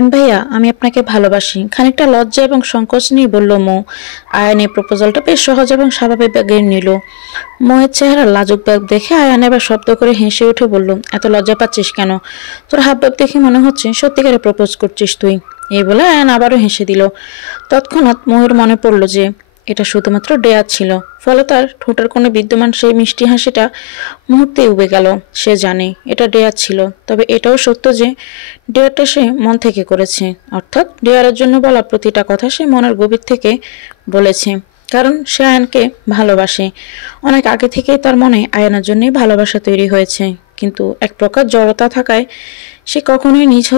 আয়ান ভাইয়া, আমি আপনাকে ভালোবাসি। খানিকটা লজ্জা এবং সংকোচ নিয়ে বলল মৌ। আয়ান এই প্রপোজালটা বেশ সহজ এবং স্বাভাবিক ভাবে নিল। মৌয়ের চেহারা লাজুক ভাব দেখে আয়ান এবার শব্দ করে হেসে উঠে বলল, এত লজ্জা পাচ্ছিস কেন? তোর হাবভাব দেখে মনে হচ্ছে সত্যিকারে প্রপোজ করছিস তুই। এই বলে আয়ান আবারও হেসে দিল। তৎক্ষণাৎ মৌয়ের মনে পড়ল যে এটা শুধুমাত্র ডেয়ার ছিল, ফলে তার ঠোঁটের কোণে বিদ্যমান সেই মিষ্টি হাসিটা মুহূর্তে উবে গেল। সে জানে এটা ডেয়ার ছিল, তবে এটাও সত্য যে ডেয়ারটা সে মন থেকে করেছে, অর্থাৎ ডেয়ারের জন্য বলা প্রতিটা কথা সে মনের গভীর থেকে বলেছে, কারণ সে আয়ানকে ভালোবাসে। অনেক আগে থেকেই তার মনে আয়ানের জন্যই ভালোবাসা তৈরি হয়েছে, কিন্তু এক প্রকার জড়তা থাকায় সে কখনোই নিজ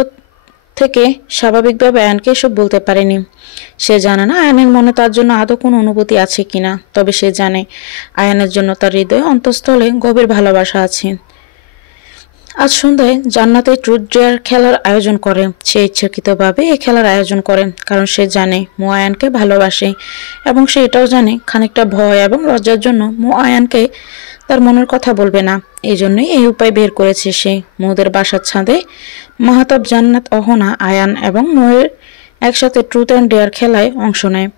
থেকে স্বাভাবিকভাবে আয়ানকে এসব বলতে পারেনি। সে জানে না আয়ানের মনে তার জন্য আদৌ কোনো অনুভূতি আছে কিনা, তবে সে জানে আয়ানের জন্য তার হৃদয়ে অন্তঃস্থলে গভীর ভালোবাসা আছে। আজ সন্ধ্যায় জান্নাতে ট্রুথ ডেয়ার খেলার আয়োজন করে। সে ইচ্ছাকৃতভাবে এই খেলার আয়োজন করে, কারণ সে জানে মো আয়ানকে ভালোবাসে, এবং সে এটাও জানে খানিকটা ভয় এবং লজ্জার জন্য মো আয়ানকে তার মনের কথা বলবে না। এই জন্যই এই উপায় বের করেছে সে। মৌদের বাসার ছাদে মাহতাব, জান্নাত, অহনা, আয়ান এবং মৌয়ের একসাথে ট্রুথ অ্যান্ড ডেয়ার খেলায় অংশ নেয়।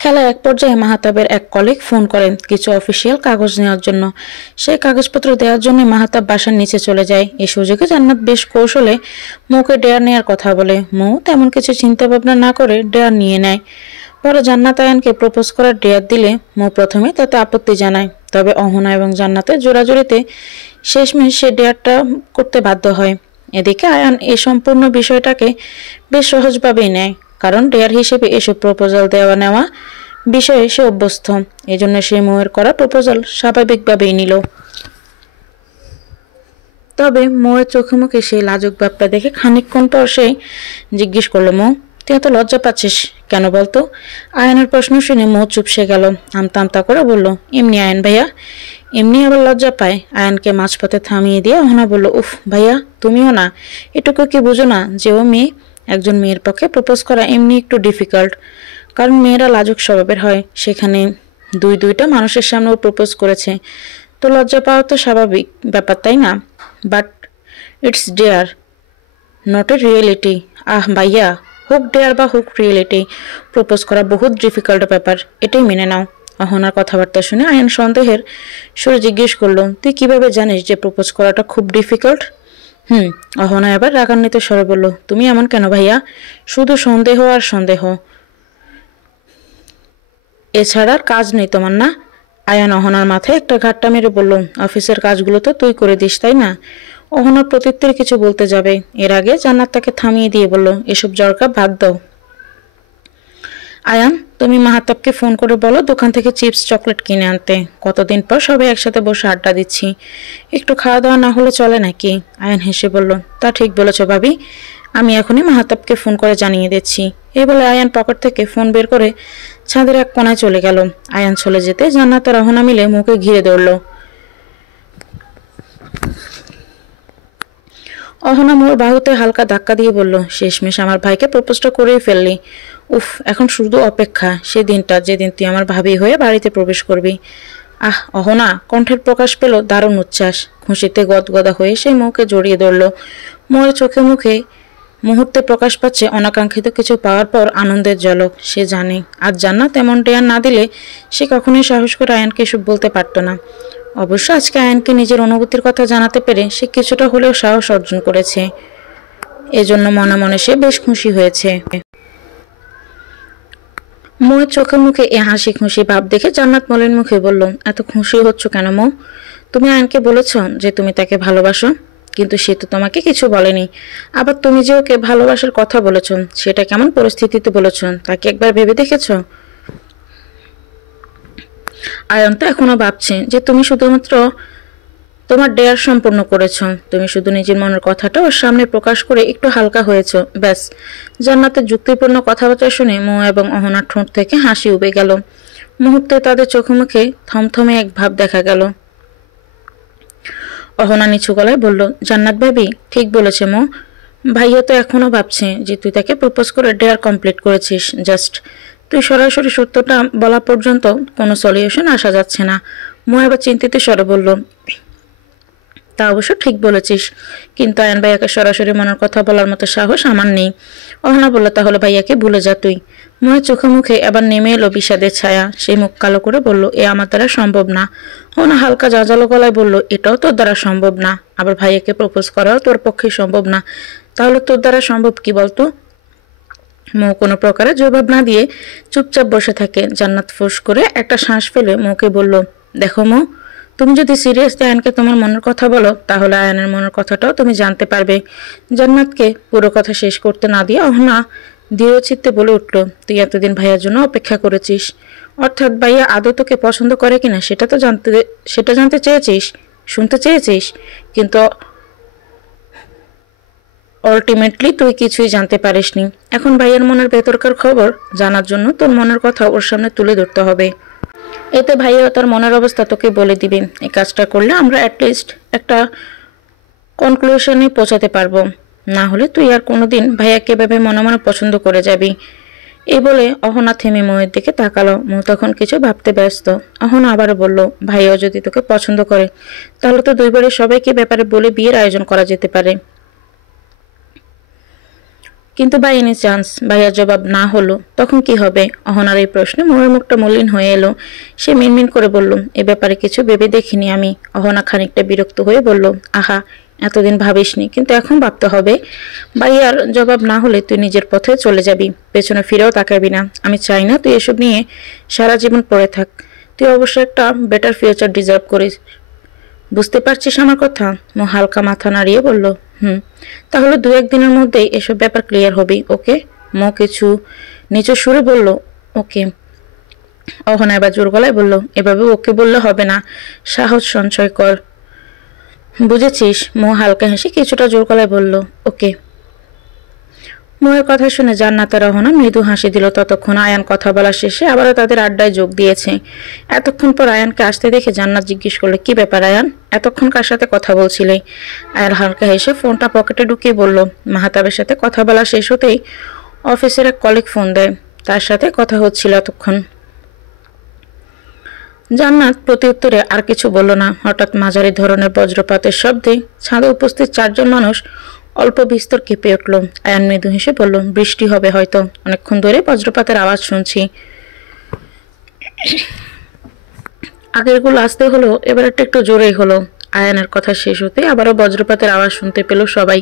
খেলার এক পর্যায়ে মাহতাবের এক কলিগ ফোন করেন কিছু অফিসিয়াল কাগজ নেওয়ার জন্য। সেই কাগজপত্র দেওয়ার জন্য মাহতাব বাসার নিচে চলে যায়। এই সুযোগে জান্নাত বেশ কৌশলে মৌকে ডেয়ার নেওয়ার কথা বলে। মৌ তেমন কিছু চিন্তা ভাবনা না করে ডেয়ার নিয়ে নেয়। পরে জান্নাত আয়ানকে প্রপোজ করার ডেয়ার দিলে মৌ প্রথমে তাতে আপত্তি জানায়, তবে অহনা এবং জান্নাতের জোরাজোরিতে শেষমেশ সে ডেয়ারটা করতে বাধ্য হয়। এদিকে আয়ান এই সম্পূর্ণ বিষয়টাকে বেশ সহজভাবেই নেয়, কারণ ডেয়ার হিসেবে এসব প্রপোজাল দেওয়া নেওয়া বিষয়ে সে অভ্যস্ত। এজন্য সে মৌয়ের করা প্রপোজাল স্বাভাবিকভাবেই নিল। তবে মৌয়ের চোখে মুখে সেই লাজুক ভাবটা দেখে খানিকক্ষণ পর সে জিজ্ঞেস করলো, মৌ তুই এত লজ্জা পাচ্ছিস কেন বলতো? আয়ানের প্রশ্ন শুনে মৌ চুপসে গেল। আমতা আমতা করে বলল, এমনি আয়ান ভাইয়া। এমনি আবার লজ্জা পায়? আয়ানকে মাঝপথে থামিয়ে দিয়ে অহনা বলল, উফ ভাইয়া, তুমিও না এটুকু কি বুঝো না যে ও মেয়ে? একজন মেয়ের পক্ষে প্রপোজ করা এমনি একটু ডিফিকাল্ট, কারণ মেয়েরা লাজুক স্বভাবের হয়। সেখানে দুইটা মানুষের সামনে ও প্রপোজ করেছে, তো লজ্জা পাওয়া তো স্বাভাবিক ব্যাপার, তাই না? But it's dare, not a reality. Ah ভাইয়া, হোক ডেয়ার বা হোক রিয়েলিটি, প্রপোজ করা বহুত ডিফিকাল্ট ব্যাপার, এটাই মেনে নাও। অহনার কথাবার্তা শুনে আয়ান সন্দেহের সুরে জিজ্ঞেস করলো, তুই কিভাবে জানিস যে প্রপোজ করাটা খুব ডিফিকাল্ট? অহনা এবার রাগান্বিত স্বরে বলল, তুমি এমন কেন ভাইয়া? শুধু সন্দেহ আর সন্দেহ, এছাড়া আর কাজ নেই তোমার না? আয়ান অহনার মাথায় একটা ঘাট্টা মেরে বলল, অফিসের কাজগুলো তো তুই করে দিস তাই না? অহনার প্রত্যুত্তরে কিছু বলতে যাবে, এর আগে জান্নাত তাকে থামিয়ে দিয়ে বলল, এসব জড়কা বাদ দাও। আয়ান, তুমি মাহাতাবকে ফোন করে বলো দোকান থেকে চিপস চকলেট কিনে আনতে। কতদিন পর সবাই একসাথে বসে আড্ডা দিচ্ছি, একটু খাওয়া দাওয়া না হলে চলে নাকি? আয়ান হেসে বলল, তা ঠিক বলেছ ভাবি, আমি এখনই মাহাতাবকে ফোন করে জানিয়ে দিচ্ছি। এই বলে আয়ান পকেট থেকে ফোন বের করে ছাদের এক কোনায় চলে গেল। আয়ান চলে যেতে জান্নাত আর অহনা মিলে মুখে ঘিরে ধরল। অহনা মোর বাহুতে হালকা ধাক্কা দিয়ে বলল, শেষমেশ আমার ভাইকে প্রপোজটা করেই ফেললি। উফ, এখন শুধু অপেক্ষা সে দিনটা যেদিন তুই আমার ভাবি হয়ে বাড়িতে প্রবেশ করবি। আহ অহনা, কণ্ঠের প্রকাশ পেল দারুণ উচ্ছ্বাস। খুশিতে গদগদা হয়ে সে মৌকে জড়িয়ে ধরল। মোর চোখে মুখে মুহূর্তে প্রকাশ পাচ্ছে অনাকাঙ্ক্ষিত কিছু পাওয়ার পর আনন্দের ঝলক। সে জানে আজ জান্নাত তেমন ডেয়ার না দিলে সে কখনোই সাহস করে আয়ানকে এসব বলতে পারত না। অবশ্য আজকে আয়ানকে নিজের অনুভূতির কথা জানাতে পেরে সে কিছুটা হলেও সাহস অর্জন করেছে। এজন্য মনে মনে সে বেশ খুশি হয়েছে। মোর চোখে মুখে এ হাসি খুশি ভাব দেখে জান্নাত মলিন মুখে বলল, এত খুশি হচ্ছ কেন মৌ? তুমি আয়ানকে বলেছ যে তুমি তাকে ভালোবাসো, কিন্তু সে তো তোমাকে কিছু বলেনি। আবার তুমি যে ওকে ভালোবাসার কথা বলেছ, সেটা কেমন পরিস্থিতিতে বলেছ তাকে একবার ভেবে দেখেছ? আয়ান তো এখনো ভাবছে যে তুমি শুধুমাত্র তোমার ডেয়ার সম্পূর্ণ করেছ। তুমি শুধু নিজের মনের কথাটা ওর সামনে প্রকাশ করে একটু হালকা হয়েছ, ব্যাস। জান্নাতের যুক্তিপূর্ণ কথাবার্তা শুনে মৌ এবং অহনার ঠোঁট থেকে হাসি উবে গেল। মুহূর্তে তাদের চোখে মুখে থমথমে এক ভাব দেখা গেল। অহনা নিচু গলায় বলল, জান্নাত ভাবি ঠিক বলেছে মৌ। ভাইয়া তো এখনো ভাবছে যে তুই তাকে প্রপোজ করে ডেয়ার কমপ্লিট করেছিস। জাস্ট তুই সরাসরি সত্যটা বলা পর্যন্ত কোনো সলিউশন আসা যাচ্ছে না। মৌ এবার চিন্তিত স্বরে বলল, তা অবশ্য ঠিক বলেছিস, কিন্তু আয়ান ভাইয়াকে সরাসরি মনের কথা বলার মতো সাহস আমার নেই। অহনা বলল, তাহলে ভাইয়াকে ভুলে যা তুই। মনের চোখে মুখে এবার নেমে এলো বিষাদের ছায়া। সেই মুখ কালো করে বলল, এ আমার দ্বারা সম্ভব না। অহনা হালকা জাজালো গলায় বলল, এটাও তোর দ্বারা সম্ভব না, আবার ভাইয়াকে প্রপোজ করাও তোর পক্ষে সম্ভব না। তাহলে তোর দ্বারা সম্ভব কি বলতো? মৌ কোনো প্রকারে জবাব না দিয়ে চুপচাপ বসে থাকে। জান্নাত ফুস করে একটা শ্বাস ফেলে মৌকে বলল, দেখো মৌ, তুমি যদি সিরিয়াসলি আয়নকে তোমার মনের কথা বলো, তাহলে আয়নের মনের কথাটাও তুমি জানতে পারবে। জান্নাতকে পুরো কথা শেষ করতে না দিয়ে অহনা দৃঢ়চিত্তে বলে উঠল, তুই এতদিন ভাইয়ার জন্য অপেক্ষা করেছিস, অর্থাৎ ভাইয়া আদৌ তোকে পছন্দ করে কিনা সেটা জানতে চেয়েছিস, শুনতে চেয়েছিস, কিন্তু আলটিমেটলি তুই কিছুই জানতে পারিসনি। এখন ভাইয়ের মনের ভেতরকার খবর জানার জন্য তোর মনের কথা ওর সামনে তুলে ধরতে হবে। এতে ভাইয়া তার মনের অবস্থা তোকে বলে দিবে। এই কাজটা করলে আমরা অ্যাটলিস্ট একটা কনক্লুশনে পৌঁছাতে পারবো। না হলে তুই আর কোনোদিন ভাইয়াকে ভেবে মনে মনে পছন্দ করে যাবি। এই বলে অহনা থেমে মৌয়ের দিকে তাকালো। মৌ তখন কিছু ভাবতে ব্যস্ত। অহনা আবারও বলল, ভাইয়াও যদি তোকে পছন্দ করে, তাহলে তো দুই বাড়ির সবাইকে ব্যাপারে বলে বিয়ের আয়োজন করা যেতে পারে। কিন্তু বাই এনি চান্স ভাইয়ার জবাব না হলো, তখন কি হবে? অহনার এই প্রশ্নে মৌয়ের মুখটা মলিন হয়ে এলো। সে মিনমিন করে বলল, এ ব্যাপারে কিছু ভেবে দেখিনি আমি। অহনা খানিকটা বিরক্ত হয়ে বলল, আহা, এতদিন ভাবিসনি, কিন্তু এখন ভাবতে হবে। ভাইয়ার জবাব না হলে তুই নিজের পথে চলে যাবি, পেছনে ফিরেও তাকাবি না। আমি চাই না তুই এসব নিয়ে সারা জীবন পড়ে থাক। তুই অবশ্যই একটা বেটার ফিউচার ডিজার্ভ করিস। বুঝতে পারছিস আমার কথা? মো হালকা মাথা নাড়িয়ে বলল, তাহলে দু একদিনের মধ্যেই এসব ব্যাপার ক্লিয়ার হবে, ওকে? মো কিছু নিচু সুরে বলল, ওকে। অহনা এবার জোর গলায় বলল, এভাবে ওকে বললে হবে না, সাহস সঞ্চয় কর। বুঝেছিস? মো হালকা হেসে কিছুটা জোর গলায় বলল, ওকে। মোয়ের কথা শুনে জান্নাতের অহনা মৃদু হাসি দিল। ততক্ষণ আয়ান কথা বলা শেষে আবারও তাদের আড্ডায় যোগ দিয়েছে। এতক্ষণ পর আয়ানকে আসতে দেখে জান্নাত জিজ্ঞেস করলো, কি ব্যাপার আয়ান, এতক্ষণ কার সাথে কথা বলছিলে? আয়ান হালকা হেসে ফোনটা পকেটে ঢুকিয়ে বলল, মাহাতাবের সাথে কথা বলা শেষ হতেই অফিসের এক কলিগ ফোন দেয়, তার সাথে কথা হচ্ছিল এতক্ষণ। জান্নাত প্রতি উত্তরে আর কিছু বলল না। হঠাৎ মাঝারি ধরনের বজ্রপাতের শব্দে ছাদে উপস্থিত চারজন মানুষ অল্প বিস্তর কেঁপে উঠল। আয়ান মৃদু হেসে বলল, বৃষ্টি হবে হয়তো, অনেকক্ষণ ধরে বজ্রপাতের আওয়াজ শুনছি। আগেরগুলো আস্তে হলো, এবার একটু জোরেই হলো। আয়ানের কথা শেষ হতে আবারও বজ্রপাতের আওয়াজ শুনতে পেল সবাই।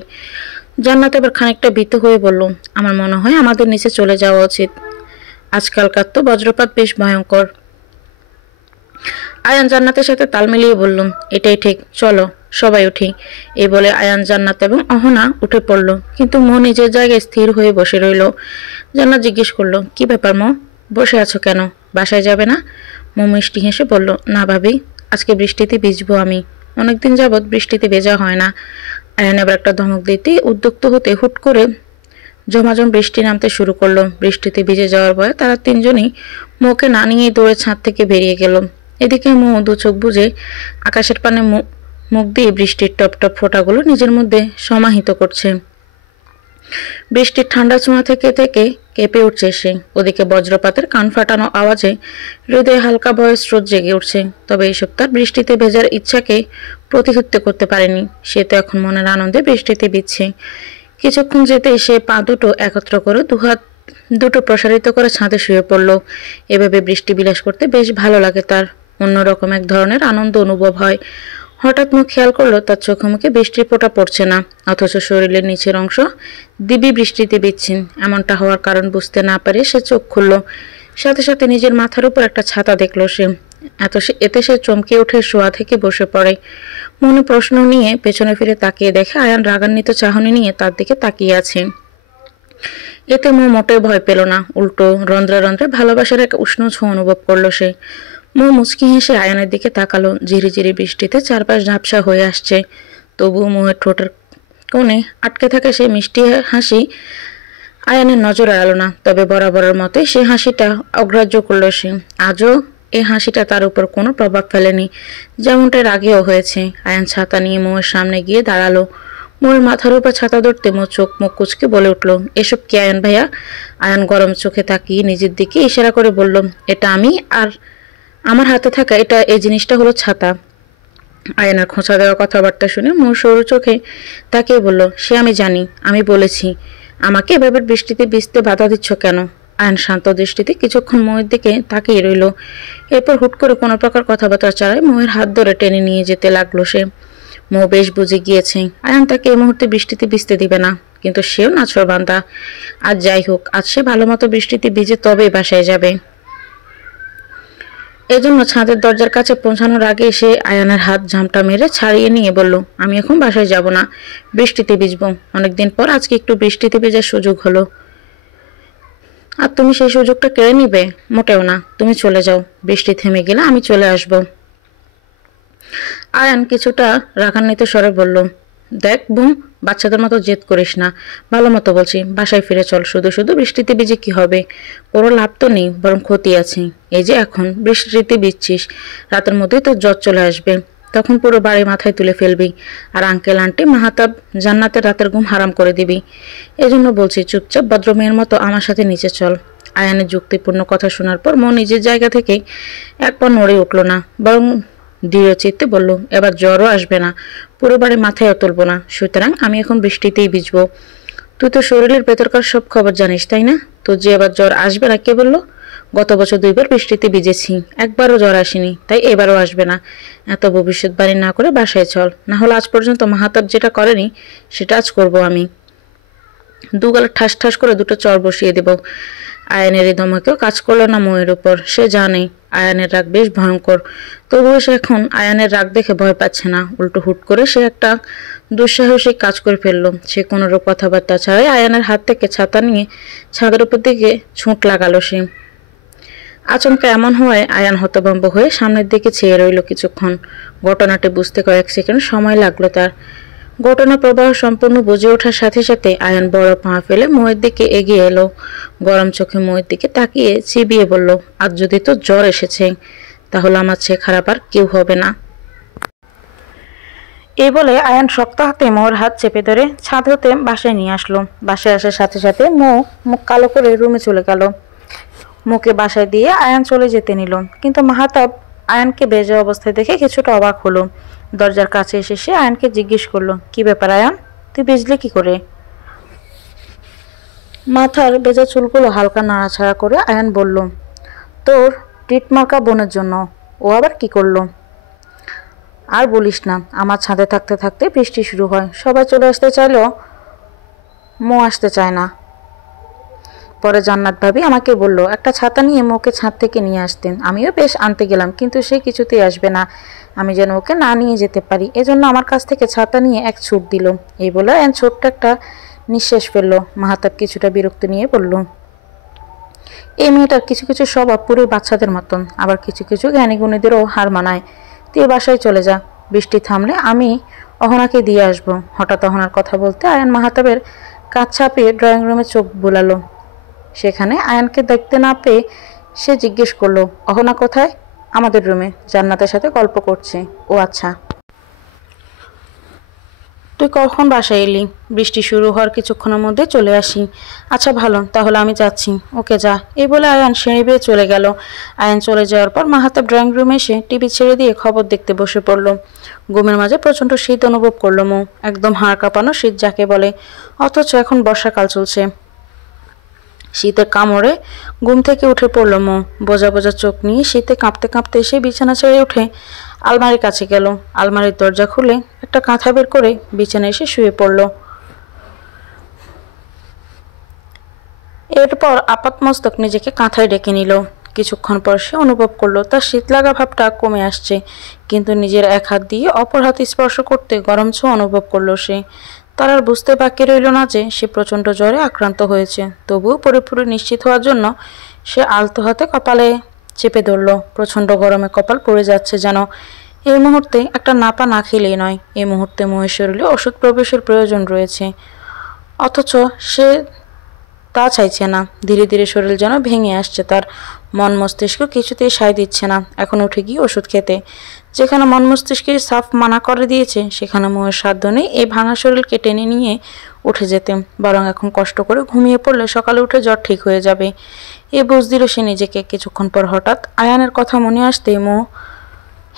জান্নাত এবার খানিকটা ভীত হয়ে বলল, আমার মনে হয় আমাদের নিচে চলে যাওয়া উচিত, আজকালকার তো বজ্রপাত বেশ ভয়ঙ্কর। আয়ান জান্নাতের সাথে তাল মিলিয়ে বলল, এটাই ঠিক, চলো সবাই উঠি। এই বলে আয়ান, জান্নাত এবং অহনা উঠে পড়ল, কিন্তু মো নিজের জায়গায় স্থির হয়ে বসে রইল। জান্নাত জিজ্ঞেস করলো, কি ব্যাপার মো, বসে আছো কেন, বাসায় যাবে না? মো মিষ্টি হেসে বলল, না ভাবি, আজকে বৃষ্টিতে ভিজবো আমি, অনেকদিন যাবৎ বৃষ্টিতে ভেজা হয় না। আয়ান এবার একটা ধমক দিতে উদ্যুক্ত হতে হুট করে ঝমাঝম বৃষ্টি নামতে শুরু করলো। বৃষ্টিতে ভিজে যাওয়ার ভয়ে তারা তিনজনই মোকে না নিয়ে দৌড়ে ছাদ থেকে বেরিয়ে গেল। এদিকে মো দু চোখ বুজে আকাশের পানে মুখ দিয়ে বৃষ্টির টপ টপ ফোঁটাগুলো নিজের মধ্যে সমাহিত করছে। বৃষ্টির ঠান্ডা ছোঁয়া থেকে থেকে কেঁপে উঠছে সে। ওদিকে বজ্রপাতের কান ফাটানো আওয়াজে হৃদয়ে হালকা ভয়ের স্রোত জেগে উঠছে। তবে এইসব তার বৃষ্টিতে ভেজার ইচ্ছাকে প্রতিহত করতে পারেনি। সে তো এখন মনের আনন্দে বৃষ্টিতে ভিজছে। কিছুক্ষণ যেতে সে পা দুটো একত্র করে দুহাত দুটো প্রসারিত করে ছাদে শুয়ে পড়ল। এভাবে বৃষ্টি বিলাস করতে বেশ ভালো লাগে তার, অন্যরকম এক ধরনের আনন্দ অনুভব হয়। হঠাৎ মুখ খেয়াল করলো তার চোখে মুখে বৃষ্টির ফোঁটা পড়ছে না, অথচ শরীরের নিচের অংশ দিব্যি বৃষ্টিতে ভিজছে। এমনটা হওয়ার কারণ বুঝতে না পারে সে চোখ খুলল। সাথে সাথে নিজের মাথার উপর একটা ছাতা দেখলো সে। এতে সে চমকে উঠে শোয়া থেকে বসে পড়ে। মনে প্রশ্ন নিয়ে পেছনে ফিরে তাকিয়ে দেখে আয়ান রাগান্বিত চাহনি নিয়ে তার দিকে তাকিয়ে আছে। এতে মো মোটেও ভয় পেল না, উল্টো রন্ধ্রে রন্ধ্রে ভালোবাসার এক উষ্ণ ছোঁয়া অনুভব করলো সে। মো মুচকি হেসে আয়ানের দিকে তাকালো। ঝিরিঝিরি বৃষ্টিতে চারপাশ ঝাপসা হয়ে আসছে, তবুও মোহের ঠোঁটের কোণে আটকে থাকা সেই মিষ্টি হাসি আয়ানের নজর এড়ালো না। তবে বরাবরের মতোই সে হাসিটা অগ্রাহ্য করল সে। আজও এই হাসিটা তার উপর কোনো প্রভাব ফেলেনি, যেমনটা এর আগেও হয়েছে। আয়ান ছাতা নিয়ে মোয়ের সামনে গিয়ে দাঁড়ালো। মোয়ের মাথার উপর ছাতা ধরতে মো চোখ মুখ কুচকে বলে উঠল, এসব কি আয়ান ভাইয়া? আয়ান গরম চোখে তাকিয়ে নিজের দিকে ইশারা করে বলল, এটা আমি, আর আমার হাতে থাকা এই জিনিসটা হলো ছাতা। আয়নার খোঁচা দেওয়া কথাবার্তা শুনে মৌ সরু চোখে তাকিয়ে বলল, সে আমি জানি, আমি বলেছি। আমাকে এভাবে বৃষ্টিতে ভিজতে বাধা দিচ্ছ কেন? আয়ন শান্ত দৃষ্টিতে কিছুক্ষণ মৌয়ের দিকে তাকিয়ে রইল। এরপর হুট করে কোনো প্রকার কথাবার্তা ছাড়াই মৌয়ের হাত ধরে টেনে নিয়ে যেতে লাগলো সে। মৌ বেশ বুঝে গিয়েছে আয়ান তাকে এই মুহূর্তে বৃষ্টিতে ভিজতে দিবে না, কিন্তু সেও নাছোড়বান্দা। আজ যাই হোক, আজ সে ভালো মতো বৃষ্টিতে ভিজে তবেই বাসায় যাবে। এজন্য ছাদের দরজার কাছে পৌঁছানোর আগে সে আয়ানের হাত ঝামটা মেরে ছাড়িয়ে নিয়ে বলল, আমি এখন বাসায় যাব না, বৃষ্টিতে ভিজবো। অনেকদিন পর আজকে একটু বৃষ্টিতে ভেজার সুযোগ হলো, আর তুমি সেই সুযোগটা কেড়ে নিবে? মোটেও না, তুমি চলে যাও, বৃষ্টি থেমে গেলে আমি চলে আসব। আয়ান কিছুটা রাগান্বিত স্বরে বলল, দেখ বুম, বাচ্চাদের মতো জেদ করিস না, ভালো মতো বলছি, বাসায় ফিরে চল। শুধু শুধু বৃষ্টিতে ভিজে কি হবে? কোনো লাভ তো নেই, বরং ক্ষতি আছে। এই যে এখন বৃষ্টিতে ভিজছিস, রাতের মধ্যেই তোর জ্বর চলে আসবে, তখন পুরো বাড়ি মাথায় তুলে ফেলবি, আর আঙ্কেল আন্টি মাহাতাব জান্নাতের রাতের ঘুম হারাম করে দিবি। এজন্য বলছি, চুপচাপ ভদ্র মেয়ের মতো আমার সাথে নিচে চল। আয়ানের যুক্তিপূর্ণ কথা শোনার পর মন নিজের জায়গা থেকে এক পা নড়ে উঠল না, বরং দৃঢ় চিত্তে বলল, এবার জ্বরও আসবে না, পুরো বাড়ি মাথায়ও তুলব না, সুতরাং আমি এখন বৃষ্টিতেই ভিজবো। তুই তো শরীরের ভেতরকার সব খবর জানিস, তাই না? তোর যে এবার জ্বর আসবে না কে বললো? গত বছর 2 বার বৃষ্টিতে ভিজেছি, একবারও জ্বর আসেনি, তাই এবারও আসবে না। এত ভবিষ্যৎবাণী না করে বাসায় চল, না হলে আজ পর্যন্ত মাহাতাব যেটা করেনি সেটা আজ করবো আমি। দুগালে ঠাস ঠাস করে 2টো চর বসিয়ে দেব। আয়ানের এই ধমকেও কাজ করলো না মৌয়ের উপর। সে জানে আয়ানের রাগ বেশ ভয়ঙ্কর, তবুও সে এখন আয়ানের রাগ দেখে ভয় পাচ্ছে না, উল্টো হুট করে সে একটা দুঃসাহসিক কাজ করে ফেললো। সে কোনোরূপ কথাবার্তা ছাড়াই আয়ানের হাত থেকে ছাতা নিয়ে ছাদের উপর দিকে ছুঁট লাগালো সে। আচমকা এমন হওয়ায় আয়ান হতভম্ব হয়ে সামনের দিকে চেয়ে রইল কিছুক্ষণ। ঘটনাটি বুঝতে কয়েক সেকেন্ড সময় লাগলো তার। ঘটনা প্রবাহ সম্পূর্ণ বুঝে ওঠার সাথে সাথে আয়ান বড় পা ফেলে মৌয়ের দিকে এগিয়ে এলো। গরম চোখে মৌয়ের দিকে তাকিয়ে চিবিয়ে বলল, আজ যদি তো জ্বর এসেছে, তাহলে আমার চেয়ে খারাপ আর কেউ হবে না। এই বলে আয়ান শক্ত হাতে মৌর হাত চেপে ধরে ছাদ হতে বাসায় নিয়ে আসলো। বাসায় আসার সাথে সাথে মৌ মুখ কালো করে রুমে চলে গেল। মুখে বাসায় দিয়ে আয়ান চলে যেতে নিল, কিন্তু মাহাতাব আয়ানকে বেজে অবস্থায় দেখে কিছুটা অবাক হলো। দরজার কাছে এসে সে আয়ানকে জিজ্ঞেস করলো, কি ব্যাপার আয়ান, তুই ভিজলি কি করে? মাথার ভেজা চুলগুলো হালকা নাড়াচাড়া করে আয়ান বলল, তোর টিটমার্কা বোনের জন্য। ও আবার কি করলো? আর বলিস না, আমার ছাদে থাকতে থাকতে বৃষ্টি শুরু হয়, সবাই চলে আসতে চাইলেও মৌ আসতে চায় না। পরে জান্নাত ভাবি আমাকে বলল একটা ছাতা নিয়ে ওকে ছাদ থেকে নিয়ে আসতেন। আমিও বেশ আনতে গেলাম, কিন্তু সে কিছুতেই আসবে না, আমি যেন ওকে না নিয়ে যেতে পারি, এজন্য আমার কাছ থেকে ছাতা নিয়ে এক ছুট দিল। এই বলে ছোট্ট একটা নিঃশ্বাস ফেললো। মাহাতাব কিছুটা বিরক্ত নিয়ে বলল, এই মেয়েটার কিছু কিছু স্বভাব পুরোই বাচ্চাদের মতন, আবার কিছু কিছু জ্ঞানী গুণীদেরও হার মানায়। তুই বাসায় চলে যা, বৃষ্টি থামলে আমি অহনাকে দিয়ে আসবো। হঠাৎ অহনার কথা বলতে আয়ান মাহাতাবের কাজ ছাপিয়ে ড্রয়িং রুমে চোখ বুলালো। সেখানে আয়ানকে দেখতে না পেয়ে সে জিজ্ঞেস করলো, অহনা কোথায়? আমাদের রুমে, জান্নাতের সাথে গল্প করছে। ও আচ্ছা, তুই কখন বাসায় এলি? বৃষ্টি শুরু হওয়ার কিছুক্ষণের মধ্যে চলে আসি। আচ্ছা ভালো, তাহলে আমি যাচ্ছি। ওকে যা। এই বলে আয়ান সিঁড়ি বেয়ে চলে গেল। আয়ান চলে যাওয়ার পর মাহাতাব ড্রয়িং রুমে এসে টিভি ছেড়ে দিয়ে খবর দেখতে বসে পড়ল। ঘুমের মাঝে প্রচণ্ড শীত অনুভব করলো মৌ, একদম হাড় কাঁপানো শীত যাকে বলে, অথচ এখন বর্ষাকাল চলছে। শীতের কামড়ে ঘুম থেকে উঠে পড়ল মৌ। বোঝা বোঝা চোখ নিয়ে শীতে কাঁপতে কাঁপতে এসে বিছানা ছেড়ে উঠে আলমারির কাছে গেল। আলমারির দরজা খুলে একটা কাঁথা বের করে বিছানায় এসে শুয়ে পড়ল। এরপর আপাতমস্তক নিজেকে কাঁথায় ডেকে নিল। কিছুক্ষণ পর সে অনুভব করলো তার শীত লাগা ভাবটা কমে আসছে, কিন্তু নিজের এক হাত দিয়ে অপর হাত স্পর্শ করতে গরম ছোঁয়া অনুভব করলো সে। তার আর বুঝতে বাকি রইল না যে সে প্রচণ্ড জ্বরে আক্রান্ত হয়েছে। তবুও পুরোপুরি নিশ্চিত হওয়ার জন্য সে আলতো হাতে কপালে চেপে ধরল। প্রচণ্ড গরমে কপাল পড়ে যাচ্ছে যেন। এই মুহূর্তে একটা নাপা না খেলেই নয়। এই মুহূর্তে মহের শরীরে ওষুধ প্রবেশের প্রয়োজন রয়েছে, অথচ সে তা চাইছে না। ধীরে ধীরে শরীর যেন ভেঙে আসছে তার। মন মস্তিষ্ক কিছুতেই সায় দিচ্ছে না এখন উঠে গিয়ে ওষুধ খেতে। যেখানে মন মস্তিষ্কে সাফ মানা করে দিয়েছে, সেখানে মোহের সাধ্য নেই এই ভাঙা শরীরকে টেনে নিয়ে উঠে যেতে। বরং এখন কষ্ট করে ঘুমিয়ে পড়লে সকালে উঠে জ্বর ঠিক হয়ে যাবে, এ বুঝ দিল সে নিজেকে। কিছুক্ষণ পর হঠাৎ আয়ানের কথা মনে আসতেই মৌ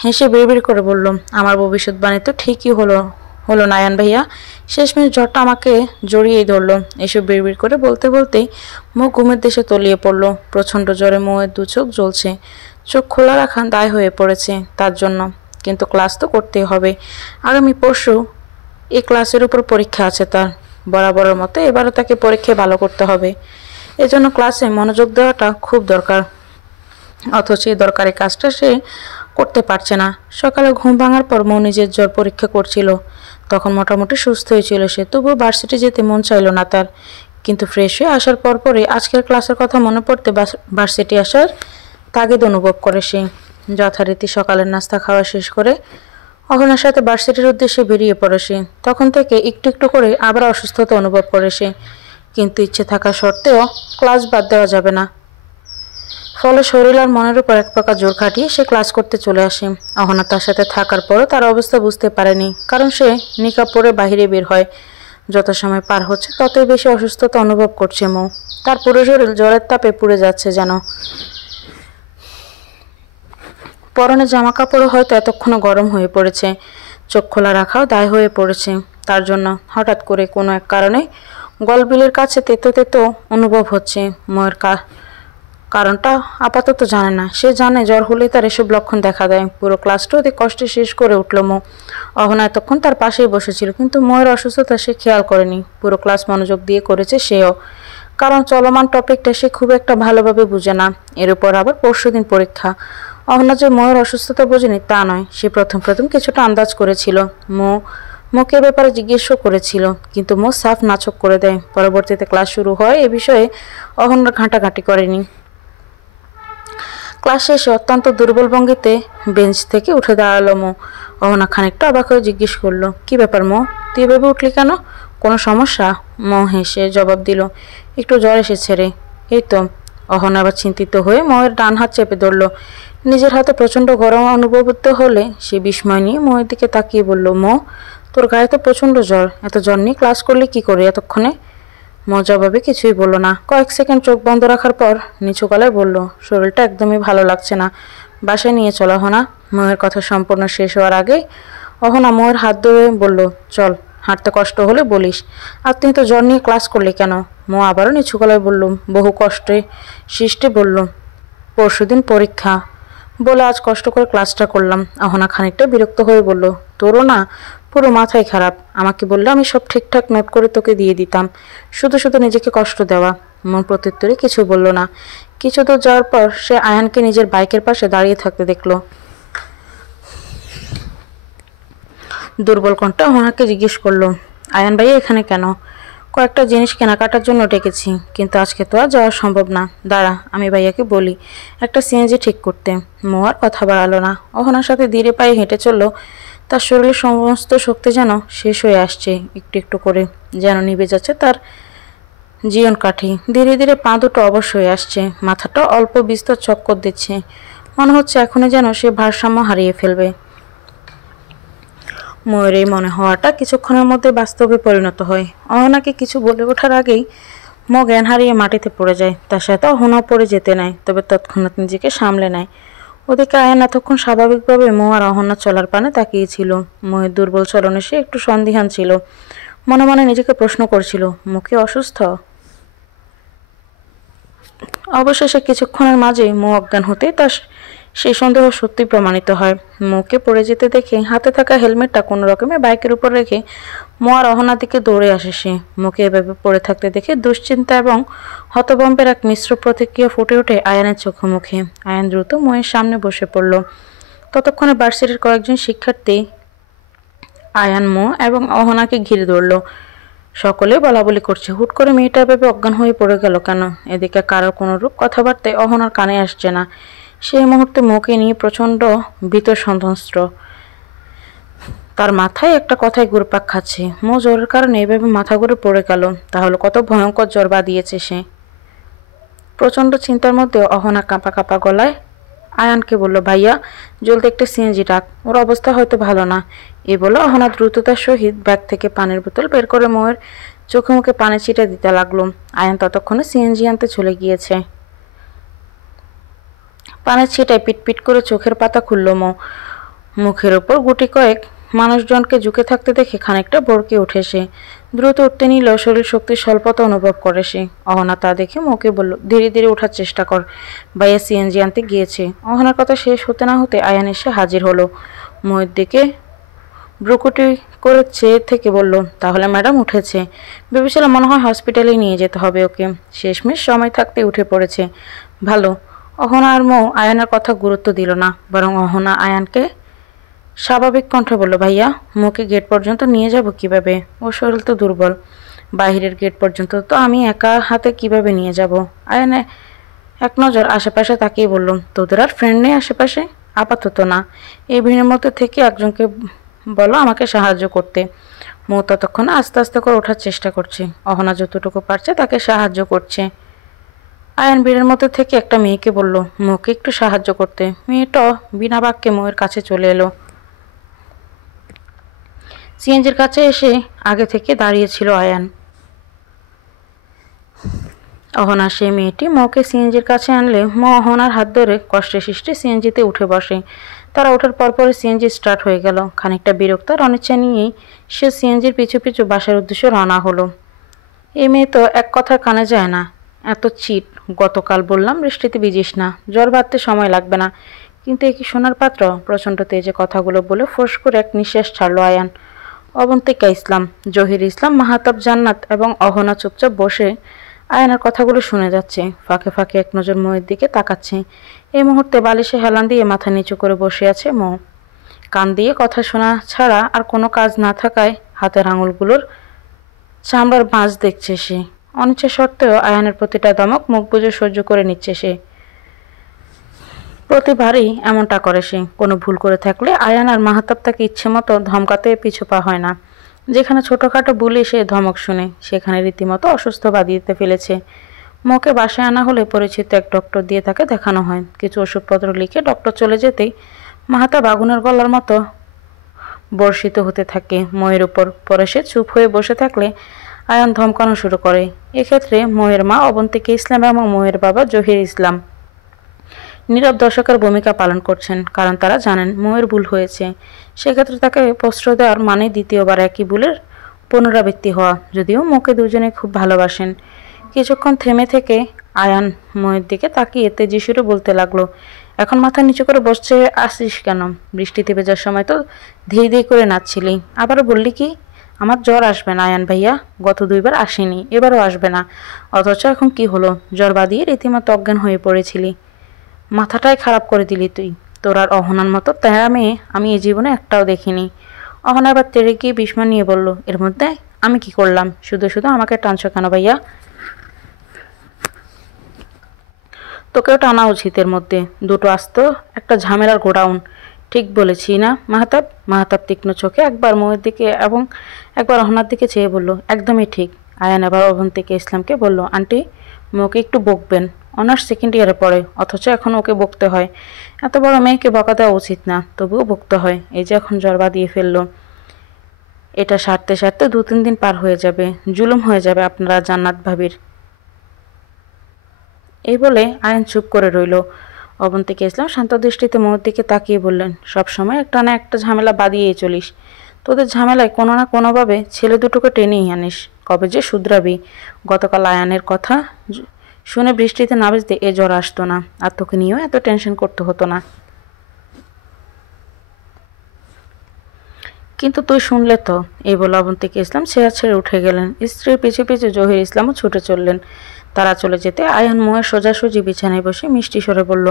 হেসে বিড়বিড় করে বলল, আমার ভবিষ্যৎবাণী তো ঠিকই হলো হলো না আয়ান ভাইয়া। শেষমেশ জ্বরটা আমাকে জড়িয়েই ধরলো। এসব বিড়বিড় করে বলতে বলতেই মুখ ঘুমের দেশে তলিয়ে পড়ল। প্রচণ্ড জ্বরে মোয়ের দু চোখ জ্বলছে। চোখ খোলা রাখা দায় হয়ে পড়েছে তার জন্য। কিন্তু ক্লাস তো করতেই হবে। আগামী পরশু এই ক্লাসের উপর পরীক্ষা আছে তার। বরাবরের মতো এবারও তাকে পরীক্ষায় ভালো করতে হবে। এজন্য ক্লাসে মনোযোগ দেওয়াটা খুব দরকার। অথচ এই দরকারি কাজটা সে করতে পারছে না। সকালে ঘুম ভাঙার পর মৌ নিজের জ্বর পরীক্ষা করছিল। তখন মোটামুটি সুস্থই ছিল সে, তবুও ভার্সিটি যেতে মন চাইল না তার। কিন্তু ফ্রেশ হয়ে আসার পরপরই আজকের ক্লাসের কথা মনে পড়তে ভার্সিটি আসার তাগিদ অনুভব করে সে। যথারীতি সকালের নাস্তা খাওয়া শেষ করে অহনার সাথে ভার্সিটির উদ্দেশ্যে বেরিয়ে পড়ে সে। তখন থেকে একটু একটু করে আবার অসুস্থতা অনুভব করে সে, কিন্তু ইচ্ছে থাকা সত্ত্বেও ক্লাস বাদ দেওয়া যাবে না। ফলে শরীর আর মনের উপর এক প্রকার জোর খাটিয়ে সে ক্লাস করতে চলে আসে। অহনা তার সাথে থাকার পরও তার অবস্থা বুঝতে পারেনি, কারণ সে নিকাব পরে বাহিরে বের হয়। যত সময় পার হচ্ছে ততই বেশি অসুস্থতা অনুভব করছে মৌ। তার পুরো শরীর জ্বরের তাপে পুড়ে যাচ্ছে যেন। পরনে জামা কাপড়ও হয়তো এতক্ষণে গরম হয়ে পড়েছে। চোখ খোলা রাখাও দায় হয়ে পড়েছে তার জন্য। হঠাৎ করে কোনো এক কারণে গলবিলের কাছে তেতো তেতো অনুভব হচ্ছে। ময়ের কারণটা আপাতত জানে না। সে জানে জ্বর হলে তার এসব লক্ষণ দেখা দেয়। পুরো ক্লাসটা অতি কষ্টে শেষ করে উঠল মৌ। অহনা এতক্ষণ তার পাশেই বসেছিল, কিন্তু ময়ের অসুস্থতা সে খেয়াল করেনি। পুরো ক্লাস মনোযোগ দিয়ে করেছে সেও, কারণ চলমান টপিকটা সে খুব একটা ভালোভাবে বুঝে না। এর উপর আবার পরশুদিন পরীক্ষা। অহনা যে ময়ের অসুস্থতা বোঝেনি তা নয়, সে প্রথম প্রথম কিছুটা আন্দাজ করেছিল। মোকে ব্যাপারে জিজ্ঞেসও করেছিল, কিন্তু মো সাফ নাচক করে দেয়। পরবর্তীতে ক্লাস শুরু হয় এ বিষয়ে অহনা ঘাঁটাঘাঁটি করেনি। ক্লাস শেষে অত্যন্ত দুর্বল ভঙ্গিতে বেঞ্চ থেকে উঠে দাঁড়ালো মো। অহনা খানিকটা অবাক হয়ে জিজ্ঞেস করলো, কি ব্যাপার মো, তুই ভেবে উঠলি কেন? কোনো সমস্যা? মো হেসে জবাব দিল, একটু জ্বর এসেছে রে, এই তো। অহনা আবার চিন্তিত হয়ে মোয়ের ডান হাত চেপে ধরল। নিজের হাতে প্রচণ্ড গরম অনুভূত হলে সে বিস্ময় নিয়ে মোয়ের দিকে তাকিয়ে বলল, মো, তোর গায়ে তো প্রচণ্ড জ্বর, এত জ্বর নিয়ে ক্লাস করলি কি করে এতক্ষণে? মো জবাবে কিছুই বলল না। কয়েক সেকেন্ড চোখ বন্ধ রাখার পর নিচু গলায় বলল, শরীরটা একদমই ভালো লাগছে না, বাসায় নিয়ে চল অহনা। মোয়ের কথা সম্পূর্ণ শেষ হওয়ার আগেই অহনা মোয়ের হাত ধরে বলল, চল, হাঁটতে কষ্ট হলে বলিস। আর তুই তো জ্বর নিয়ে ক্লাস করলি কেন? মো আবারও নিচু গলায় বলল, বহু কষ্টে সৃষ্টে বলল, পরশুদিন পরীক্ষা বলে আজ কষ্ট করে ক্লাসটা করলাম। অহনা খানিকটা বিরক্ত হয়ে বলল, তোরও না পুরো মাথায় খারাপ। আমাকে বললে আমি সব ঠিকঠাক নোট করে তোকে দিয়ে দিতাম, শুধু শুধু নিজেকে কষ্ট দেওয়া। মন প্রত্যুত্তরে কিছু বলল না। কিছু দূর যাওয়ার পর সে আয়ানকে নিজের বাইকের পাশে দাঁড়িয়ে থাকতে দেখল। দুর্বল কণ্ঠে অহনাকে জিজ্ঞেস করলো, আয়ান ভাইয়া এখানে কেন? কয়েকটা জিনিস কেনাকাটার জন্য ডেকেছি, কিন্তু আজকে তো আর যাওয়া সম্ভব না। দাঁড়া, আমি ভাইয়াকে বলি একটা সিএনজি ঠিক করতে। মো আর কথা বাড়ালো না। অহনার সাথে ধীরে পায়ে হেঁটে চলল। তার শরীরের সমস্ত শক্তি যেন শেষ হয়ে আসছে একটু একটু করে, যেন নিভে যাচ্ছে তার জীবন কাঠি। ধীরে ধীরে পা দুটো অবশ হয়ে আসছে, মাথাটা অল্প বিস্তর চক্কর দিচ্ছে। মনে হচ্ছে এখনই যেন সে ভারসাম্য হারিয়ে ফেলবে। ময়ের এই মনে হওয়াটা কিছুক্ষণের মধ্যে বাস্তবে পরিণত হয়। অহনাকে কিছু বলে ওঠার আগেই মো জ্ঞান হারিয়ে মাটিতে পড়ে যায়। তার সাথে অহনাও পড়ে যেতে নেয়, তবে তৎক্ষণাৎ নিজেকে সামলে নেয়। ওদিকে আয়ান এতক্ষণ স্বাভাবিকভাবে মো আর অহনা চলার পানে তাকিয়েছিল। মোয়ের দুর্বল চলনে সে একটু সন্দিহান ছিল। মনে মনে নিজেকে প্রশ্ন করছিল, মুখে অসুস্থ? অবশেষে কিছুক্ষণের মাঝেই মো অজ্ঞান হতে তার সেই সন্দেহ সত্যি প্রমাণিত হয়। মুখে পড়ে যেতে দেখে হাতে থাকা হেলমেটটা কোনো রকমে বাইকের উপর রেখে মো আর অহনার দিকে দৌড়ে আসে সে। মুখে এভাবে পড়ে থাকতে দেখে দুশ্চিন্তা এবং হতভম্বের এক মিশ্র প্রতিক্রিয়া ফুটে ওঠে আয়ানের চোখে মুখে। আয়ান দ্রুত মোয়ের সামনে বসে পড়ল। ততক্ষণে ভার্সিটির কয়েকজন শিক্ষার্থী আয়ান, মো এবং অহনাকে ঘিরে ধরল। সকলে বলাবলি করছে, হুট করে মেয়েটা ভেবে অজ্ঞান হয়ে পড়ে গেল কেন? এদিকে কারোর কোনোরূপ কথাবার্তায় অহনার কানে আসছে না। সেই মুহূর্তে মুখে নিয়ে প্রচণ্ড ভীত সন্ত্রস্ত। তার মাথায় একটা কথাই ঘুরপাক খাচ্ছে, মো জ্বরের কারণে এভাবে মাথা ঘুরে পড়ে গেল, তাহলে কত ভয়ঙ্কর জ্বর বাঁধিয়েছে সে। প্রচণ্ড চিন্তার মধ্যে অহনা কাঁপা কাঁপা গলায় আয়ানকে বলল, ভাইয়া জলদি একটা সিএনজি ডাক, ওর অবস্থা হয়তো ভালো না। এ বলে অহনা দ্রুততার সহিত ব্যাগ থেকে পানির বোতল বের করে মোয়ের চোখে মুখে পানি ছিটে দিতে লাগলো। আয়ান ততক্ষণে সিএনজি আনতে চলে গিয়েছে। পানির ছিটায় পিটপিট করে চোখের পাতা খুলল মো। মুখের ওপর গুটি কয়েক মানুষজনকে ঝুঁকে থাকতে দেখে খানিকটা ভড়কে ওঠে সে। দ্রুত উঠতে নিলেও শরীর শক্তির স্বল্পতা অনুভব করে সে। অহনা তা দেখে মুখে বলল, ধীরে ধীরে ওঠার চেষ্টা কর, ভাইয়া সিএনজি আনতে গিয়েছে। অহনার কথা শেষ হতে না হতে আয়ান এসে হাজির হলো। ময়ের দিকে ভ্রুকুটি করে চেয়ে থেকে বলল, তাহলে ম্যাডাম উঠেছে? ভেবেছিলাম মনে হয় হসপিটালে নিয়ে যেতে হবে ওকে। শেষমেশ সময় থাকতে উঠে পড়েছে। ভালো। অহনা আর মৌ আয়ানের কথা গুরুত্ব দিল না, বরং অহনা আয়ানকে স্বাভাবিক কণ্ঠে বলল, ভাইয়া মুখে গেট পর্যন্ত নিয়ে যাব কিভাবে? ওর শরীর তো দুর্বল। বাহিরের গেট পর্যন্ত তো আমি একা হাতে কিভাবে নিয়ে যাব? আয়ানে এক নজর আশেপাশে তাকিয়ে বলল, তোদের আর ফ্রেন্ড নেই আশেপাশে? আপাতত না। এই ভিড়ের মধ্যে থেকে একজনকে বলো আমাকে সাহায্য করতে। মৌ ততক্ষণে আস্তে আস্তে করে ওঠার চেষ্টা করছে। অহনা যতটুকু পারছে তাকে সাহায্য করছে। আয়ান ভিড়ের মধ্যে থেকে একটা মেয়েকে বলল, মৌকে একটু সাহায্য করতে। মেয়েটা বিনা বাক্যে মৌয়ের কাছে চলে এলো। সিএনজির কাছে এসে আগে থেকে দাঁড়িয়েছিল আয়ান। অহনা সেই মেয়েটি মৌকে সিএনজির কাছে আনলে মৌ অহনার হাত ধরে কষ্টে সৃষ্টে সিএনজিতে উঠে বসে। তারা ওঠার পরপরই সিএনজি স্টার্ট হয়ে গেল। খানিকটা বিরক্ত আর অনিচ্ছা নিয়েই সে সিএনজির পিছু পিছু বাসার উদ্দেশ্যে রওনা হলো। এই মেয়ে তো এক কথা কানে যায় না, এত চিট। গতকাল বললাম বৃষ্টিতে ভিজিস না, জ্বর বাঁধতে সময় লাগবে না, কিন্তু এ কি শোনার পাত্র? প্রচণ্ড তেজে কথাগুলো বলে ফোঁস করে এক নিঃশ্বাস ছাড়ল আয়ান। অবন্তিকা ইসলাম, জহির ইসলাম, মাহাতাব, জান্নাত এবং অহনা চুপচাপ বসে আয়নার কথাগুলো শুনে যাচ্ছে। ফাঁকে ফাঁকে এক নজর মৌয়ের দিকে তাকাচ্ছে। এই মুহূর্তে বালিশে হেলান দিয়ে মাথা নিচু করে বসে আছে মৌ। কান দিয়ে কথা শোনা ছাড়া আর কোনো কাজ না থাকায় হাতের আঙুলগুলোর চামড়ার ভাঁজ দেখছে সে। অনিচ্ছা সত্ত্বেও আয়ানের প্রতিটা ধমক মুখ বুজে সহ্য করে নিচ্ছে সে। প্রতিবারই এমনটা করে সে। কোনো ভুল করে থাকলে আয়ান আর মাহাতাব তাকে ইচ্ছে মতো ধমকাতে পিছু পা হয় না। যেখানে ছোটোখাটো ভুলে সে ধমক শুনে, সেখানে রীতিমতো অসুস্থ বাদিয়ে ফেলেছে। মৌকে বাসায় আনা হলে পরিচিত এক ডক্টর দিয়ে তাকে দেখানো হয়। কিছু ওষুধপত্র লিখে ডক্টর চলে যেতেই মাহাতাব আগুনের গলার মতো বর্ষিত হতে থাকে মৌয়ের উপর। পরে সে চুপ হয়ে বসে থাকলে আয়ান ধমকানো শুরু করে। এক্ষেত্রে মৌয়ের মা অবন্তিকা ইসলাম এবং মৌয়ের বাবা জহির ইসলাম নীরব দর্শকের ভূমিকা পালন করছেন, কারণ তারা জানেন মৌয়ের ভুল হয়েছে। সেক্ষেত্রে তাকে প্রশ্রয় দেওয়ার মানে দ্বিতীয়বার একই ভুলের পুনরাবৃত্তি হওয়া। যদিও মৌকে দুজনে খুব ভালোবাসেন। কিছুক্ষণ থেমে থেকে আয়ান মৌয়ের দিকে তাকিয়ে তেজি সুরে বলতে লাগলো, এখন মাথা নিচু করে বসছে আসিস কেন? বৃষ্টিতে ভেজার সময় তো ধেই ধেই করে নাচছিলি, আবারও বললি কি আমার জ্বর আসবে না? আয়ান ভাইয়া, গত 2 বার আসেনি, এবারও আসবে না, অথচ এখন কি হলো? জ্বর বাঁধিয়ে রীতিমতো অজ্ঞান হয়ে পড়েছিলি। মাথাটাই খারাপ করে দিলি তুই। তোর আর অহনার মতো তেরা মেয়ে আমি এই জীবনে একটাও দেখিনি। অহনা এবার তেড়ে গিয়ে বিস্ময় নিয়ে বলল, এর মধ্যে আমি কি করলাম? শুধু শুধু আমাকে টানছো কেন ভাইয়া? তোকেও টানা উচিত। এর মধ্যে দুটো আস্ত একটা ঝামেলার গোডাউন। ঠিক বলেছি না মাহাতাব? মাহাতাব তীক্ষ্ণ চোখে একবার মৌয়ের দিকে এবং একবার অহনার দিকে চেয়ে বলল, একদমই ঠিক। আয়ান আবার অবন্তিকা ইসলামকে বলল, আন্টি মৌকে একটু বকবেন, অনার্স 2nd ইয়ারে পড়ে, অথচ এখন ওকে বকতে হয়। এত বড় মেয়েকে বকা দেওয়া উচিত না, তবুও বকতে হয়। এই যে এখন জ্বর বাঁধিয়ে ফেললো, এটা সারতে সারতে 2-3 দিন পার হয়ে যাবে, জুলুম হয়ে যাবে আপনারা জান্নাত ভাবির। এই বলে আয়ান চুপ করে রইল। অবন্তিকা ইসলাম শান্ত দৃষ্টিতে মৌয়ের দিকে তাকিয়ে বললেন, সবসময় একটা না একটা ঝামেলা বাঁধিয়েই চলিস। তোদের ঝামেলায় কোনো না কোনোভাবে ছেলে দুটোকে টেনেই আনিস। কবে যে শুধরাবি? গতকাল আয়ানের কথা শুনে বৃষ্টিতে না ভিজতে এ জ্বর আসতো না, আর তোকে নিয়েও এত টেনশন করতে হতো না। কিন্তু তুই শুনলে তো? এই বলে অবন্তিকা ইসলাম চেয়ার ছেড়ে উঠে গেলেন। স্ত্রীর পিছু পিছু জহির ইসলামও ছুটে চললেন। তারা চলে যেতে আয়ান মৌয়ের সোজাসুজি বিছানায় বসে মিষ্টি স্বরে বলল,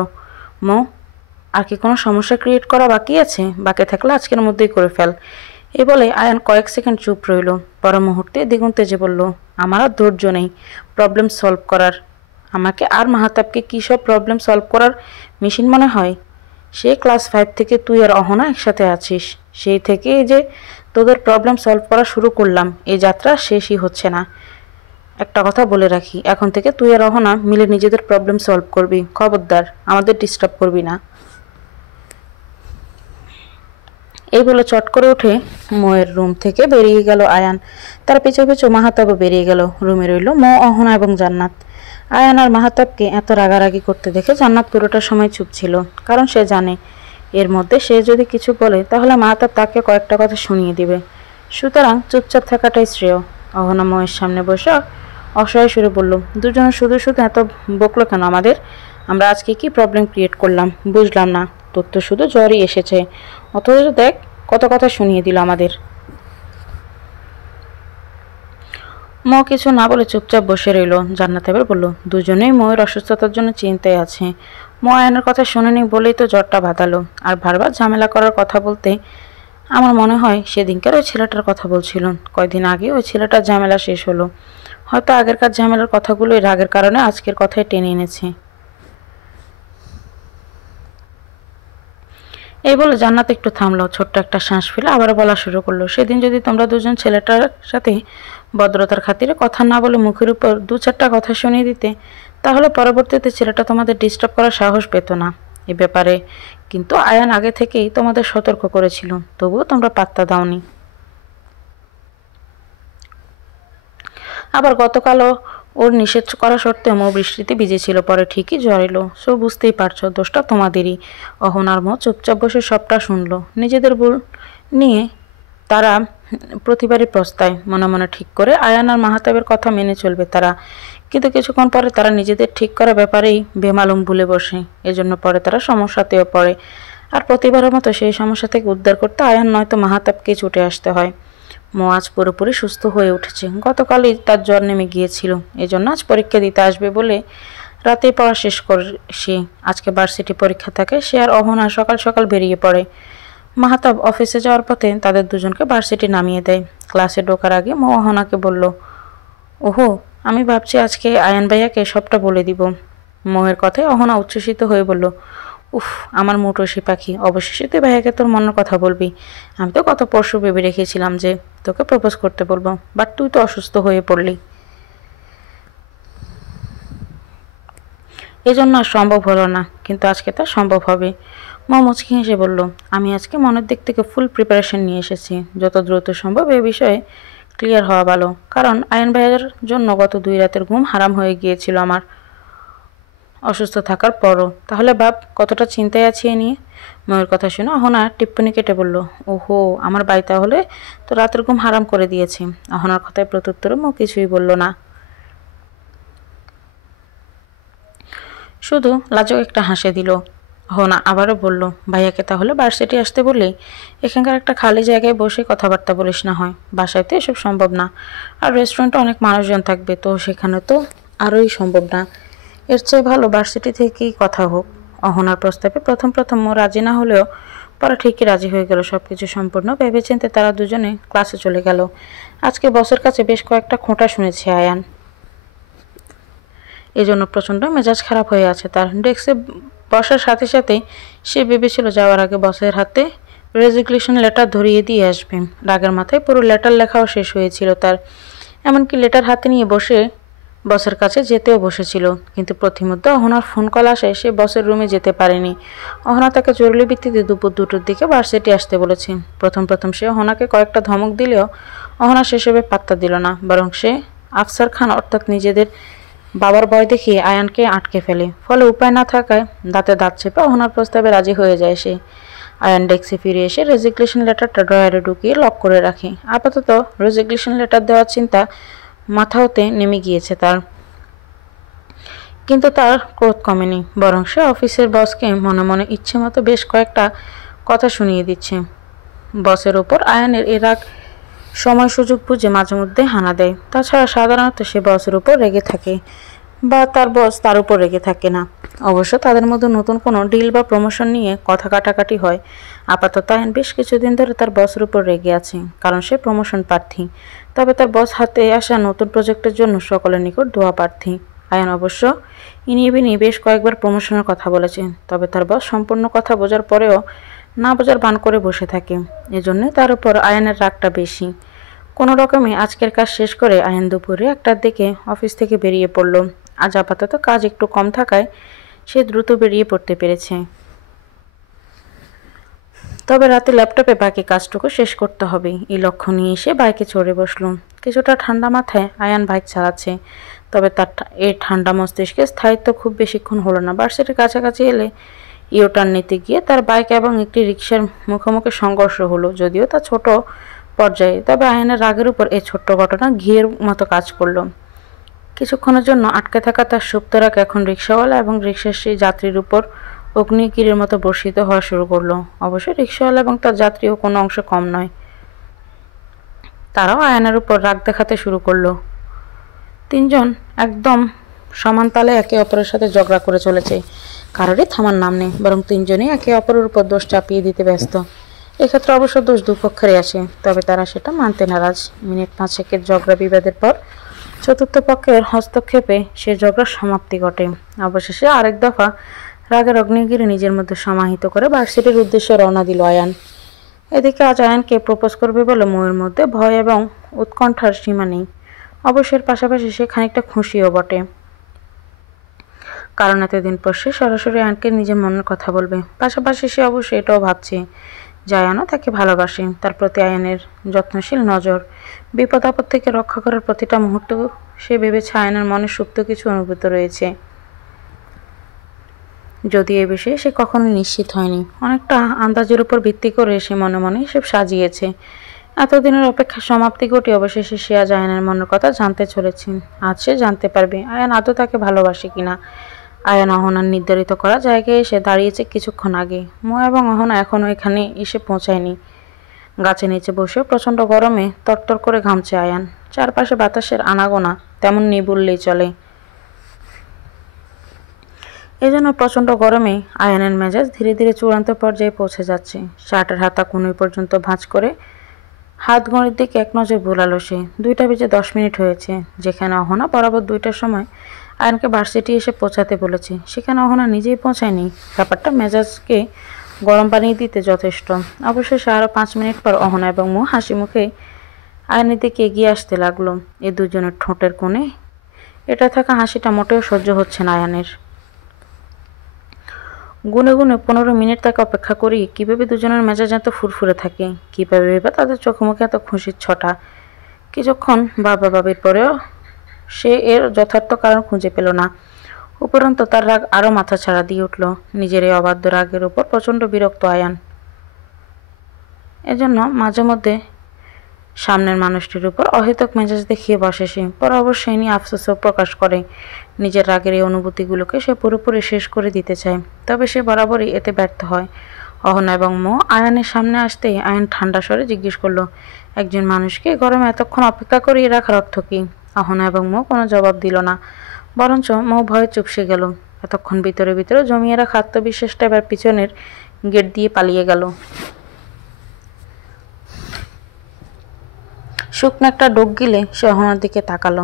মৌ, আর কি কোনো সমস্যা ক্রিয়েট করা বাকি আছে? বাকি থাকলে আজকের মধ্যেই করে ফেল। এই বলে আয়ান কয়েক সেকেন্ড চুপ রইল। পর মুহূর্তে দ্বিগুণ তেজে বলল, আমার আর ধৈর্য নেই প্রবলেম সলভ করার। আমাকে আর মাহাতাবকে কী সব প্রবলেম সলভ করার মেশিন মনে হয়? সে ক্লাস 5 থেকে তুই আর অহনা একসাথে আছিস। সেই থেকে যে তোদের প্রবলেম সলভ করা শুরু করলাম, এই যাত্রা শেষই হচ্ছে না। একটা কথা বলে রাখি, এখন থেকে তুই আর অহনা মিলে নিজেদের প্রবলেম সলভ করবি। খবরদার আমাদের ডিস্টার্ব করবি না। এই বলে চট করে উঠে মৌয়ের রুম থেকে বেরিয়ে গেল আয়ান। তার পিছু পিছু মাহাতাবও বেরিয়ে গেল। রুমে রইল মৌ, অহনা এবং জান্নাত। আয়ান আর মাহাতাবকে এত রাগারাগি করতে দেখে জান্নাত পুরোটা সময় চুপ ছিল, কারণ সে জানে এর মধ্যে সে যদি কিছু বলে তাহলে মাহতাব তাকে কয়েকটা কথা শুনিয়ে দিবে। সুতরাং চুপচাপ থাকাটাই শ্রেয়। অহনা মহের সামনে বসে অসহায় সুরে বলল, দুজনে শুধু শুধু এত বকলো কেন আমাদের? আমরা আজকে কি প্রবলেম ক্রিয়েট করলাম বুঝলাম না। তোর তো শুধু জ্বরই এসেছে, অথচ দেখ কত কথা শুনিয়ে দিল আমাদের। ম কিছু না বলে চুপচাপ বসে রইল। জান্নাত এবার বলল, দুজনেই ময়ের অসুস্থতার জন্য চিন্তায় আছে। ম আয়নের কথা শুনেনি বলেই তো জ্বরটা বাঁধালো। আর বারবার ঝামেলা করার কথা বলতে আমার মনে হয় সেদিনকার ওই ছেলেটার কথা বলছিল। কয়দিন আগে ওই ছেলেটার ঝামেলা শেষ হলো। হয়তো আগেরকার ঝামেলার কথাগুলোই রাগের কারণে আজকের কথায় টেনে এনেছে। এই বলে জান্নাত একটু থামলো, ছোট্ট একটা শ্বাস ফেলে আবার বলা শুরু করলো, সেদিন যদি তোমরা দুজন ছেলেটার সাথে ভদ্রতার খাতিরে কথা না বলে মুখের উপর দু চারটা কথা শুনিয়ে দিতে, তাহলে পরবর্তীতে ছেলেটা তোমাদের ডিস্টার্ব করার সাহস পেত না। এ ব্যাপারে কিন্তু আয়ান আগে থেকেই তোমাদের সতর্ক করেছিল, তবুও তোমরা পাত্তা দাওনি। আবার গতকালও ওর নিষেধ করা সত্ত্বেও মৌ বৃষ্টিতে ভিজেছিল, পরে ঠিকই জ্বর এলো। সো বুঝতেই পারছো দোষটা তোমাদেরই। অহনার মৌ চুপচাপ বসে সবটা শুনলো। নিজেদের ভুল নিয়ে তারা প্রতিবারই পস্তায়। মনে মনে ঠিক করে আয়ান আর মাহতাবের কথা মেনে চলবে তারা, কিন্তু কিছুক্ষণ পরে তারা নিজেদের ঠিক করা ব্যাপারেই বেমালুম ভুলে বসে। এজন্য পরে তারা সমস্যাতেও পড়ে। আর প্রতিবারের মতো সেই সমস্যা থেকে উদ্ধার করতে আয়ান নয়তো মাহতাবকে ছুটে আসতে হয়। মো আজ পুরোপুরি সুস্থ হয়ে উঠেছে। গতকালই তার জ্বর নেমে গিয়েছিল, এজন্য আজ পরীক্ষা দিতে আসবে বলে রাতেই পড়া শেষ করে সে। আজকে ভার্সিটি পরীক্ষা থাকে, সে আর অহনা সকাল সকাল বেরিয়ে পড়ে। মাহতাব অফিসে যাওয়ার পথে তাদের দুজনকে ভার্সিটি নামিয়ে দেয়। ক্লাসে ঢোকার আগে মো অহনাকে বলল, ওহো, আমি ভাবছি আজকে আয়ান ভাইয়াকে সবটা বলে দিব। মোহের কথায় অহনা উচ্ছ্বসিত হয়ে বলল, উফ, আমার মুটসি পাখি, অবশেষে তুই ভাইয়াকে তোর মনের কথা বলবি। আমি তো কত পরশু ভেবে রেখেছিলাম যে তোকে প্রপোজ করতে বলবো, বাট তুই তো অসুস্থ হয়ে পড়লি, এজন্য আর সম্ভব হলো না। কিন্তু আজকে তা সম্ভব হবে। মা মুচকি হেসে বলল, আমি আজকে মনের দিক থেকে ফুল প্রিপারেশন নিয়ে এসেছি। যত দ্রুত সম্ভব এ বিষয়ে ক্লিয়ার হওয়া ভালো, কারণ আয়ন ভাইয়ের জন্য গত 2 রাতের ঘুম হারাম হয়ে গিয়েছিল আমার অসুস্থ থাকার পরও। তাহলে বাপ কতটা চিন্তায় আছি এ নিয়ে। ময়ের কথা শুনে অহনা টিপ্পনি কেটে বলল, ওহো, আমার বাই তাহলে তো রাতের ঘুম হারাম করে দিয়েছে। অহনার কথায় প্রত্যুত্তরে মো কিছুই বলল না, শুধু লাজক একটা হাসি দিল। অহনা আবারও বলল, ভাইয়াকে তাহলে ভার্সিটি আসতে বললে এখানকার একটা খালি জায়গায় বসে কথাবার্তা বলিস না হয়। বাসায় তো এসব সম্ভব না, আর রেস্টুরেন্টে অনেক মানুষজন থাকবে, তো সেখানে তো আরোই সম্ভব না। এর চেয়ে ভালো ভার্সিটি থেকেই কথা হোক। অহনার প্রস্তাবে প্রথম প্রথম ও রাজি না হলেও পরে ঠিকই রাজি হয়ে গেল। সবকিছু সম্পূর্ণ ভেবেচিন্তে তারা দুজনে ক্লাসে চলে গেল। আজকে বসের কাছে বেশ কয়েকটা খোঁটা শুনেছে আয়ান, এজন্য প্রচণ্ড মেজাজ খারাপ হয়ে আছে তার। ডেস্কে বসার সাথে সাথেই সে ভেবেছিল যাওয়ার আগে বসের হাতে রেজিগনেশন লেটার ধরিয়ে দিয়ে আসবে। রাগের মাথায় পুরো লেটার লেখাও শেষ হয়েছিল তার। এমনকি লেটার হাতে নিয়ে বসে বসের কাছে যেতেও বসেছিল, কিন্তু প্রতিমধ্যে অহনার ফোন কল আসে, সে বসের রুমে যেতে পারেনি। অহনা তাকে জরুরি ভিত্তিতে দুপুর 2টোর দিকে ভার্সিটি আসতে বলেছে। প্রথম প্রথম সে অহনাকে কয়েকটা ধমক দিলেও অহনা সেসবে পাত্তা দিল না, বরং সে আফসার খান অর্থাৎ নিজেদের বাবার ভয় দেখিয়ে আয়ানকে আটকে ফেলে। ফলে উপায় না থাকায় দাঁতে দাঁত চেপে অহনার প্রস্তাবে রাজি হয়ে যায় সে। আয়ান ডেস্কে ফিরে এসে রেজিগনেশন লেটারটা ড্রয়ারে ঢুকিয়ে লক করে রাখে। আপাতত রেজিগনেশন লেটার দেওয়ার চিন্তা মাথা হতে নেমে গিয়েছে তার, কিন্তু তার ক্রোধ কমেনি, বরং সে অফিসের বসকে মনে মনে ইচ্ছে মতো বেশ কয়েকটা কথা শুনিয়ে দিচ্ছে। বসের ওপর আয়ানের এর রাগ সময় সুযোগ বুঝে মাঝে মধ্যে হানা দেয়। তাছাড়া সাধারণত সে বসের উপর রেগে থাকে, বা তার বস তার উপর রেগে থাকে না। অবশ্য তাদের মধ্যে নতুন কোনো ডিল বা প্রমোশন নিয়ে কথা কাটাকাটি হয়। আপাতত আয়ন বেশ কিছুদিন ধরে তার বসের উপর রেগে আছে, কারণ সে প্রমোশন প্রার্থী। তবে তার বস হাতে আসা নতুন প্রজেক্টের জন্য সকলের নিকট দোয়া প্রার্থী। আয়ন অবশ্য ইনিয়ে বিনিয়ে বেশ কয়েকবার প্রমোশনের কথা বলেছে, তবে তার বস সম্পূর্ণ কথা বোঝার পরেও না বোঝার বান করে বসে থাকে। এজন্যই তার উপর আয়নের রাগটা বেশি। কোনো রকমে আজকের কাজ শেষ করে আয়ন দুপুরে 1টার দিকে অফিস থেকে বেরিয়ে পড়ল। আজ আপাতত কাজ একটু কম থাকায় সে দ্রুত বেরিয়ে পড়তে পেরেছে। তবে রাতে ল্যাপটপে বাকি কাজটুকু শেষ করতে হবে, এই লক্ষ্য নিয়ে এসে বাইকে চড়ে বসল। কিছুটা ঠান্ডা মাথায় আয়ান বাইক চালাচ্ছে, তবে তার এই ঠান্ডা মস্তিষ্কে স্থায়িত্ব খুব বেশিক্ষণ হলো না। ভার্সিটির কাছাকাছি এলে ইউটার্ন নিতে গিয়ে তার বাইক এবং একটি রিকশার মুখোমুখি সংঘর্ষ হলো, যদিও তা ছোট পর্যায়ে। তবে আয়ানের রাগের উপর এই ছোট্ট ঘটনা ঘিয়ের মতো কাজ করলো। কিছুক্ষণের জন্য আটকে থাকা তার সুপ্ত রাগ এখন রিকশাওয়ালা এবং রিকশার সেই যাত্রীর উপর অগ্নিকিরের মতো বর্ষিত হওয়া শুরু করলো। অবশ্যই রিকশাওয়ালা এবং তার যাত্রীও কোনো অংশ কম নয়। তারাও আয়ানের উপর রাগ দেখাতে শুরু করলো। তিনজন একদম সমান তালে একে অপরের সাথে ঝগড়া করে চলেছে। কারোরই থামার নাম নেই, বরং তিনজনই একে অপরের উপর দোষ চাপিয়ে দিতে ব্যস্ত। এক্ষেত্রে অবশ্য দোষ দুপক্ষেরই আসে, তবে তারা সেটা মানতে নারাজ। মিনিট 5-6 ঝগড়া বিবাদের পর চতুর্থ পক্ষের হস্তক্ষেপে সে ঝগড়ার সমাপ্তি ঘটে। অবশেষে আরেক দফা রাগের অগ্নিগিরি নিজের মধ্যে সমাহিত করে ভার্সিটির উদ্দেশ্যে রওনা দিল আয়ান। এদিকে আজ আয়ানকে প্রপোজ করবে বলে ময়ের মধ্যে ভয় এবং উৎকণ্ঠার সীমা নেই। অবশ্যের পাশাপাশি সে খানিকটা খুশিও বটে, কারণ এতদিন পর সে সরাসরি আয়ানকে নিজের মনের কথা বলবে। পাশাপাশি সে অবশ্যই এটাও ভাবছে যে আয়ানও তাকে ভালোবাসে। তার প্রতি আয়ানের যত্নশীল নজর, বিপদ আপদ থেকে রক্ষা করার প্রতিটা মুহূর্ত সে ভেবেছে আয়ানের মনে সুপ্ত কিছু অনুভূত রয়েছে, যদি এ বিষয়ে সে কখনো নিশ্চিত হয়নি। অনেকটা আন্দাজের উপর ভিত্তি করে সে মনে মনে হিসেব সাজিয়েছে। এতদিনের অপেক্ষা সমাপ্তি ঘটে অবশেষে সে আজ আয়ানের মনের কথা জানতে চলেছেন। আজ সে জানতে পারবে আয়ান আদৌ তাকে ভালোবাসে কিনা। আয়ান অহনার নির্ধারিত করা জায়গায় এসে দাঁড়িয়েছে কিছুক্ষণ আগে। মো এবং অহনা এখনও এখানে এসে পৌঁছায়নি। গাছের নিচে বসেও প্রচণ্ড গরমে তরতর করে ঘামছে আয়ান। চারপাশে বাতাসের আনাগোনা তেমন নেই বললেই চলে। এজন্য প্রচণ্ড গরমে আয়ানের মেজাজ ধীরে ধীরে চূড়ান্ত পর্যায়ে পৌঁছে যাচ্ছে। শার্টের হাতা কনুই পর্যন্ত ভাঁজ করে হাত ঘড়ির দিকে এক নজর বোলালো সে। 2:10 হয়েছে। যেখানে অহনা বরাবর 2টার সময় আয়ানকে ভার্সিটি এসে পৌঁছাতে বলেছে, সেখানে অহনা নিজেই পৌঁছায়নি। ব্যাপারটা মেজাজকে গরম পানিয়ে দিতে যথেষ্ট। অবশেষে আরও 5 মিনিট পর অহনা এবং মো হাসি মুখে আয়ানের দিকে এগিয়ে আসতে লাগলো। এই দুজনের ঠোঁটের কোণে এটা থাকা হাসিটা মোটেও সহ্য হচ্ছে না আয়ানের। গুনে গুনে 15 মিনিট তাকে অপেক্ষা করি। কীভাবে দুজনের মেজাজ এত ফুরফুরে থাকে, কীভাবে বা তাদের চোখে মুখে এত খুশির ছটা। কিছুক্ষণ বাবা বাবির পরেও সে এর যথার্থ কারণ খুঁজে পেল না। উপরন্তু তার রাগ আরও মাথাছাড়া দিয়ে উঠল। নিজের এই অবাধ্য রাগের উপর প্রচণ্ড বিরক্ত আয়ান। এজন্য মাঝে মধ্যে সামনের মানুষটির উপর অহেতুক মেজাজ দেখিয়ে বসে সে। পরে অবশ্যই নিয়ে আফসোসও প্রকাশ করে। নিজের রাগের এই অনুভূতিগুলোকে সে পুরোপুরি শেষ করে দিতে চায়, তবে সে বরাবরই এতে ব্যর্থ হয়। অহনা এবং মো আয়ানের সামনে আসতেই আয়ান ঠান্ডা স্বরে জিজ্ঞেস করলো, একজন মানুষকে গরমে এতক্ষণ অপেক্ষা করিয়ে রাখার অর্থ কী? অহনা এবং মো কোনো জবাব দিল না, বরঞ্চ মো ভয়ে চুপসে গেল। এতক্ষণ ভিতরে ভিতরে জমিয়ে রাখা আত্মবিশ্বাসটা এবার পিছনের গেট দিয়ে পালিয়ে গেল। শুকনো একটা ডোক গিলে সে অহনার দিকে তাকালো।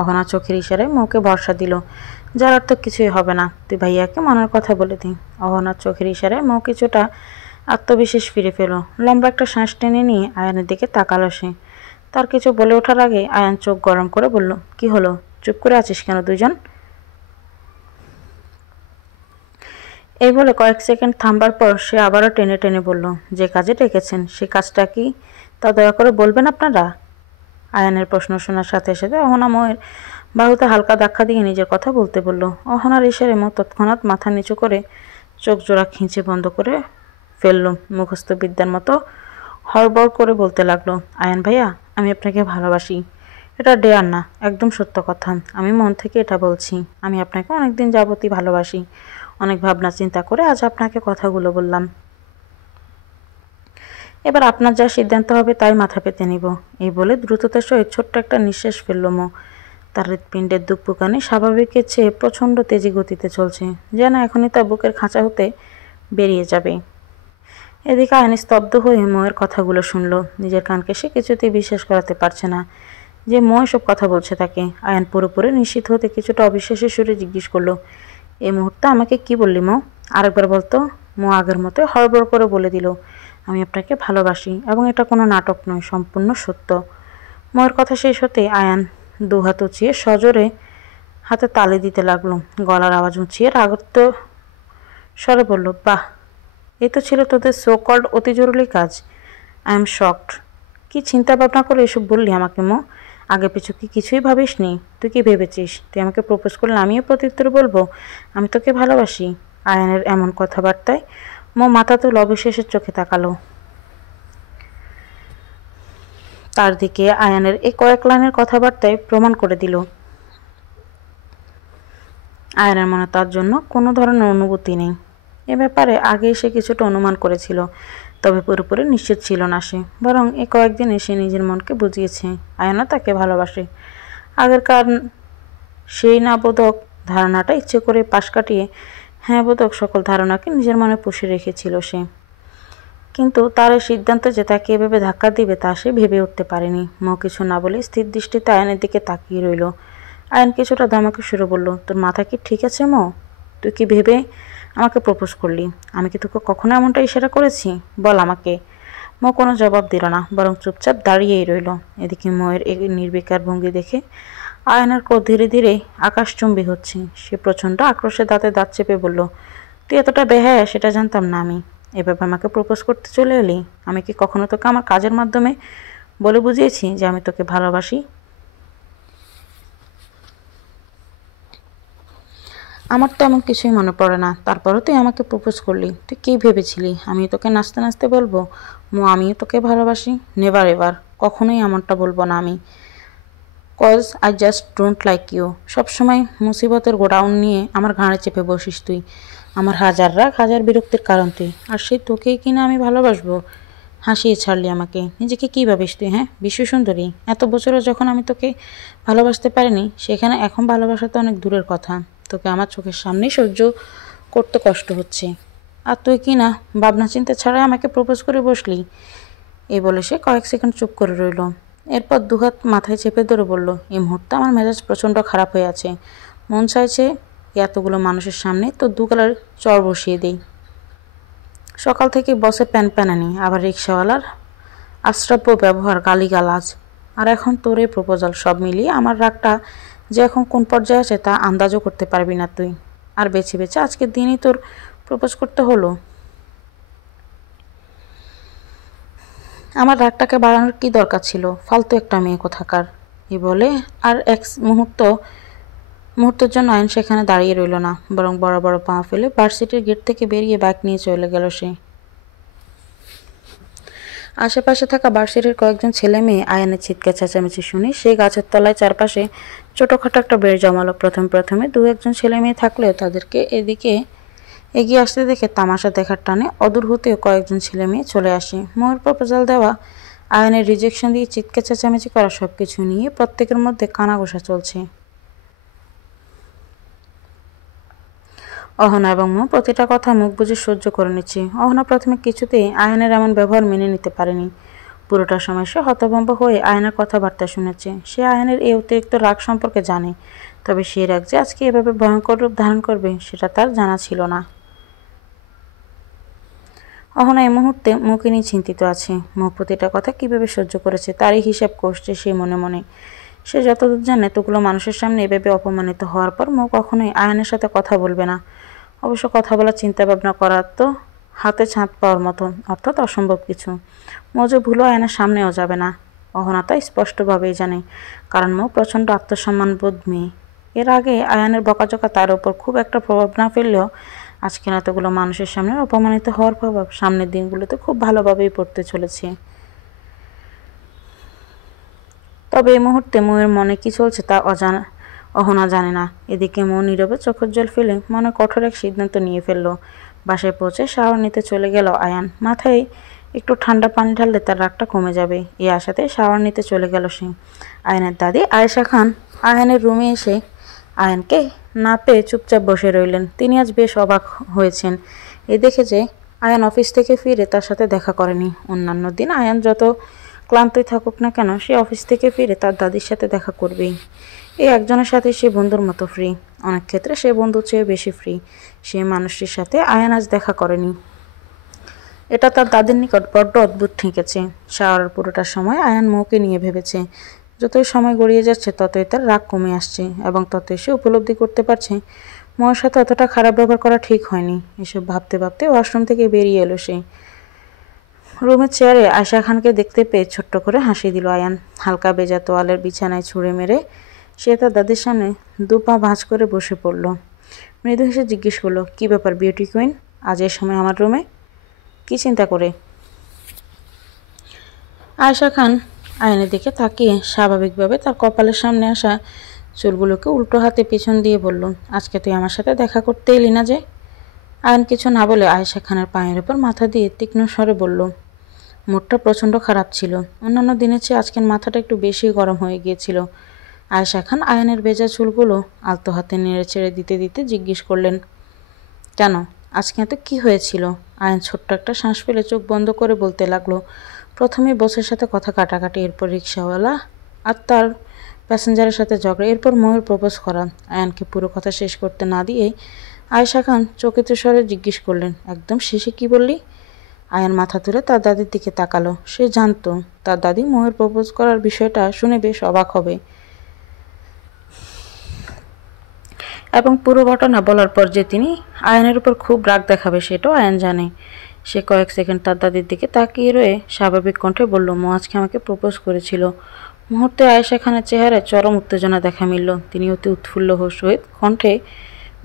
অহনা চোখের ইশারায় মুখে ভরসা দিল, যার অর্থ কিছুই হবে না, তুই ভাইয়াকে মনের কথা বলে দিই। অহনার চোখের ইশারায় মুখ কিছুটা আত্মবিশ্বাস ফিরে পেল। লম্বা একটা শ্বাস টেনে নিয়ে আয়ানের দিকে তাকালো সে। তার কিছু বলে ওঠার আগে আয়ান চোখ গরম করে বলল, কি হলো, চুপ করে আছিস কেন দুজন? এই বলে কয়েক সেকেন্ড থামবার পর সে আবারও টেনে টেনে বলল, যে কাজে ডেকেছেন সে কাজটা কি তা দয়া করে বলবেন আপনারা? আয়ানের প্রশ্ন শোনার সাথে সাথে অহনা মোয়ের বাহুতে হালকা ধাক্কা দিয়ে নিজের কথা বলতে বলল। অহনার ইশারায় মো তৎক্ষণাৎ মাথা নিচু করে চোখ জোড়া খিঁচে বন্ধ করে ফেলল। মুখস্থ বিদ্যার মতো হড়বড় করে বলতে লাগলো, আয়ান ভাইয়া, আমি আপনাকে ভালোবাসি। এটা ডেয়ার না, একদম সত্য কথা। আমি মন থেকে এটা বলছি। আমি আপনাকে অনেকদিন যাবতই ভালোবাসি। অনেক ভাবনা চিন্তা করে আজ আপনাকে কথাগুলো বললাম। এবার আপনার যা সিদ্ধান্ত হবে তাই মাথা পেতে নিব। এই বলে দ্রুততার সহিত ছোট্ট একটা নিঃশ্বাস ফেলল মো। তার হৃৎপিণ্ডের দুপুকানি স্বাভাবিকের চেয়ে প্রচণ্ড তেজি গতিতে চলছে, যেন এখনই তার বুকের খাঁচা হতে বেরিয়ে যাবে। এদিকে আয়ন স্তব্ধ হয়ে মোয়ের কথাগুলো শুনল। নিজের কানকে সে কিছুতেই বিশ্বাস করাতে পারছে না যে মো এসব কথা বলছে তাকে। আয়ন পুরোপুরি নিশ্চিত হতে কিছুটা অবিশ্বাসের সুরে জিজ্ঞেস করলো, এই মুহূর্তে আমাকে কি বললি মো? আরেকবার বলতো। মো আগের মতো হড়বড় করে বলে দিল, আমি আপনাকে ভালোবাসি এবং এটা কোনো নাটক নয়, সম্পূর্ণ সত্য। মোয়ের কথা শেষ হতে আয়ান দুহাত উঁচিয়ে সজোরে হাতে তালি দিতে লাগলো। গলার আওয়াজ উঁচিয়ে রাগত্ব স্বরে বলল, বাহ, এই তো ছিল তোদের সো কল্ড অতি জরুরি কাজ। I am shocked. কি চিন্তা ভাবনা করে এসব বললি আমাকে মো? আগে পিছু কি কিছুই ভাবিস নি? তুই কি ভেবেছিস তুই আমাকে প্রপোজ করলে আমিও প্রত্যুত্তর বলবো আমি তোকে ভালোবাসি? আয়ানের এমন কথাবার্তায় মো মাথা তুলে অবিশ্বাসের চোখে তাকালো তার দিকে। আয়ানের এই কয়েক লাইনের কথাবার্তায় প্রমাণ করে দিল আয়ানের মনে তার জন্য কোনো ধরনের অনুভূতি নেই। এ ব্যাপারে আগেই সে কিছুটা অনুমান করেছিল, তবে পুরোপুরি নিশ্চিত ছিল না সে। বরং এই কয়েকদিনে সে নিজের মনকে বুঝিয়েছে আয়ানও তাকে ভালোবাসে। আগেরকার সেই না বোধক ধারণাটা ইচ্ছে করে পাশ কাটিয়ে হ্যাঁ বোধক সকল ধারণাকে নিজের মনে পুষে রেখেছিল সে। কিন্তু তার এই সিদ্ধান্ত যে তাকে এভাবে ধাক্কা দিবে তা সে ভেবে উঠতে পারেনি। মো কিছু না বলে স্থির দৃষ্টিতে আয়নের দিকে তাকিয়ে রইল। আয়ন কিছুটা ধমকে সুরে বলল, তোর মাথা কি ঠিক আছে মো? তুই কি ভেবে আমাকে প্রপোজ করলি? আমি কি তোকে কখনো এমনটা ইশারা করেছি? বল আমাকে। মো কোনো জবাব দিল না, বরং চুপচাপ দাঁড়িয়েই রইল। এদিকে মোয়ের এই নির্বিকার ভঙ্গি দেখে আয়নের ক্রোধ ধীরে ধীরে আকাশচুম্বী হচ্ছে। সে প্রচণ্ড আক্রোশে দাঁতে দাঁত চেপে বলল, তুই এতটা বেহায়া সেটা জানতাম না আমি। এভাবে আমাকে প্রপোজ করতে চলে এলি? আমি কি কখনো তোকে আমার কাজের মাধ্যমে বলে বুঝিয়েছি যে আমি তোকে ভালোবাসি? আমার তো এমন কিছুই মনে পড়ে না। তারপরও তুই আমাকে প্রপোজ করলি। তুই কী ভেবেছিলি আমি তোকে নাচতে নাচতে বলবো মো আমিও তোকে ভালোবাসি? নেভার এভার, কখনোই এমনটা বলবো না আমি। Cause I just don't like you. সবসময় মুসিবতের গোডাউন নিয়ে আমার ঘাড়ে চেপে বসিস তুই। আমার হাজার রাগ, হাজার বিরক্তির কারণ তুই। আর সেই তোকেই কিনা আমি ভালোবাসবো? হাসিয়ে ছাড়লি আমাকে। নিজেকে কী ভাবিস তুই? হ্যাঁ, বিশ্বসুন্দরী। এত বছরও যখন আমি তোকে ভালোবাসতে পারিনি, সেখানে এখন ভালোবাসা তো অনেক দূরের কথা। তোকে আমার চোখের সামনেই সহ্য করতে কষ্ট হচ্ছে, আর তুই কি না ভাবনা চিন্তা ছাড়াই আমাকে প্রপোজ করে বসলি। এই বলে সে কয়েক সেকেন্ড চুপ করে রইল। এরপর দুহাত মাথায় চেপে ধরে বলল, এই মুহূর্তে আমার মেজাজ প্রচণ্ড খারাপ হয়ে আছে। মন চাইছে এতগুলো মানুষের সামনে তো দুগালার চর বসিয়ে দেই। সকাল থেকে বসে প্যানপ্যানানি, আবার রিক্সাওয়ালার আশ্রাব্য ব্যবহার, গালিগালাজ, আর এখন তোর এই প্রপোজাল, সব মিলিয়ে আমার রাগটা যে এখন কোন পর্যায়ে আছে তা আন্দাজও করতে পারবি না তুই। আর বেছে বেছে আজকের দিনই তোর প্রপোজ করতে হলো। আমার রাগটাকে বাড়ানোর কি দরকার ছিল? ফালতু একটা মেয়ে কোথাকার। এই বলে আর এক মুহূর্তের জন্য আয়ন সেখানে দাঁড়িয়ে রইল না, বরং বড় বড় পা ফেলে ভার্সিটির গেট থেকে বেরিয়ে বাইক নিয়ে চলে গেল সে। আশেপাশে থাকা ভার্সিটির কয়েকজন ছেলে মেয়ে আয়নের চিৎকার চেঁচামেচি শুনে সেই গাছের তলায় চারপাশে ছোটোখাটো একটা বেড় জমালো। প্রথমে দু একজন ছেলে মেয়ে থাকলেও তাদেরকে এদিকে এগিয়ে আসতে দেখে তামাশা দেখার টানে অদূর হতেও কয়েকজন ছেলে মেয়ে চলে আসে। মোয়ের প্রপোজাল দেওয়া, আয়নের রিজেকশন দিয়ে চিৎকার চেঁচামেচি করা, সব কিছু নিয়ে প্রত্যেকের মধ্যে কানাঘোষা চলছে। অহনা এবং মো প্রতিটা কথা মুখ বুজে সহ্য করে নিচ্ছে। অহনা প্রথমে কিছুতেই আয়নের এমন ব্যবহার মেনে নিতে পারেনি। পুরোটা সময় সে হতভম্ব হয়ে আয়নের কথাবার্তা শুনেছে। সে আয়নের এই অতিরিক্ত রাগ সম্পর্কে জানে, তবে সে রাগ যে আজকে এভাবে ভয়ঙ্কর রূপ ধারণ করবে সেটা তার জানা ছিল না। অহনা এই মুহূর্তে মুখে নিয়ে চিন্তিত আছে। মুখ প্রতিটা কথা কীভাবে সহ্য করেছে তারই হিসাব করছে সে মনে মনে। সে যতদূর জানে এতগুলো মানুষের সামনে এভাবে অপমানিত হওয়ার পর মো কখনোই আয়নের সাথে কথা বলবে না। অবশ্য কথা বলার চিন্তা ভাবনা করার তো হাতে ছাঁদ পাওয়ার মতো, অর্থাৎ অসম্ভব কিছু। মো যে ভুলো আয়নের সামনেও যাবে না, অহনা তা স্পষ্টভাবেই জানে, কারণ মো প্রচণ্ড আত্মসম্মানবোধ মেয়ে। এর আগে আয়নের বকাঝকা তার ওপর খুব একটা প্রভাব না ফেললেও আজকের এতগুলো মানুষের সামনে অপমানিত হওয়ার প্রভাব সামনের দিনগুলোতে খুব ভালোভাবেই পড়তে চলেছে। তবে এই মুহূর্তে মোয়ের মনে কি চলছে তা অহনা জানে না। এদিকে মো নীরবে চোখের জল ফেলে মনে কঠোর এক সিদ্ধান্ত নিয়ে ফেলল। বাসায় পৌঁছে শাওয়ার নিতে চলে গেল আয়ান। মাথায় একটু ঠান্ডা পানি ঢাললে তার রাগটা কমে যাবে, এই আশাতে শাওয়ার নিতে চলে গেল সে। আয়ানের দাদি আয়েশা খান আয়ানের রুমে এসে আয়ানকে না পেয়ে চুপচাপ বসে রইলেন। তিনি আজ বেশ অবাক হয়েছেন এ দেখে যে আয়ান অফিস থেকে ফিরে তার সাথে দেখা করেনি। অন্যান্য দিন আয়ান যত ক্লান্তই থাকুক না কেন, সে অফিস থেকে ফিরে তার দাদির সাথে দেখা করবেই। এই একজনের সাথে সে বন্ধুর মতো ফ্রি, অনেক ক্ষেত্রে সে বন্ধুর চেয়ে বেশি ফ্রি। সে মানুষটির সাথে আয়ান আজ দেখা করেনি, এটা তার দাদির নিকট বড্ড অদ্ভুত ঠেকেছে। শাওয়ারের পুরোটা সময় আয়ান মৌকে নিয়ে ভেবেছে। যতই সময় গড়িয়ে যাচ্ছে ততই তার রাগ কমে আসছে, এবং ততই সে উপলব্ধি করতে পারছে মৌয়ের সাথে অতটা খারাপ ব্যবহার করা ঠিক হয়নি। এসব ভাবতে ভাবতে ওয়াশরুম থেকে বেরিয়ে এলো সে। রুমের চেয়ারে আয়শা খানকে দেখতে পেয়ে ছোট্ট করে হাসি দিল আয়ান। হালকা বেজা তোয়ালের বিছানায় ছুঁড়ে মেরে সে তার দাদির সামনে দু পা ভাঁজ করে বসে পড়ল। মৃদু হেসে জিজ্ঞেস করলো, কি ব্যাপার বিউটি কুইন, আজ এই সময় আমার রুমে? কি চিন্তা করে? আয়েশা খান আয়নের দিকে তাকিয়ে স্বাভাবিকভাবে তার কপালের সামনে আসা চুলগুলোকে উল্টো হাতে পিছন দিয়ে বলল, আজকে তুই আমার সাথে দেখা করতে এলি না যে? আয়ন কিছু না বলে আয়েশা খানের পায়ের উপর মাথা দিয়ে তীক্ষ্ণ স্বরে বলল, মুডটা প্রচণ্ড খারাপ ছিল। অন্যান্য দিনের চেয়ে আজকের মাথাটা একটু বেশি গরম হয়ে গিয়েছিল। আয়েশা খান আয়নের ভেজা চুলগুলো আলতো হাতে নেড়ে ছেড়ে দিতে দিতে জিজ্ঞেস করলেন, কেন, আজকে এত কী হয়েছিল? আয়ন ছোট্ট একটা শ্বাস ফেলে চোখ বন্ধ করে বলতে লাগলো, প্রথমে বসের সাথে কথা কাটাকাটি, এরপর রিক্সাওয়ালা আর তার প্যাসেঞ্জারের সাথে ঝগড়া, এরপর ময়ূর প্রপোজ করা। আয়নকে পুরো কথা শেষ করতে না দিয়ে আয়েশা খান চকিত স্বরে জিজ্ঞেস করলেন, একদম শেষে কি বললি? আয়ন মাথা তুলে তার দাদির দিকে তাকালো। সে জানতো তার দাদি ময়ূর প্রপোজ করার বিষয়টা শুনে বেশ অবাক হবে এবং পুরো ঘটনা বলার পর যে তিনি আয়নের উপর খুব রাগ দেখাবে সেটাও আয়ন জানে। সে কয়েক সেকেন্ড তার দাদির দিকে তাকিয়ে রয়ে স্বাভাবিক কণ্ঠে বলল, মো আজকে আমাকে প্রপোজ করেছিল। মুহূর্তে আয়েশা খানের চেহারায় চরম উত্তেজনা দেখা মিলল। তিনি অতি উৎফুল্ল সহিত কণ্ঠে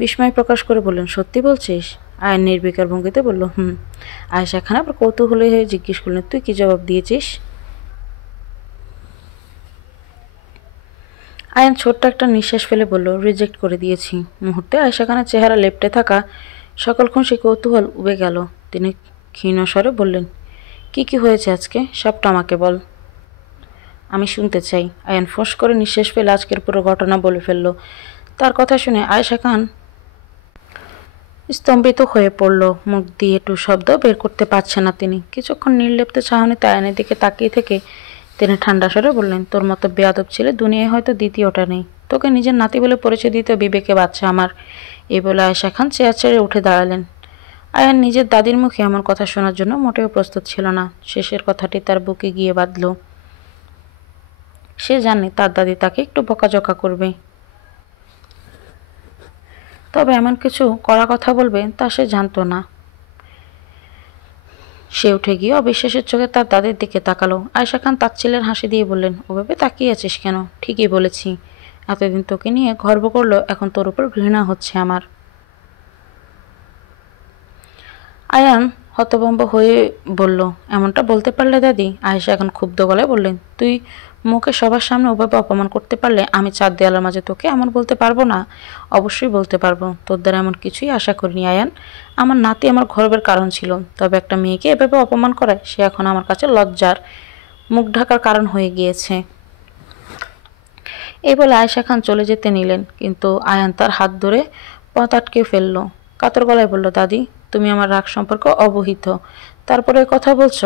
বিস্ময় প্রকাশ করে বললেন, সত্যি বলছিস? আয়ন নির্বিকার ভঙ্গিতে বলল, হুম। আয়েশা খান আবার কৌতূহলী হয়ে জিজ্ঞেস করলেন, তুই কি জবাব দিয়েছিস? আয়ান ছোট্ট একটা নিঃশ্বাস ফেলে বলল, রিজেক্ট করে দিয়েছি। মুহূর্তে আয়েশা খানের চেহারা লেপ্টে থাকা সকল খুশি কৌতূহল উবে গেল। তিনি ক্ষীণ স্বরে বললেন, কি কি হয়েছে আজকে, সবটা আমাকে বল, আমি শুনতে চাই। আয়ান ফোঁস করে নিঃশ্বাস ফেলে আজকের পুরো ঘটনা বলে ফেলল। তার কথা শুনে আয়েশা খান স্তম্ভিত হয়ে পড়ল। মুখ দিয়ে একটু শব্দ বের করতে পারছে না তিনি। কিছুক্ষণ নির্লিপ্ত চাহনিতে আয়নের দিকে তাকিয়ে থেকে তিনি ঠান্ডা স্বরে বললেন, তোর মতো বেয়াদব ছেলে দুনিয়ায় হয়তো দ্বিতীয়টা নেই। তোকে নিজের নাতি বলে পরিচয় দিতে বিবেকে বাচ্চা আমার। এই বলে আয়েশা খান চেয়ার ছেড়ে উঠে দাঁড়ালেন। আয়ান নিজের দাদির মুখে এমন কথা শোনার জন্য মোটেও প্রস্তুত ছিল না। শেষের কথাটি তার বুকে গিয়ে বাঁধল। সে জানে তার দাদি তাকে একটু বকাঝকা করবে, তবে এমন কিছু কড়া কথা বলবে তা সে জানত না। সে উঠে গিয়ে অবিশ্বাসের চোখে তার দাদির দিকে তাকালো। আয়েশা খান তাচ্ছিলের হাসি দিয়ে বললেন, ওভাবে তাকিয়ে আছিস কেন? ঠিকই বলেছি, এতদিন তোকে নিয়ে গর্ব করলো, এখন তোর উপর ঘৃণা হচ্ছে আমার। আয়ান হতভম্ব হয়ে বলল, এমনটা বলতে পারলে দাদি? আয়েশা এখন ক্ষুব্ধ গলায় বললেন, তুই মুখে সবার সামনে ওভাবে অপমান করতে পারলে আমি চার দেয়ালের মাঝে তোকে এমন বলতে পারবো না? অবশ্যই বলতে পারবো। তোর দ্বারা এমন কিছুই আশা করিনি আয়ান। আমার নাতি আমার গর্বের কারণ ছিল, তবে একটা মেয়েকে এভাবে অপমান করায় সে এখন আমার কাছে লজ্জার মুখ ঢাকার কারণ হয়ে গিয়েছে। এই বলে আয়েশা খান চলে যেতে নিলেন, কিন্তু আয়ান তার হাত ধরে পথ আটকে ফেলল। কাতর গলায় বলল, দাদি তুমি আমার রাগ সম্পর্কে অবহিত, তারপরে কথা বলছ?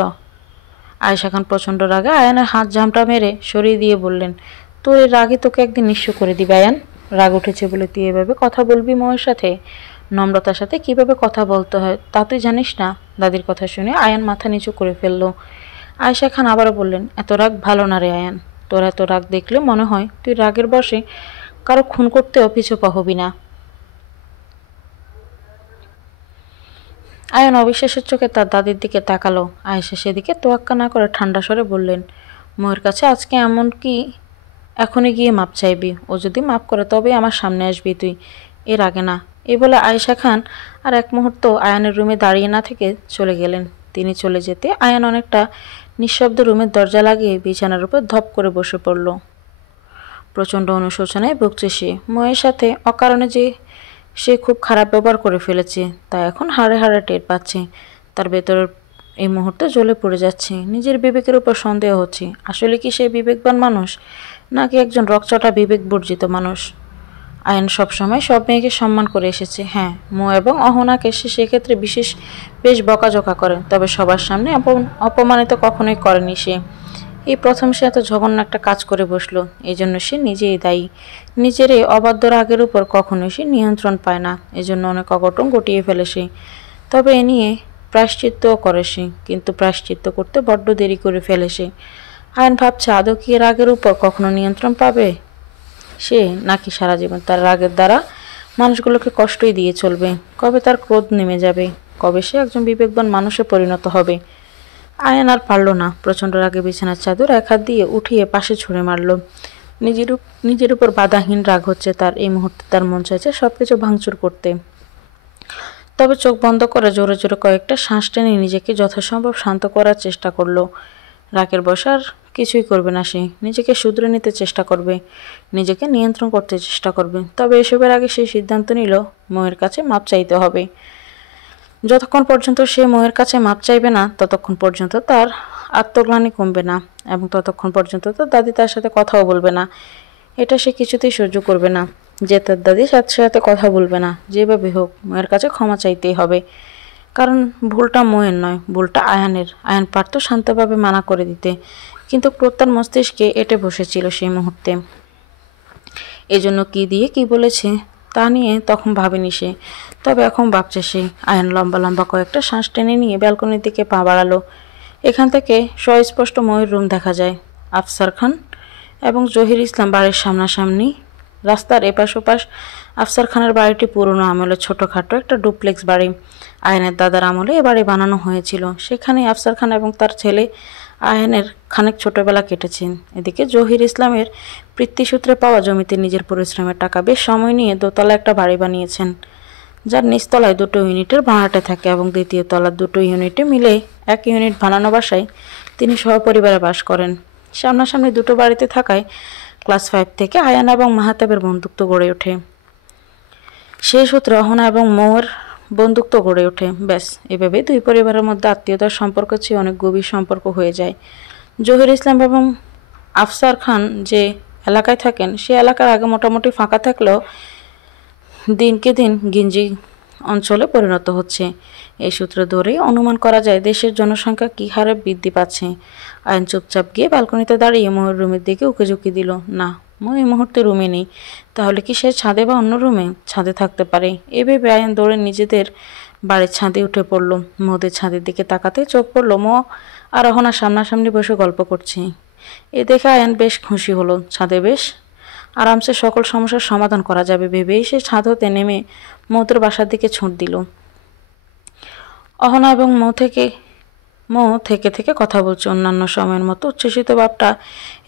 আয়েশা খান প্রচণ্ড রাগে আয়ানের হাত ঝামটা মেরে সরিয়ে দিয়ে বললেন, তোর এই রাগে তোকে একদিন নিঃস্ব করে দিবে আয়ান। রাগ উঠেছে বলে তুই এভাবে কথা বলবি ময়ের সাথে? নম্রতার সাথে কিভাবে কথা বলতে হয় তা তুই জানিস না? দাদির কথা শুনে আয়ান মাথা নিচু করে ফেলল। আয়েশা খান আবারও বললেন, এত রাগ ভালো না রে আয়ান। তোর এত রাগ দেখলে মনে হয় তুই রাগের বশে কারো খুন করতেও পিছু পা হবি না। আয়ান অবিশ্বাসের চোখে তার দাদির দিকে তাকালো। আয়েশা সেদিকে তোয়াক্কা না করে ঠান্ডা স্বরে বললেন, ময়ের কাছে আজকে এমন কি এখনই গিয়ে মাপ চাইবি? ও যদি মাপ করে তবেই আমার সামনে আসবি তুই, এর আগে না। এই বলে আয়েশা খান আর এক মুহূর্ত আয়ানের রুমে দাঁড়িয়ে না থেকে চলে গেলেন। তিনি চলে যেতে আয়ান অনেকটা নিঃশব্দ রুমের দরজা লাগিয়ে বিছানার উপর ধপ করে বসে পড়ল। প্রচণ্ড অনুশোচনায় ভুগছে সে। ময়ের সাথে অকারণে যে সে খুব খারাপ ব্যবহার করে ফেলেছে তা এখন হাড়ে হাড়ে টের পাচ্ছে। তার ভেতরের এই মুহূর্তে জ্বলে পড়ে যাচ্ছে। নিজের বিবেকের উপর সন্দেহ হচ্ছে, আসলে কি সে বিবেকবান মানুষ নাকি একজন রকচটা বিবেক বর্জিত মানুষ? আয়ন সবসময় সব মেয়েকে সম্মান করে এসেছে। হ্যাঁ, মো এবং অহনাকে সে সেক্ষেত্রে বেশ বকাঝকা করে, তবে সবার সামনে অপমানিত কখনোই করেনি সে। এই প্রথম সে এত জঘন্য একটা কাজ করে বসলো। এই জন্য সে নিজেই দায়ী। নিজের এই অবাধ্য রাগের উপর কখনোই সে নিয়ন্ত্রণ পায় না, এজন্য অনেক অঘটন ঘটিয়ে ফেলে সে। তবে এ নিয়ে প্রায়শ্চিত্তও করে সে, কিন্তু প্রায়শ্চিত্ত করতে বড্ড দেরি করে ফেলে সে। আয়ন ভাবছে আদৌ কি রাগের উপর কখনো নিয়ন্ত্রণ পাবে সে, নাকি সারা জীবন তার রাগের দ্বারা মানুষগুলোকে কষ্টই দিয়ে চলবে? কবে তার ক্রোধ নেমে যাবে? কবে সে একজন বিবেকবান মানুষে পরিণত হবে? আয়ন আর পারল না। প্রচণ্ড রাগে বিছানার চাদর এক হাত দিয়ে উঠিয়ে পাশে ছুঁড়ে মারল। নিজের উপর বাধাহীন রাগ হচ্ছে তার। এই মুহূর্তে তার মন চাইছে সবকিছু ভাঙচুর করতে। তবে চোখ বন্ধ করে জোরে জোরে কয়েকটা শ্বাস টেনে নিজেকে যথাসম্ভব শান্ত করার চেষ্টা করলো। রাগের বশে আর কিছুই করবে না সে, নিজেকে শুধরে নিতে চেষ্টা করবে, নিজেকে নিয়ন্ত্রণ করতে চেষ্টা করবে। তবে এসবের আগে সে সিদ্ধান্ত নিল ময়ের কাছে মাপ চাইতে হবে। যতক্ষণ পর্যন্ত সে ময়ের কাছে মাপ চাইবে না ততক্ষণ পর্যন্ত তার আত্মগ্লানি কমবে না, এবং ততক্ষণ পর্যন্ত তার দাদি তার সাথে কথাও বলবে না। এটা সে কিছুতেই সহ্য করবে না যে তার দাদি সাথে সাথে কথা বলবে না। যেভাবে হোক ময়ের কাছে ক্ষমা চাইতেই হবে, কারণ ভুলটা ময়ের নয়, ভুলটা আয়ানের। আয়ান পারত শান্তভাবে মানা করে দিতে, কিন্তু প্রত্যার মস্তিষ্কে এঁটে বসেছিল সেই মুহূর্তে। এজন্য কি দিয়ে কি বলেছে তা নিয়ে তখন ভাবেনি সে, তবে এখন ভাবছে সে। আয়ান লম্বা লম্বা কয়েকটা শ্বাস টেনে নিয়ে ব্যালকনির দিকে পা বাড়ালো। এখান থেকে সুস্পষ্ট ময়ের রুম দেখা যায়। আফসার খান এবং জহির ইসলাম বাড়ির সামনাসামনি। রাস্তার এপাশ ওপাশ আফসার খানের বাড়িটি পুরনো আমলে ছোটোখাটো একটা ডুপ্লেক্স বাড়ি। আয়ানের দাদার আমলে এ বাড়ি বানানো হয়েছিল। সেখানে আফসার খান এবং তার ছেলে আয়ানের খানিক ছোটবেলা কেটেছেন। এদিকে জহির ইসলামের পিতৃসূত্রে পাওয়া জমিতে নিজের পরিশ্রমের টাকা বেশ সময় নিয়ে দোতলা একটা বাড়ি বানিয়েছেন, যার নিচতলায় 2 ইউনিটের ভাড়াটে থাকে এবং দ্বিতীয় তলার 2 ইউনিটে মিলে 1 ইউনিট বানানো বাসায় তিনি সহপরিবারে বাস করেন। সামনাসামনি 2 বাড়িতে থাকায় ক্লাস 5 থেকে আয়ান এবং মাহাতাবের বন্ধুত্ব গড়ে ওঠে। সেই সূত্রে অহনা এবং মৌয়ের বন্ধুত্ব গড়ে ওঠে। ব্যাস, এভাবে 2 পরিবারের মধ্যে আত্মীয়তার সম্পর্ক চেয়ে অনেক গভীর সম্পর্ক হয়ে যায়। জহির ইসলাম এবং আফসার খান যে এলাকায় থাকেন সে এলাকার আগে মোটামুটি ফাঁকা থাকলেও দিনকে দিন গিঞ্জি অঞ্চলে পরিণত হচ্ছে। এই সূত্র ধরেই অনুমান করা যায় দেশের জনসংখ্যা কী হারে বৃদ্ধি পাচ্ছে। আয়ন চুপচাপ গিয়ে ব্যালকনিতে দাঁড়িয়ে ময়ের রুমের দিকে উকিঝুঁকি দিল। না, মই এই মুহূর্তে রুমে নেই। তাহলে কি সে ছাদে বা অন্য রুমে? ছাদে থাকতে পারে। এভাবে আয়ন দৌড়ে নিজেদের বাড়ির ছাদে উঠে পড়ল। মোদের ছাদের দিকে তাকাতে চোখ পড়ল মো আর অহনা সামনাসামনি বসে গল্প করছে। এ দেখে আয়ন বেশ খুশি হলো। ছাদে বেশ আরামসে সকল সমস্যার সমাধান করা যাবে ভেবেই সে ছাদ হতে নেমে মৌদের বাসার দিকে ছুট দিল। অহনা এবং মৌ থেকে থেকে কথা বলছে। অন্যান্য সময়ের মতো উচ্ছ্বসিত ভাবটা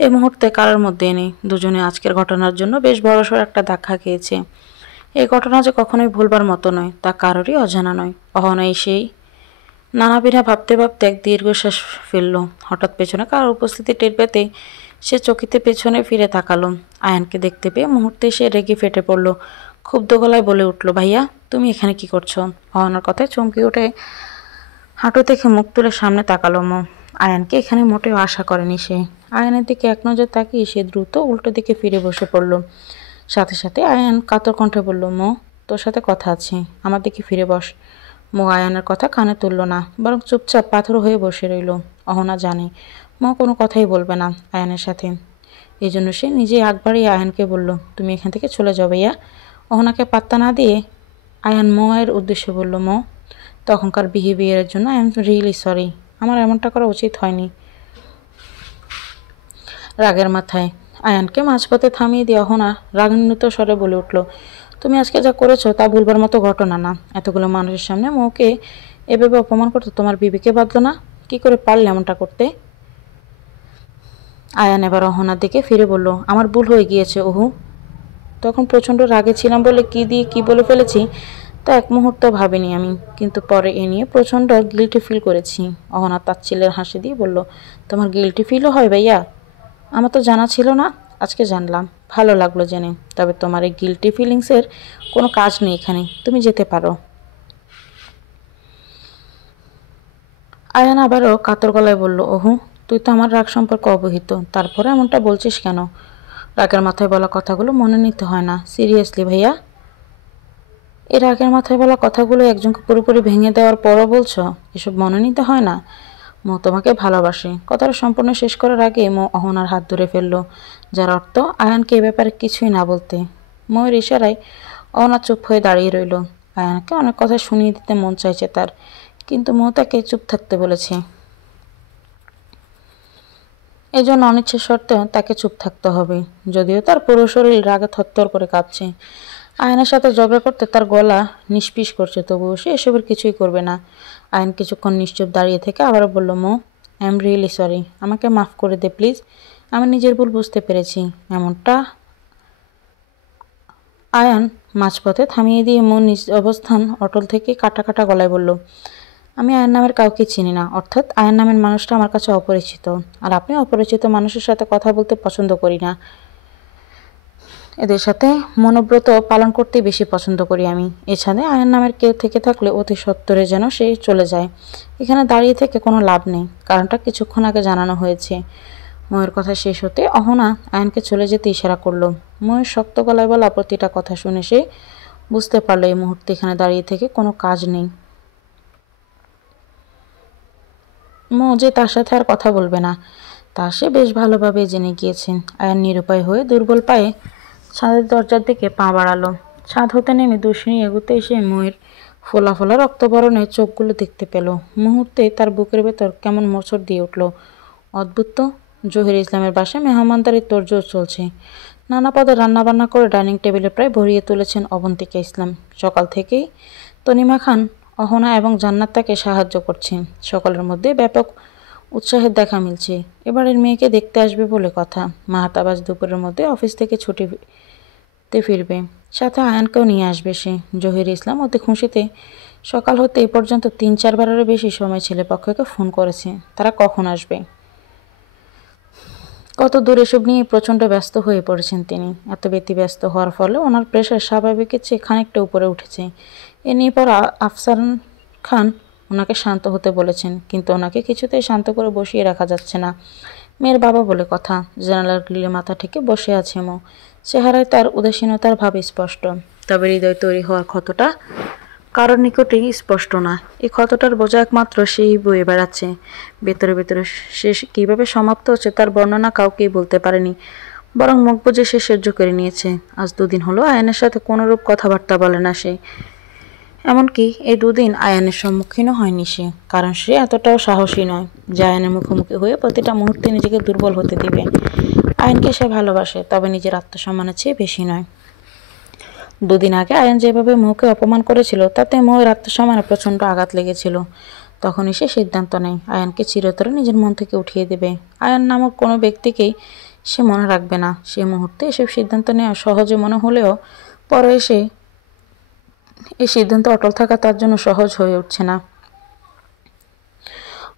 এই মুহূর্তে কারোর মধ্যেই নেই। দুজনে আজকের ঘটনার জন্য বেশ বড়সড় একটা ধাক্কা খেয়েছে। এই ঘটনা যে কখনোই ভুলবার মতো নয় তা কারোরই অজানা নয়। অহনাই সেই নানাবিধা ভাবতে ভাবতে এক দীর্ঘশ্বাস ফেলল। হঠাৎ পেছনে কারোর উপস্থিতি টের পেতে সে চকিতে পেছনে ফিরে তাকালো। আয়ানকে দেখতে পেয়ে মুহূর্তে সে রেগে ফেটে পড়ল। ক্ষুব্ধ গলায় বলে উঠল, ভাইয়া তুমি এখানে কি করছো? অহনার কথায় চমকে উঠে হাঁটু থেকে মুখ তুলে সামনে তাকালো মো। আয়ানকে এখানে মোটেও আশা করেনি সে। আয়ানের দিকে এক নজর তাকিয়ে সে দ্রুত উল্টো দিকে ফিরে বসে পড়ল। সাথে সাথে আয়ান কাতর কণ্ঠে বলল, মো তোর সাথে কথা আছে, আমার দিকে ফিরে বস। মো আয়ানের কথা কানে তুলল না, বরং চুপচাপ পাথর হয়ে বসে রইল। অহনা জানে মো কোনো কথাই বলবে না আয়ানের সাথে। এই জন্য সে নিজেই আগ বাড়িয়ে আয়ানকে বলল, তুমি এখান থেকে চলে যাও ভাইয়া। অহনাকে পাত্তা না দিয়ে আয়ান মোয়ের উদ্দেশ্যে বলল, মো তখনকার বিহেভিয়ারের জন্য আই এম রিয়েলি সরি। আমার এমনটা করা উচিত হয়নি। রাগের মাথায় আয়ানকে মাঝপথে থামিয়ে দিয়ে অহনা রাগান্বিত স্বরে বলে উঠল, তুমি আজকে যা করেছো তা ভুলবার মতো ঘটনা না। এতগুলো মানুষের সামনে মৌকে এভাবে অপমান করতে তোমার বিবেকে বাঁধল না? কি করে পারলে এমনটা করতে? আয়ান এবার অহনার দিকে ফিরে বলল, আমার ভুল হয়ে গিয়েছে ওহু। তখন প্রচণ্ড রাগে ছিলাম বলে কি দিয়ে কি বলে ফেলেছি তা এক মুহূর্ত ভাবিনি আমি, কিন্তু পরে এ নিয়ে প্রচণ্ড গিল্টি ফিল করেছি। অহনা তাচ্ছিল্যের হাসি দিয়ে বলল, তোমার গিল্টি ফিলও হয় ভাইয়া? আমার তো জানা ছিল না, আজকে জানলাম, ভালো লাগলো জেনে। তবে তোমার এই গিল্টি ফিলিংসের কোনো কাজ নেই এখানে, তুমি যেতে পারো। আয়ান আবারও কাতর গলায় বলল, ওহু তুই তো আমার রাগ সম্পর্কে অবহিত, তারপরে এমনটা বলছিস কেন? রাগের মাথায় বলা কথাগুলো মনে নিতে হয় না। সিরিয়াসলি ভাইয়া, এই রাগের মাথায় বলা কথাগুলো একজনকে পুরোপুরি ভেঙে দেওয়ার পরও বলছো এসব মনে নিতে হয় না? মো তোমাকে ভালোবাসে। কথাটা সম্পূর্ণ শেষ করার আগে মো অহনার হাত ধরে ফেলল, যার অর্থ আয়ানকে এ ব্যাপারে কিছুই না বলতে। ময়ের ইশারায় অহনা চুপ হয়ে দাঁড়িয়ে রইল। আয়ানকে অনেক কথা শুনিয়ে দিতে মন চাইছে তার, কিন্তু মো তাকে চুপ থাকতে বলেছে। এই জন্য অনিচ্ছা সত্ত্বেও তাকে চুপ থাকতে হবে, যদিও তার পুরো শরীর রাগে থরথর করে কাঁপছে। আয়নের সাথে ঝগড়া করতে তার গলা নিষ্পিস করছে, তবুও সে এসবের কিছুই করবে না। আয়ন কিছুক্ষণ নিশ্চুপ দাঁড়িয়ে থেকে আবারও বলল, মো আই এম রিয়েলি সরি, আমাকে মাফ করে দে প্লিজ। আমি নিজের ভুল বুঝতে পেরেছি। এমনটা আয়ান মাঝপথে থামিয়ে দিয়ে মন নিজ অবস্থান অটল থেকে কাটা কাটা গলায় বলল, আমি আয়ান নামের কাউকে চিনি না, অর্থাৎ আয়ান নামের মানুষটা আমার কাছে অপরিচিত। আর আপনি অপরিচিত মানুষের সাথে কথা বলতে পছন্দ করি না, এদের সাথে মনোব্রত পালন করতে বেশি পছন্দ করি আমি। এছাড়া আয়ান নামের কেউ থেকে থাকলে অতি সত্বরে যেন সে চলে যায়। এখানে দাঁড়িয়ে থেকে কোনো লাভ নেই, কারণটা কিছুক্ষণ আগে জানানো হয়েছে। ময়ের কথা শেষ হতে অহনা আয়ানকে চলে যেতে ইশারা করলো। ময়ের শক্ত গলায় বলা প্রতিটা কথা শুনে সে বুঝতে পারলো এই মুহূর্তে এখানে দাঁড়িয়ে থেকে কোনো কাজ নেই। মো যে তার সাথে আর কথা বলবে না তা সে বেশ ভালোভাবে জেনে গিয়েছেন। আয়ান নিরুপায় হয়ে দুর্বল পায়ে ছাদের দরজার দিকে পা বাড়ালো। ছাদ হতে নেমে দুশিনী এগুতে এসে ময়ের ফোলা ফোলা রক্তবরণের চোখগুলো দেখতে পেল। মুহূর্তে তার বুকের ভেতর কেমন মোচড় দিয়ে উঠল। অদ্ভুত তো, জহির ইসলামের বাসায় মেহমানদারির তোড়জোড় চলছে। নানা পদে রান্নাবান্না করে ডাইনিং টেবিলে প্রায় ভরিয়ে তুলেছেন অবন্তিকা ইসলাম। সকাল থেকেই তনিমা খান, অহনা এবং জান্নাত তাকে সাহায্য করছেন। সকলের মধ্যে ব্যাপক উৎসাহের দেখা মিলছে। এবারের মেয়েকে দেখতে আসবে বলে কথা। মাহাতাবাজ দুপুরের মধ্যে অফিস থেকে ছুটিতে ফিরবে, সাথে আয়ানকেও নিয়ে আসবে সে। জহির ইসলাম অতি খুশিতে সকাল হতে এ পর্যন্ত 3-4 বারেরও বেশি সময় ছেলেপক্ষকে ফোন করেছে তারা কখন আসবে। কত দূর এসব নিয়ে প্রচণ্ড ব্যস্ত হয়ে পড়েছেন তিনি। এত ব্যতিব্যস্ত হওয়ার ফলে ওনার প্রেশার স্বাভাবিকের চেয়ে খানিকটা উপরে উঠেছে। এ নিয়ে পর আফসার খান ওনাকে শান্ত হতে বলেছেন, কিন্তু ওনাকে কিছুতেই শান্ত করে বসিয়ে রাখা যাচ্ছে না। মেয়ের বাবা বলে কথা। জানালার গ্রিলে মাথা ঠেকে বসে আছে মো। চেহারায় তার উদাসীনতার ভাব স্পষ্ট, তবে হৃদয় তৈরি হওয়ার ক্ষতটা কারোর নিকটেই স্পষ্ট না। এই ক্ষতটার বোঝা একমাত্র সেই বয়ে বেড়াচ্ছে ভেতরে ভেতরে। সে কীভাবে সমাপ্ত হচ্ছে তার বর্ণনা কাউকেই বলতে পারেনি, বরং মুখ বুজে সে সহ্য করে নিয়েছে। আজ 2 দিন হলো আয়ানের সাথে কোনোরূপ কথাবার্তা বলে না সে। এমনকি এই 2 দিন আয়ানের সম্মুখীনও হয়নি সে, কারণ সে এতটাও সাহসী নয় যে আয়ানের মুখোমুখি হয়ে প্রতিটা মুহূর্তে নিজেকে দুর্বল হতে দিবে। আয়ানকে সে ভালোবাসে, তবে নিজের আত্মসম্মানের চেয়ে বেশি নয়। 2 দিন আগে আয়ান যেভাবে মৌকে অপমান করেছিল তাতে মৌয়ের আত্মসম্মানে প্রচণ্ড আঘাত লেগেছিল। তখনই সে সিদ্ধান্ত নেয় আয়ানকে চিরতরে নিজের মন থেকে উঠিয়ে দেবে। আয়ান নামক কোনো ব্যক্তিকেই সে মনে রাখবে না। সে মুহূর্তে এসব সিদ্ধান্ত নেওয়া সহজে মনে হলেও পরে এসে এই সিদ্ধান্তে অটল থাকা তার জন্য সহজ হয়ে উঠছে না।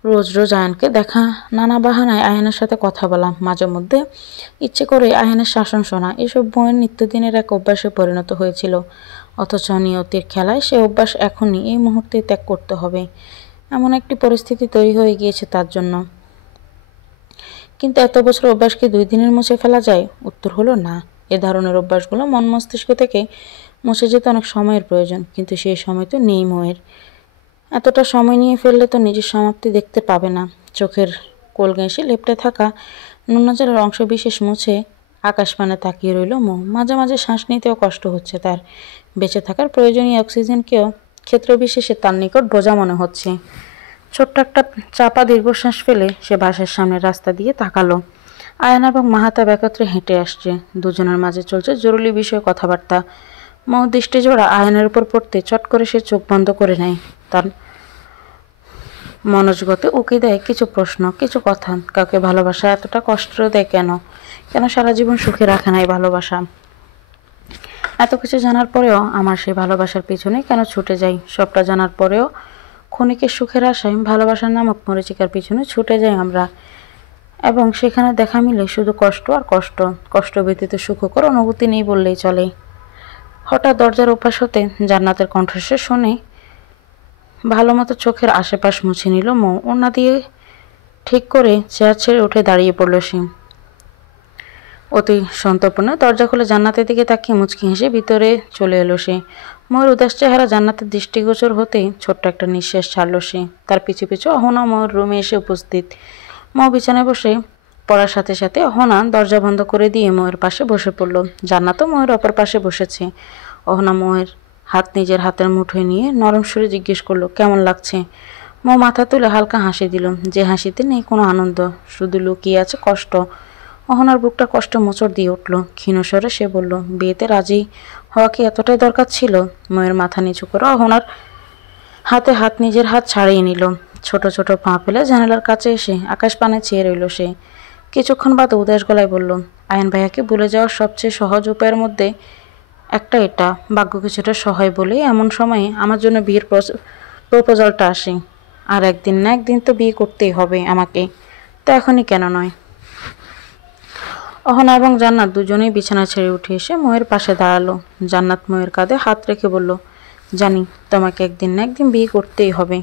রোজ রোজ আয়ানকে দেখা, নানা বাহানায় আয়ানের সাথে কথা বলা, মাঝে মধ্যে ইচ্ছে করে আয়ানের শাসন শোনা, এসব বইয়ের নিত্যদিনের এক অভ্যাসে পরিণত হয়েছিল। অথচ নিয়তির খেলায় সে অভ্যাস এখনই এই মুহূর্তে ত্যাগ করতে হবে, এমন একটি পরিস্থিতি তৈরি হয়ে গিয়েছে তার জন্য। কিন্তু এত বছর অভ্যাস কি 2 দিনের মুছে ফেলা যায়? উত্তর হলো না। এ ধরনের অভ্যাসগুলো মন মস্তিষ্ক থেকে মুছে যেতে অনেক সময়ের প্রয়োজন, কিন্তু সেই সময় তো নেই ময়ের। এতটা সময় নিয়ে ফেললে তো নিজের সমাপ্তি দেখতে পাবে না। চোখের কোল ঘেঁষে লেপ্টে থাকা নুনাজলের অংশ বিশেষ মুছে আকাশপানে তাকিয়ে রইল মো। মাঝে মাঝে শ্বাস নিতেও কষ্ট হচ্ছে তার। বেঁচে থাকার প্রয়োজনীয় অক্সিজেনকেও ক্ষেত্রবিশেষে তার নিকট বোঝা মনে হচ্ছে। ছোট্ট একটা চাপা দীর্ঘশ্বাস ফেলে সে বাসার সামনে রাস্তা দিয়ে তাকালো। আয়ান এবং মাহাতাব একত্রে হেঁটে আসছে। দুজনের মাঝে চলছে জরুরি বিষয়ে কথাবার্তা। মো দৃষ্টি জোড়া আয়ানের উপর পড়তে চট করে সে চোখ বন্ধ করে নেয়। তার মনোজগতে উকি দেয় কিছু প্রশ্ন, কিছু কথা। কাউকে ভালোবাসা এতটা কষ্ট দেয় কেন? কেন সারা জীবন সুখে রাখে না এই ভালোবাসা? এত কিছু জানার পরেও আমার সেই ভালোবাসার পিছনে কেন ছুটে যাই? সবটা জানার পরেও ক্ষণিকের সুখের আশায় ভালোবাসার নামক মরীচিকার পিছনে ছুটে যাই আমরা, এবং সেখানে দেখা মিলে শুধু কষ্ট আর কষ্ট। কষ্ট ব্যতীত সুখকর অনুভূতি নেই বললেই চলে। হঠাৎ দরজার ওপাশ হতে জান্নাতের কণ্ঠস্বর শুনে ভালো মতো চোখের আশেপাশ মুছে নিল মৌ। ওড়না দিয়ে ঠিক করে চেয়ার ছেড়ে উঠে দাঁড়িয়ে পড়ল সে। অতি সন্তর্পণে দরজা খুলে জান্নাতের দিকে তাকিয়ে মুচকি হেসে ভিতরে চলে এলো সে। ময়ের উদাস চেহারা জান্নাতের দৃষ্টিগোচর হতেই ছোট্ট একটা নিঃশ্বাস ছাড়ল সে। তার পিছু পিছু অহনা ময়ের রুমে এসে উপস্থিত। মৌ বিছানায় বসে পড়ার সাথে সাথে অহনা দরজা বন্ধ করে দিয়ে ময়ের পাশে বসে পড়ল। জান্নাতও ময়ের অপর পাশে বসেছে। অহনা ময়ের হাত নিজের হাতের মুঠোয় নিয়ে নরম সুরে জিজ্ঞেস করলো, কেমন লাগছে? মৌ মাথা তুলে হালকা হাসি দিল, যে হাসিতে নেই কোনো আনন্দ, শুধু লুকিয়ে আছে কষ্ট। অহনার বুকটা কষ্ট মোচড় দিয়ে উঠল। ক্ষীণস্বরে সে বলল, বিয়েতে রাজি হওয়া কি এতটাই দরকার ছিল? ময়ের মাথা নিচু করে অহনার হাতে নিজের হাত ছাড়িয়ে নিল। ছোট ছোট পা ফেলে জানালার কাছে এসে আকাশপানে চেয়ে রইল সে। কিছুক্ষণ বাদে উদাস গলায় বলল, আয়ান ভাইয়াকে ভুলে যাওয়ার সবচেয়ে সহজ উপায়ের মধ্যে একটা এটা। ভাগ্য কিছুটা সহায় বলেই এমন সময়ে আমার জন্য বিয়ের প্রপোজালটা আসে। আর একদিন না একদিন তো বিয়ে করতেই হবে আমাকে, তো এখনই কেন নয়। অহনা এবং জান্নাত দুজনেই বিছানা ছেড়ে উঠে এসে ময়ের পাশে দাঁড়ালো। জান্নাত ময়ের কাঁধে হাত রেখে বলল, জানি তোমাকে একদিন না একদিন বিয়ে করতেই হবে,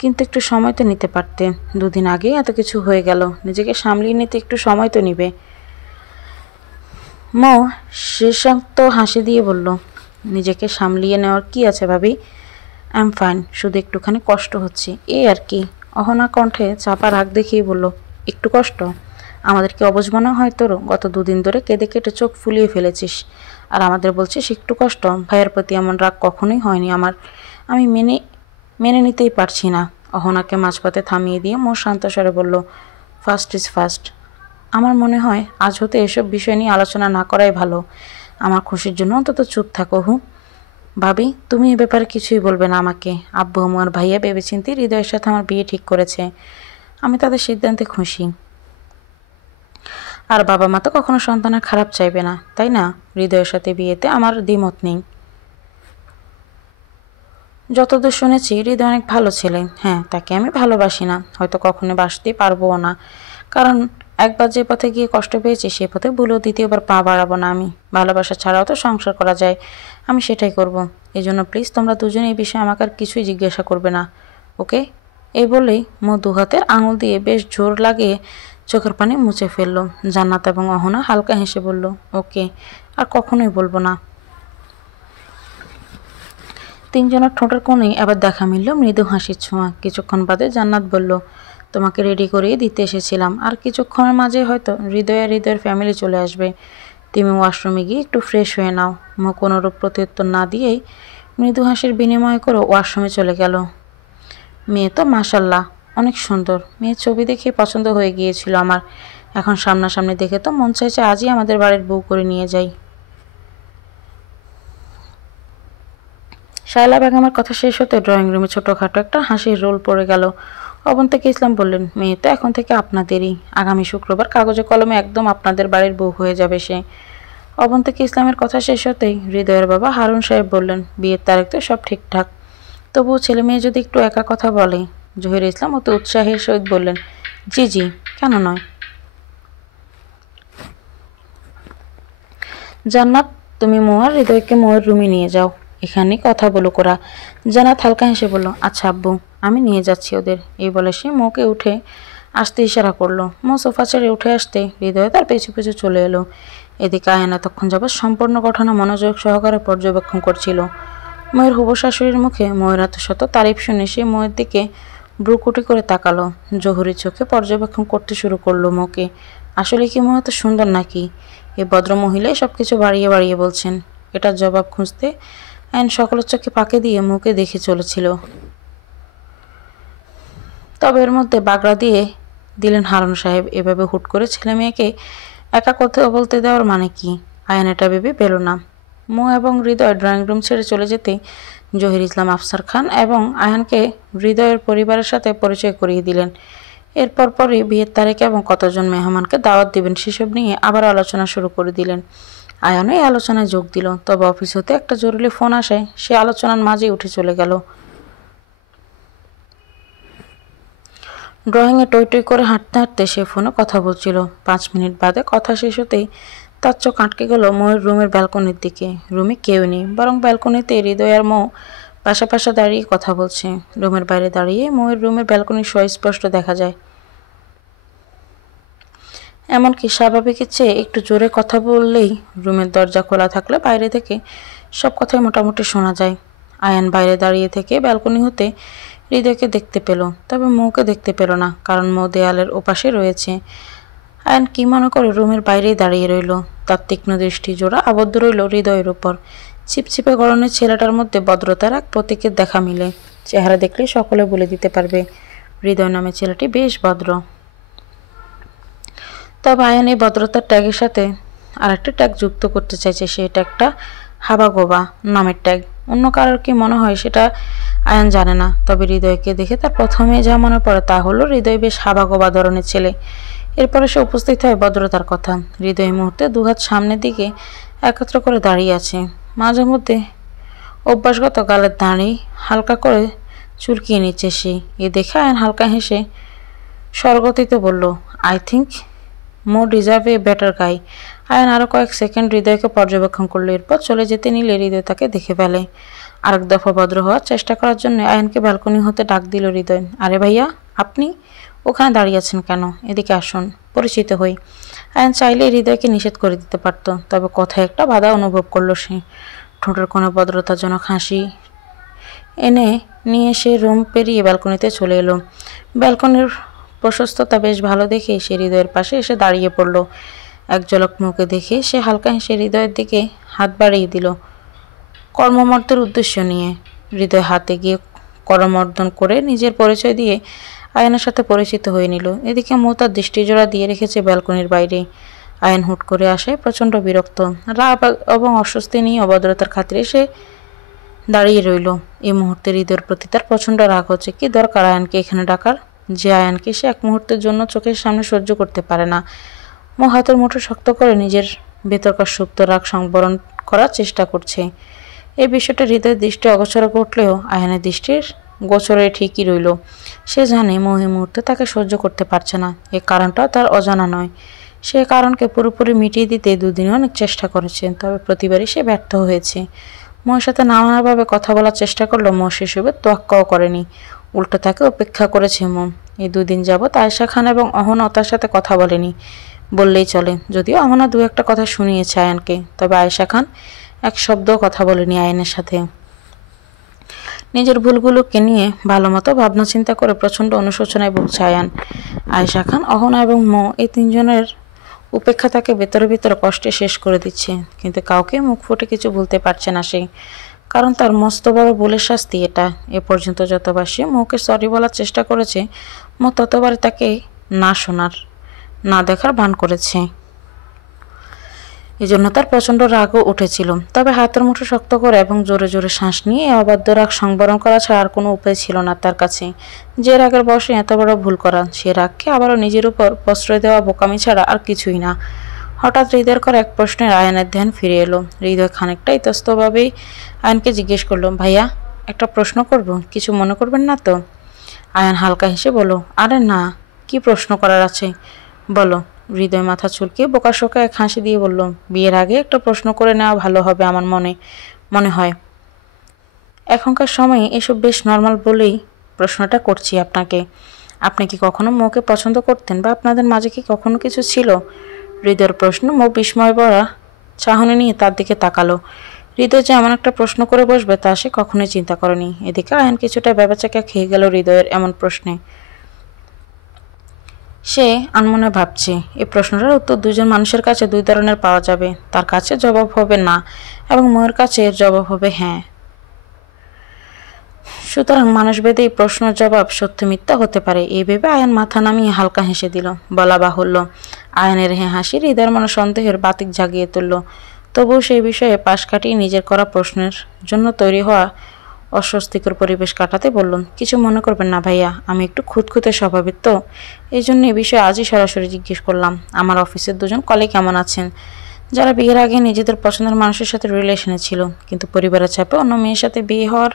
কিন্তু একটু সময় তো নিতে পারতে। দুদিন আগেই এত কিছু হয়ে গেল, নিজেকে সামলিয়ে নিতে একটু সময় তো নিবে। মো শেষান্ত হাসি দিয়ে বলল, নিজেকে সামলিয়ে নেওয়ার কি আছে ভাবি, আই এম ফাইন, শুধু একটুখানি কষ্ট হচ্ছে এই আর কি। অহনা কণ্ঠে চাপা রাগ দেখিয়ে বলল, একটু কষ্ট? আমাদের কি অবুঝ মনে হয় তোর? গত দুদিন ধরে কেঁদে কেটে চোখ ফুলিয়ে ফেলেছিস, আর আমাদের বলছিস একটু কষ্ট? ভাইয়ের প্রতি এমন রাগ কখনোই হয়নি আমার, আমি মেনে নিতেই পারছি না। অহনাকে মাঝপথে থামিয়ে দিয়ে মোর শান্তস্বরে বলল, ফার্স্ট ইজ ফার্স্ট। আমার মনে হয় আজ হতে এসব বিষয় নিয়ে আলোচনা না করাই ভালো। আমার খুশির জন্য অন্তত চুপ থাকো। ভাবি, তুমি এ ব্যাপারে কিছুই বলবে না আমাকে? আব্বু আম্মু আর ভাইয়া ভেবেচিন্তে হৃদয়ের সাথে আমার বিয়ে ঠিক করেছে, আমি তাদের সিদ্ধান্তে খুশি। আর বাবা মা তো কখনো সন্তানের খারাপ চাইবে না, তাই না? হৃদয়ের সাথে বিয়েতে আমার দ্বিমত নেই। যতদূর শুনেছি হৃদয় অনেক ভালো ছেলে। হ্যাঁ, তাকে আমি ভালোবাসি না, হয়তো কখনো বাসতে পারবও না, কারণ একবার যে পথে গিয়ে কষ্ট পেয়েছি সে পথে ভুলেও দ্বিতীয়বার পা বাড়াবো না আমি। ভালোবাসা ছাড়াও তো সংসার করা যায়, আমি সেটাই করব। এই জন্য প্লিজ তোমরা দুজনে এই বিষয়ে আমাকে আর কিছুই জিজ্ঞাসা করবে না, ওকে? এই বলেই মো দুহাতের আঙুল দিয়ে বেশ জোর লাগিয়ে চোখের পানি মুছে ফেললো। জান্নাত এবং অহনা হালকা হেসে বলল, ওকে, আর কখনোই বলবো না। তিনজনের ঠোঁটের কোণেই আবার দেখা মিলল মৃদু হাসির ছোঁয়া। কিছুক্ষণ বাদে জান্নাত বলল, তোমাকে রেডি করিয়ে দিতে এসেছিলাম, আর কিছুক্ষণের মাঝে হয়তো হৃদয়ের ফ্যামিলি চলে আসবে। তুমি ওয়াশরুমে গিয়ে একটু ফ্রেশ হয়ে নাও। মো কোনোরূপ প্রত্যুত্তর না দিয়েই মৃদু হাসির বিনিময় করে ওয়াশরুমে চলে গেল। মেয়ে তো মাশাল্লাহ অনেক সুন্দর, মেয়ের ছবি দেখে পছন্দ হয়ে গিয়েছিল আমার, এখন সামনাসামনি দেখে তো মন চাইছে আজই আমাদের বাড়ির বউ করে নিয়ে যাই। শায়লা বেগমের কথা শেষ হতে ড্রয়িং রুমে ছোটোখাটো একটা হাসির রোল পড়ে গেল। অবন্তিকা ইসলাম বললেন, মেয়ে তো এখন থেকে আপনাদেরই, আগামী শুক্রবার কাগজে কলমে একদম আপনাদের বাড়ির বউ হয়ে যাবে সে। অবন্তিকা ইসলামের কথা শেষ হতেই হৃদয়ের বাবা হারুন সাহেব বললেন, বিয়ের তারিখ তো সব ঠিকঠাক, তবুও ছেলে মেয়ে যদি একটু একা কথা বলে। জহির ইসলাম অতি উৎসাহের সহিত বললেন, জি জি, কেন নয়। জান্নাত, তুমি মোয়ার হৃদয়কে মোয়ের রুমে নিয়ে যাও, এখানে কথা বলো কোরা। জান্নাত হালকা হেসে বলল, আচ্ছা আব্বু, আমি নিয়ে যাচ্ছি ওদের। এই বলে সে মোকে উঠে আসতে ইশারা করলো। মো সোফা ছেড়ে উঠে আসতে হৃদয় তার পেছু পেছু চলে এলো। এদিকে আয়ন এতক্ষণ যাবৎ সম্পূর্ণ ঘটনা মনোযোগ সহকারে পর্যবেক্ষণ করছিল। ময়ের হুবু শাশুড়ির মুখে ময়ের এত শত তারিফ শুনে সে ময়ের দিকে ভ্রুকুটি করে তাকালো। জহুরি চোখে পর্যবেক্ষণ করতে শুরু করলো মোকে। আসলে কি মো এত সুন্দর নাকি? এই ভদ্র মহিলাই সব কিছু বাড়িয়ে বাড়িয়ে বলছেন। এটার জবাব খুঁজতে আইন সকলের চোখে পাকে দিয়ে মুখে দেখে চলেছিল। তবে এর মধ্যে বাগড়া দিয়ে দিলেন হারুন সাহেব। এভাবে হুট করে ছেলে মেয়েকে একা কথা বলতে দেওয়ার মানে কি? আয়ান এটা ভেবে পেল না। মো এবং হৃদয় ড্রয়িং রুম ছেড়ে চলে যেতে জহির ইসলাম আফসার খান এবং আয়ানকে হৃদয়ের পরিবারের সাথে পরিচয় করিয়ে দিলেন। এরপর পরই বিয়ের তারিখ এবং কতজন মেহমানকে দাওয়াত দিবেন সেসব নিয়ে আবার আলোচনা শুরু করে দিলেন। আয়ানও এই আলোচনায় যোগ দিল। তবে অফিস হতে একটা জরুরি ফোন আসে, সে আলোচনার মাঝেই উঠে চলে গেল। ড্রয়িংয়ে টই টই করে হাঁটতে হাঁটতে সে ফোনে কথা বলছিল। 5 মিনিট বাদে কথা শেষ হতেই তার চোখ আটকে গেল ময়ের রুমের ব্যালকনির দিকে। রুমে কেউ নেই, বরং ব্যালকনিতে হৃদয় আর মৌ পাশাপাশি দাঁড়িয়ে কথা বলছে। রুমের বাইরে দাঁড়িয়ে ময়ের রুমের ব্যালকনি সুস্পষ্ট দেখা যায়। এমনকি স্বাভাবিকের চেয়ে একটু জোরে কথা বললেই রুমের দরজা খোলা থাকলে বাইরে থেকে সব কথাই মোটামুটি শোনা যায়। আয়ান বাইরে দাঁড়িয়ে থেকে ব্যালকনি হতে হৃদয়কে দেখতে পেল, তবে মৌকে দেখতে পেল না, কারণ মৌ দেয়ালের ওপাশে রয়েছে। আয়ান কি মনে করে রুমের বাইরেই দাঁড়িয়ে রইল। তার তীক্ষ্ণ দৃষ্টি জোড়া আবদ্ধ রইল হৃদয়ের উপর। চিপচিপে গরনের ছেলেটার মধ্যে ভদ্রতার এক প্রতীকের দেখা মিলে। চেহারা দেখলে সকলে বলে দিতে পারবে হৃদয় নামে ছেলেটি বেশ ভদ্র। তবে আয়ান এই ভদ্রতার ট্যাগের সাথে আরেকটা ট্যাগ যুক্ত করতে চাইছে। সে ট্যাগটা হাবাগোবা নামের ট্যাগ। অন্য কারোর কি মনে হয় সেটা আয়ান জানে না, তবে হৃদয়কে দেখে তার প্রথমে যা মনে পড়ে তা হলো হৃদয় বেশ হাবাগোবা ধরনের ছেলে। এরপরে সে উপস্থিত হয় ভদ্রতার কথা। হৃদয় এই মুহূর্তে দুহাত সামনের দিকে একত্র করে দাঁড়িয়ে আছে, মাঝে মধ্যে অভ্যাসগত গালের দাঁড়ি হালকা করে চুলকিয়ে নিচ্ছে সে। এ দেখে আয়ন হালকা হেসে স্বরগতিতে বলল, I think mo deserve a better guy. Ayan আরও কয়েক সেকেন্ড হৃদয়কে পর্যবেক্ষণ করলো, এরপর চলে যেতে নিলে হৃদয় তাকে দেখে ফেলে। আরেক দফা ভদ্র হওয়ার চেষ্টা করার জন্য আয়নকে ব্যালকনি হতে ডাক দিল হৃদয়। আরে ভাইয়া, আপনি ওখানে দাঁড়িয়ে আছেন কেন? এদিকে আসুন, পরিচিত হই। আয়ন চাইলে হৃদয়কে নিষেধ করে দিতে পারত, তবে কথায় একটা বাধা অনুভব করলো সে। ঠোঁটের কোনো ভদ্রতাজনক হাসি এনে নিয়ে সে রুম পেরিয়ে ব্যালকনিতে চলে এলো। ব্যালকনির প্রশস্ততা বেশ ভালো দেখে সে হৃদয়ের পাশে এসে দাঁড়িয়ে পড়ল। এক ঝলক মুখে দেখে সে হালকা হেসে হৃদয়ের দিকে হাত বাড়িয়ে দিল কর্মমর্দের উদ্দেশ্য নিয়ে। হৃদয় হাতে গিয়ে করমর্দন করে নিজের পরিচয় দিয়ে আয়নের সাথে পরিচিত হয়ে নিল। এদিকে মৌ তার দৃষ্টিজোড়া দিয়ে রেখেছে ব্যালকনির বাইরে। আয়ন হুট করে আসে প্রচণ্ড বিরক্ত, রাগ এবং অস্বস্তি নিয়ে অভদ্রতার খাতিরে সে দাঁড়িয়ে রইল। এই মুহূর্তে হৃদয়ের প্রতি তার প্রচণ্ড রাগ হচ্ছে। কি দরকার আয়নকে এখানে ডাকার, যে আয়নকে সে এক মুহূর্তের জন্য চোখের সামনে সহ্য করতে পারে না। মৌ হাতের মুঠো শক্ত করে নিজের ভেতরকার সুপ্ত রাগ সংবরণ করার চেষ্টা করছে। এই বিষয়টা হৃদয়ের দৃষ্টি অগোচরে ঘটলেও আয়নের দৃষ্টির গোচরে ঠিকই রইল। সে জানে মৌ এই মুহূর্তে তাকে সহ্য করতে পারছে না। এ কারণটাও তার অজানা নয়। সে কারণকে পুরোপুরি মিটিয়ে দিতে দুদিনে অনেক চেষ্টা করেছে, তবে প্রতিবারই সে ব্যর্থ হয়েছে। মৌয়ের সাথে নানাভাবে কথা বলার চেষ্টা করলেও মৌ সেসবে তোয়াক্কাও করেনি, উল্টো তাকে উপেক্ষা করেছে মৌ। এই দুদিন যাবৎ আয়েশা খান এবং অহনা তার সাথে কথা বলেনি বললেই চলে, যদিও অহনা দু একটা কথা শুনিয়েছে আয়নকে, তবে আয়েশা খান এক শব্দও কথা বলেনি আয়নের সাথে। নিজের ভুলগুলোকে নিয়ে ভালো মতো ভাবনা চিন্তা করে প্রচণ্ড অনুশোচনায় ভুগছে আয়ান। আয়েশা খান, অহনা এবং মৌ এই তিনজনের উপেক্ষা তাকে ভেতরে ভেতরে কষ্টে শেষ করে দিচ্ছে, কিন্তু কাউকে মুখ ফুটে কিছু বলতে পারছে না সে, কারণ তার মস্ত বড় ভুলের শাস্তি এটা। এ পর্যন্ত যতবার সে মৌকে সরি বলার চেষ্টা করেছে, মৌ ততবার তাকে না শোনার না দেখার ভান করেছে। এই জন্য তার প্রচণ্ড রাগও উঠেছিল, তবে হাতের মুঠো শক্ত করে এবং জোরে জোরে শ্বাস নিয়ে অবাধ্য রাগ সংবরণ করা ছাড়া আর কোনো উপায় ছিল না তার কাছে। যে রাগের বয়সে এত বড় ভুল করা, সে রাগকে আবারও নিজের উপর প্রশ্রয় দেওয়া বোকামি ছাড়া আর কিছুই না। হঠাৎ হৃদয়ের করা এক প্রশ্নের আয়নের ধ্যান ফিরে এলো। হৃদয় খানিকটা ইতস্তভাবেই আয়নকে জিজ্ঞেস করলো, ভাইয়া একটা প্রশ্ন করব, কিছু মনে করবেন না তো? আয়ন হালকা হেসে বলল, আরে না, কি প্রশ্ন করার আছে বলো। হৃদয় মাথা চুলকে বোকাশোকা এক হাসি দিয়ে বলল, বিয়ের আগে একটা প্রশ্ন করে নেওয়া ভালো হবে আমার মনে হয়। এখনকার সময়ে এসব বেশ নর্মাল বলেই প্রশ্নটা করছি আপনাকে। আপনি কি কখনো মৌকে পছন্দ করতেন, বা আপনাদের মাঝে কি কখনো কিছু ছিল? হৃদয়ের প্রশ্ন মৌ বিস্ময় ভরা চাহনি নিয়ে তার দিকে তাকালো। হৃদয় যে এমন একটা প্রশ্ন করে বসবে তা সে কখনোই চিন্তা করেনি। এদিকে আয়ন কিছুটা ভেবাচাকা খেয়ে গেল হৃদয়ের এমন প্রশ্নে। সে আনমনে ভাবছে, এই প্রশ্নটার উত্তর দুজন মানুষের কাছে দুই ধরনের পাওয়া যাবে। তার কাছে জবাব হবে না, এবং ময়ের কাছে এর জবাব হবে হ্যাঁ। সুতরাং মানুষভেদে এই প্রশ্নের জবাব সত্য মিথ্যা হতে পারে। এই ভেবে আয়ন মাথা নামিয়ে হালকা হেসে দিল। বলা বাহুল্য, আয়নের হ্যাঁ হাসি হৃদয়ের মনে সন্দেহের বাতিক জাগিয়ে তুলল। তবুও সেই বিষয়ে পাশ কাটিয়ে নিজের করা প্রশ্নের জন্য তৈরি হওয়া অস্বস্তিকর পরিবেশ কাটাতে বললেন, কিছু মনে করবেন না ভাইয়া, আমি একটু খুঁতখুঁতে স্বভাবের তো, এই জন্য এ বিষয়ে আজই সরাসরি জিজ্ঞেস করলাম। আমার অফিসের দুজন কলিগ কেমন আছেন, যারা বিয়ের আগে নিজেদের পছন্দের মানুষের সাথে রিলেশনে ছিল, কিন্তু পরিবারের চাপে অন্য মেয়ের সাথে বিয়ে হওয়ার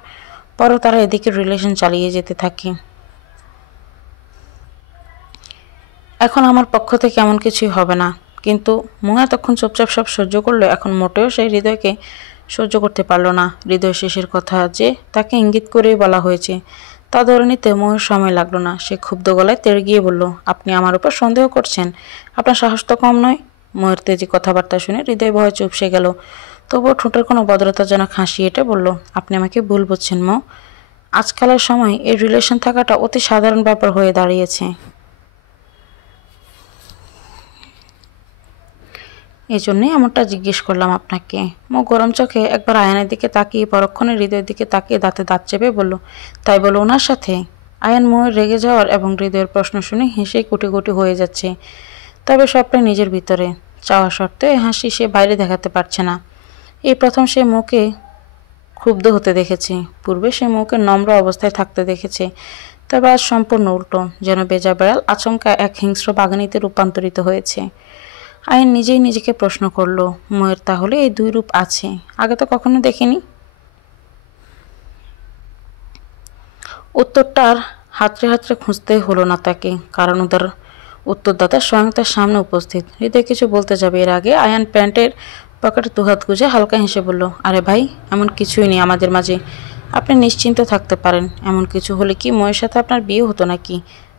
পরও তারা এদিকে রিলেশন চালিয়ে যেতে থাকে। এখন আমার পক্ষ থেকে এমন কিছুই হবে না। কিন্তু মৌ এতক্ষণ চুপচাপ সব সহ্য করলো, এখন মোটেও সেই হৃদয়কে সহ্য করতে পারল না। হৃদয় শেষের কথা যে তাকে ইঙ্গিত করেই বলা হয়েছে তা ধরে নিতে মৌয়ের সময় লাগলো না। সে ক্ষুব্ধ গলায় তেড়ে গিয়ে বলল, আপনি আমার উপর সন্দেহ করছেন? আপনার সাহস তো কম নয়। মৌয়ের তেজি কথাবার্তা শুনে হৃদয় ভয়ে চুপসে গেল, তবুও ঠোঁটের কোনো ভদ্রতাজনক হাসি এঁটে বলল, আপনি আমাকে ভুল বুঝছেন মৌ। আজকালের সময় এই রিলেশন থাকাটা অতি সাধারণ ব্যাপার হয়ে দাঁড়িয়েছে। এই জন্যই এমনটা জিজ্ঞেস করলাম আপনাকে। মৌ গরম চোখে একবার আয়নের দিকে তাকিয়ে পরক্ষণে হৃদয়ের দিকে তাকিয়ে দাঁতে দাঁত চেপে বলল, তাই বলো ওনার সাথে? আয়ন মৌয়ের রেগে যাওয়ার এবং হৃদয়ের প্রশ্ন শুনে হেসেই কুটি কুটি হয়ে যাচ্ছে, তবে সবটাই নিজের ভিতরে। চাওয়া সত্ত্বেও এই হাসি সে বাইরে দেখাতে পারছে না। এই প্রথম সে মৌকে ক্ষুব্ধ হতে দেখেছে। পূর্বে সে মৌকে নম্র অবস্থায় থাকতে দেখেছে, তবে আজ সম্পূর্ণ উল্টো, যেন বেজা বেড়াল আচমকা এক হিংস্র বাঘানিতে রূপান্তরিত হয়েছে। আয়ান নিজেই নিজেকে প্রশ্ন করল, ময়ের তাহলে এই দুই রূপ আছে, আগে তো কখনো দেখিনি। উত্তরটা আর হাতড়ে হাতড়ে খুঁজতে হলো না তাকে, কারণ ওদের উত্তরদাতা স্বয়ং তার সামনে উপস্থিত। হৃদয় কিছু বলতে যাবে এর আগে আয়ান প্যান্টের পকেটে দুহাত গুজে হালকা হেসে বলল, আরে ভাই, এমন কিছুই নেই আমাদের মাঝে, আপনি নিশ্চিন্ত থাকতে পারেন। এমন কিছু হলে কি ময়ের সাথে আপনার বিয়ে হতো নাকি?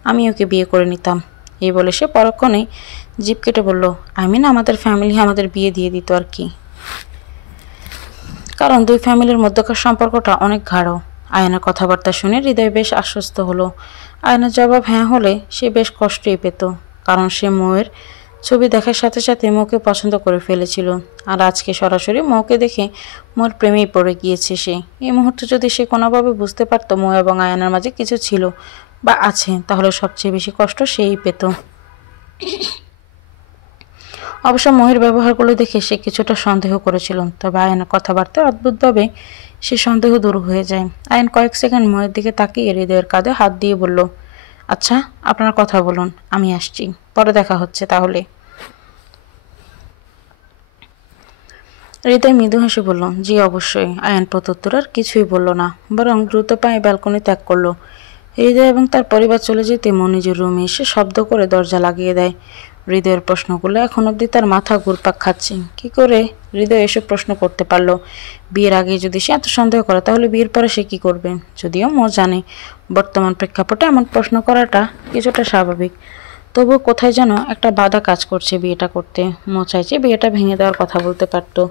আমি ওকে বিয়ে করে নিতাম। এই বলে সে পরক্ষণেই জিভ কেটে বলল, আই মিন আমাদের ফ্যামিলি আমাদের বিয়ে দিয়ে দিত আর কি। কারণ দুই ফ্যামিলির মধ্যকার সম্পর্কটা অনেক গাঢ়। আয়নার কথাবার্তা শুনে হৃদয় বেশ আশ্বস্ত হলো। আয়নার জবাব হ্যাঁ হলে সে বেশ কষ্টই পেত, কারণ সে ময়ের ছবি দেখার সাথে সাথে মৌকে পছন্দ করে ফেলেছিল। আর আজকে সরাসরি মৌকে দেখে মোর প্রেমেই পড়ে গিয়েছে সে। এই মুহূর্তে যদি সে কোনোভাবে বুঝতে পারত মৌ এবং আয়নার মাঝে কিছু ছিল বা আছে, তাহলে সবচেয়ে বেশি কষ্ট সেই পেত। অবশ্য মহের ব্যবহারগুলো দেখে সে কিছুটা সন্দেহ করেছিল, তবে আয়নের কথাবার্তায় অদ্ভুতভাবে সে সন্দেহ দূর হয়ে যায়। আয়ন কয়েক সেকেন্ড মহের দিকে তাকিয়ে হৃদয়ের কাঁধে হাত দিয়ে বলল, আচ্ছা আপনার কথা বলুন, আমি আসছি, পরে দেখা হচ্ছে তাহলে। হৃদয় মৃদু হেসে বলল, জি অবশ্যই। আয়ন প্রত্যুত্তর আর কিছুই বলল না, বরং দ্রুত পায়ে ব্যালকনি ত্যাগ করলো। হৃদয় এবং তার পরিবার চলে যেতে মন নিজের রুমে এসে শব্দ করে দরজা লাগিয়ে দেয়। হৃদয়ের প্রশ্নগুলো এখন অবধি তার মাথা ঘুরপাক খাচ্ছে। কি করে হৃদয় এসব প্রশ্ন করতে পারলো? বিয়ের আগে যদি সে এত সন্দেহ করে, তাহলে বিয়ের পরে সে কি করবে? যদিও মো জানে বর্তমান প্রেক্ষাপটে এমন প্রশ্ন করাটা কিছুটা স্বাভাবিক, তবুও কোথায় যেন একটা বাধা কাজ করছে বিয়েটা করতে। মো চাইছে বিয়েটা ভেঙে দেওয়ার কথা বলতে পারতো,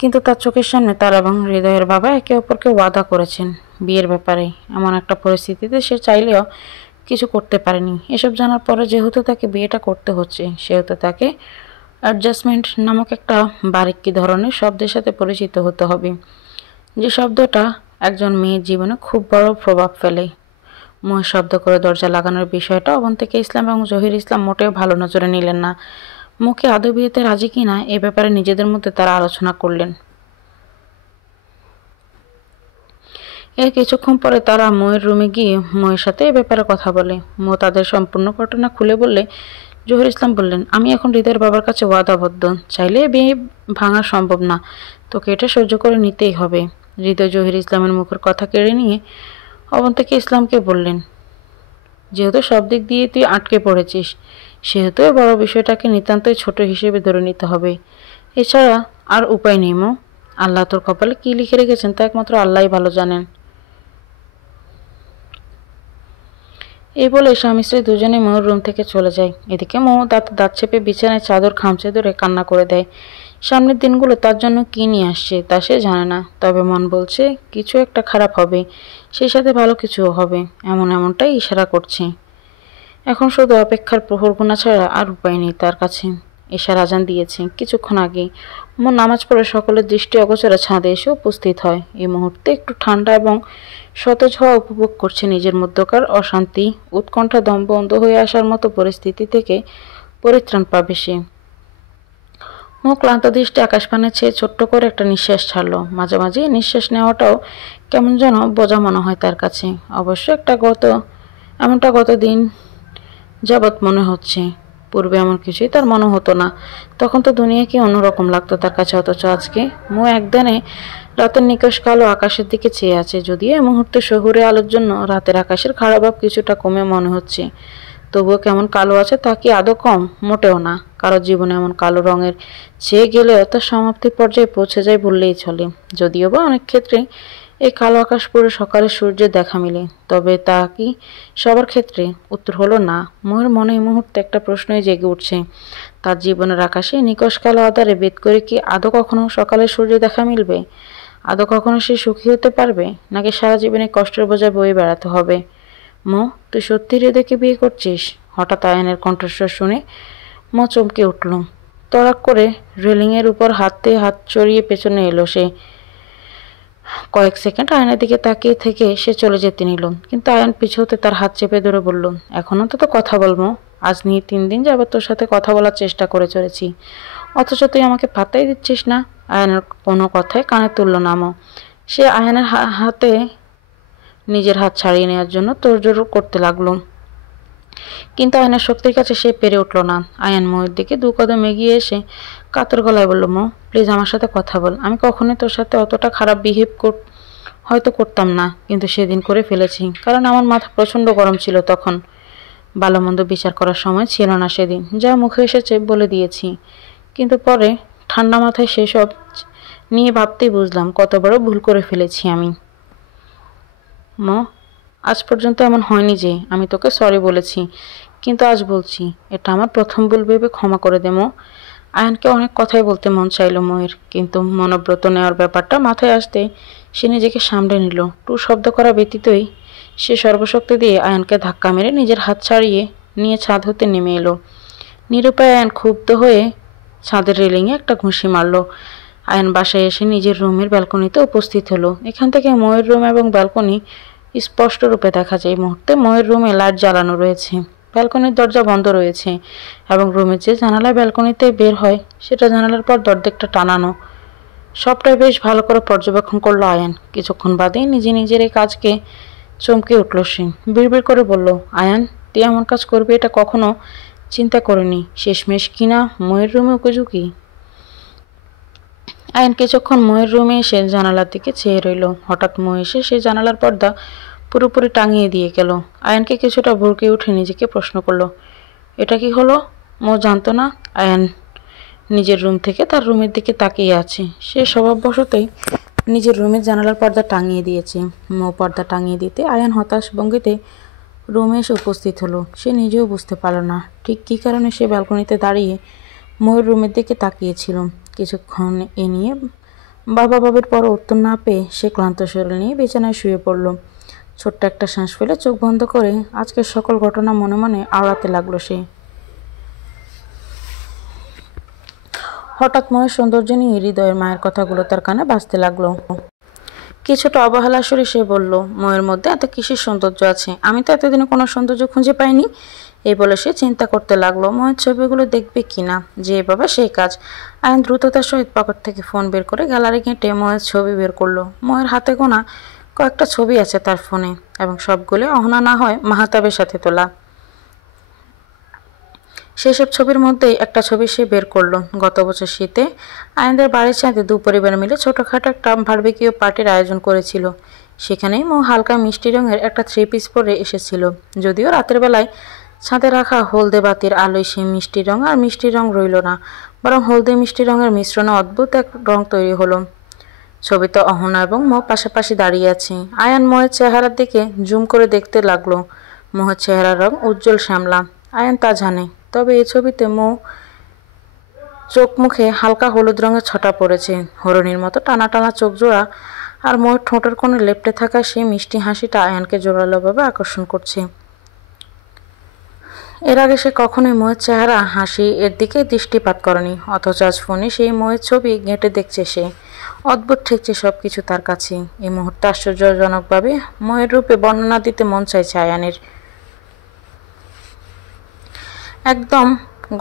কিন্তু তার চোখের সামনে তার এবং হৃদয়ের বাবা একে অপরকে ওয়াদা করেছেন বিয়ের ব্যাপারে। এমন একটা পরিস্থিতিতে সে চাইলেও কিছু করতে পারেনি। এসব জানার পরে যেহেতু তাকে বিয়েটা করতে হচ্ছে, সেহেতু তাকে অ্যাডজাস্টমেন্ট নামক একটা বারিকি ধরনের শব্দের সাথে পরিচিত হতে হবে, যে শব্দটা একজন মেয়ের জীবনে খুব বড় প্রভাব ফেলে। মহে শব্দ করে দরজা লাগানোর বিষয়টা অবন্তিকা ইসলাম এবং জহির ইসলাম মোটেও ভালো নজরে নিলেন না। মুখে আদৌ বিয়েতে রাজি কিনা এ ব্যাপারে নিজেদের মধ্যে তারা আলোচনা করলেন। এর কিছুক্ষণ পরে তারা ময়ের রুমে গিয়ে ময়ের সাথে এ ব্যাপারে কথা বলে। মো তাদের সম্পূর্ণ ঘটনা খুলে বললে জহির ইসলাম বললেন, আমি এখন হৃদয়ের বাবার কাছে ওয়াদাবদ্ধ, চাইলে বিয়ে ভাঙা সম্ভব না, তোকে এটা সহ্য করে নিতেই হবে। হৃদয় জহির ইসলামের মুখের কথা কেড়ে নিয়ে অবন্তিকা ইসলামকে বললেন, যেহেতু সব দিক দিয়ে তুই আটকে পড়েছিস, সেহেতু বড় বিষয়টাকে নিতান্তই ছোট হিসেবে ধরে নিতে হবে। এছাড়া আর উপায় নেই মো। আল্লাহ তোর কপালে কি লিখে রেখেছেন তা একমাত্র আল্লাহই ভালো জানেন। এই বলে স্বামী স্ত্রী দুজনে মৌর রুম থেকে চলে যায়। এদিকে মৌ দাঁত চেপে বিছানায় চাদর খামচে ধরে কান্না করে দেয়। সামনের দিনগুলো তার জন্য কি নিয়ে আসছে তা সে জানে না, তবে মন বলছে কিছু একটা খারাপ হবে, সেই সাথে ভালো কিছুও হবে, এমনটাই ইশারা করছে। এখন শুধু অপেক্ষার প্রহর গোনা ছাড়া আর উপায় নেই তার কাছে। এশার আজান দিয়েছে কিছুক্ষণ আগেই। মন নামাজ পড়ে সকলের দৃষ্টি অগোচরে ছাদে এসে উপস্থিত হয়। এই মুহূর্তে একটু ঠান্ডা এবং সতেজ হওয়া উপভোগ করছে। নিজের মধ্যকার অশান্তি, উৎকণ্ঠা দম বন্ধ হয়ে আসার মতো পরিস্থিতি থেকে পরিত্রাণ পাবে সে। মো ক্লান্ত দৃষ্টি আকাশপানে ছেয়ে ছোট্ট করে একটা নিঃশ্বাস ছাড়লো। মাঝে মাঝে নিঃশ্বাস নেওয়াটাও কেমন যেন বোঝা মনে হয় তার কাছে। অবশ্য এমনটা গতদিন যাবৎ মনে হচ্ছে। পূর্বে এমন কিছুই তার মনে হতো না। তখন তো দুনিয়া কি অন্যরকম লাগতো তার কাছে। অথচ আজকে মো একদানে রাতের নিকষ কালো আকাশের দিকে চেয়ে আছে। যদিও এই মুহূর্তে শহুরে আলোর জন্য রাতের আকাশের খারাপ ভাব কিছুটা কমে মনে হচ্ছে, তবুও কেমন কালো আছে তা কি আদৌ কম? মোটেও না। কারোর জীবনে এমন কালো রঙের চেয়ে গেলেও তার সমাপ্তির পর্যায়ে পৌঁছে যায় বললেই চলে। যদিও বা অনেক ক্ষেত্রে এই কালো আকাশ পুরো সকালে সূর্যের দেখা মিলে, তবে তা কি সবার ক্ষেত্রে? উত্তর হলো না। মোর মনে এই মুহূর্তে একটা প্রশ্নই জেগে উঠছে, তার জীবনের আকাশে নিকষ কালো আধারে বেদ করে কি আদৌ কখনো সকালে সূর্য দেখা মিলবে? আদৌ কখনো সে সুখী হতে পারবে, নাকি সারা জীবনে কষ্টের বোঝা বয়ে বেড়াতে হবে? মো, তুই সত্যি হৃদয়কে বিয়ে করছিস? হঠাৎ আয়নের কণ্ঠস্বর শুনে মো চমকে উঠল। তড়াক করে রেলিংয়ের উপর হাতে হাত চড়িয়ে পেছনে এলো সে। কয়েক সেকেন্ড আয়নের দিকে তাকিয়ে থেকে সে চলে যেতে নিল, কিন্তু আয়ন পিছু হতে তার হাত চেপে ধরে বলল, এখন অন্তত কথা বলবো। আজ নিয়ে 3 দিন যাবত তোর সাথে কথা বলার চেষ্টা করে চলেছি, অথচ তুই আমাকে পাত্তাই দিচ্ছিস না। আয়নের কোনো কথায় কানে তুলল না মো। সে আয়নের হাতে নিজের হাত ছাড়িয়ে নেওয়ার জন্য তোড়জোড় করতে লাগলো, কিন্তু আয়নের শক্তির কাছে সে পেরে উঠল না। আয়ান মোয়ের দিকে 2 কদম এগিয়ে এসে কাতর গলায় বলল, মো প্লিজ আমার সাথে কথা বল। আমি কখনোই তোর সাথে অতটা খারাপ বিহেভ হয়তো করতাম না, কিন্তু সেদিন করে ফেলেছি, কারণ আমার মাথা প্রচণ্ড গরম ছিল তখন। ভালো মন্দ বিচার করার সময় ছিল না সেদিন, যা মুখে এসেছে বলে দিয়েছি। কিন্তু পরে ঠান্ডা মাথায় সেসব নিয়ে ভাবতেই বুঝলাম কত বড় ভুল করে ফেলেছি আমি। মো, আজ পর্যন্ত এমন হয়নি যে আমি তোকে সরি বলেছি, কিন্তু আজ বলছি, এটা আমার প্রথম ভুল ভেবে ক্ষমা করে দে মো। আয়ানকে অনেক কথাই বলতে মন চাইল মোয়ের, কিন্তু মনোব্রত নেওয়ার ব্যাপারটা মাথায় আসতে সে নিজেকে সামলে নিল। টু শব্দ করা ব্যতীতই সে সর্বশক্তি দিয়ে আয়ানকে ধাক্কা মেরে নিজের হাত ছাড়িয়ে নিয়ে ছাদ হতে নেমে এলো। নিরুপায় আয়ান ক্ষুব্ধ হয়ে ছাদের রেলিংয়ে একটা ঘুষি মারল। আয়ান বাসায় এসে নিজের রুমের ব্যালকনিতে উপস্থিত হলো। এখান থেকে ময়ের রুম এবং ব্যালকনি স্পষ্ট রূপে দেখা যায়। এই মুহূর্তে ময়ের রুমে লাইট জ্বালানো রয়েছে, ব্যালকনির দরজা বন্ধ রয়েছে এবং রুমের যে জানালা ব্যালকনিতে বের হয় সেটা জানালার পর দরজাটা টানানো। সবটাই বেশ ভালো করে পর্যবেক্ষণ করলো আয়ান। কিছুক্ষণ বাদেই নিজের এই কাজকে চমকে উঠল সে। বিড়বিড় করে বলল, আয়ান, তুই এমন কাজ করবি এটা কখনো চিন্তা করিনি। শেষমেশ কিনা ময়ের রুমে উপযোগী। আয়ান কিছুক্ষণ ময়ের রুমে এসে জানালার দিকে চেয়ে রইল। হঠাৎ মো এসে সেই জানালার পর্দা পুরোপুরি টাঙিয়ে দিয়ে গেল। আয়ানকে কিছুটা ভরকে উঠে নিজেকে প্রশ্ন করলো, এটা কি হলো? মো জানতো না আয়ান নিজের রুম থেকে তার রুমের দিকে তাকিয়ে আছে। সে স্বভাববশতই নিজের রুমের জানালার পর্দা টাঙিয়ে দিয়েছে। মো পর্দা টাঙিয়ে দিতে আয়ান হতাশ ভঙ্গিতে রুমে এসে উপস্থিত হলো। সে নিজেও বুঝতে পারল না ঠিক কী কারণে সে ব্যালকনিতে দাঁড়িয়ে মোয়ের রুমের দিকে তাকিয়েছিল। কিছুক্ষণ এ নিয়ে বাবির পর উত্তর না পেয়ে সে ক্লান্ত শরীর নিয়ে বিছানায় শুয়ে পড়ল। ছোট্ট একটা শ্বাস ফেলে চোখ বন্ধ করে আজকের সকল ঘটনা মনে মনে আওড়াতে লাগলো সে। হঠাৎ ময়ের সৌন্দর্য নিয়ে হৃদয়ের মায়ের কথাগুলো তার কানে বাজতে লাগলো। কিছুটা অবহেলা সুরে সে বলল, ময়ের মধ্যে এত কিসের সৌন্দর্য আছে? আমি তো এতদিনে কোনো সৌন্দর্য খুঁজে পাইনি। এই বলে সে চিন্তা করতে লাগলো ময়ের ছবিগুলো দেখবে কিনা। যে বাবা সেই কাজ। আইন দ্রুততার সহিত পকেট থেকে ফোন বের করে গ্যালারি ঘেঁটে ময়ের ছবি বের করলো। ময়ের হাতে গোনা কয়েকটা ছবি আছে তার ফোনে, এবং সবগুলো অহনা না হয় মাহাতাবের সাথে তোলা। সেসব ছবির মধ্যেই একটা ছবি সে বের করলো। গত বছর শীতে আয়ানদের বাড়ির ছাদে 2 পরিবার মিলে ছোটখাটো একটা বারবিকিউ পার্টির আয়োজন করেছিল। সেখানেই মো হালকা মিষ্টি রঙের একটা 3 পিস পরে এসেছিল। যদিও রাতের বেলায় ছাদে রাখা হলদে বাতির আলোয় সেই মিষ্টি রং আর মিষ্টি রং রইল না, বরং হলদে মিষ্টি রঙের মিশ্রণে অদ্ভুত এক রং তৈরি হলো। ছবিতে অহনা এবং মো পাশাপাশি দাঁড়িয়ে আছে। আয়ান মোয়ের চেহারার দিকে জুম করে দেখতে লাগলো। মোহের চেহারার রং উজ্জ্বল শ্যামলা। আয়ান তা জানে, তবে এই ছবিতে মো চোখ মুখে হালকা হলুদ রঙের ছটা পড়েছে। হরিণীর মতো টানা টানা চোখ জোড়া আর মোয়ের ঠোঁটের কোণে লেপ্টে থাকা সেই মিষ্টি হাসিটা আয়ানকে জোরালোভাবে আকর্ষণ করছে। এর আগে সে কখনোই মোয়ের চেহারা, হাসি এর দিকে দৃষ্টিপাত করেনি, অথচ আজ ফোনে সেই মোয়ের ছবি ঘেঁটে দেখছে সে। অদ্ভুত ঠেকছে সবকিছু তার কাছে। এই মুহূর্তে আশ্চর্যজনকভাবে মোয়ের রূপে বর্ণনা দিতে মন চাইছে আয়ানের। একদম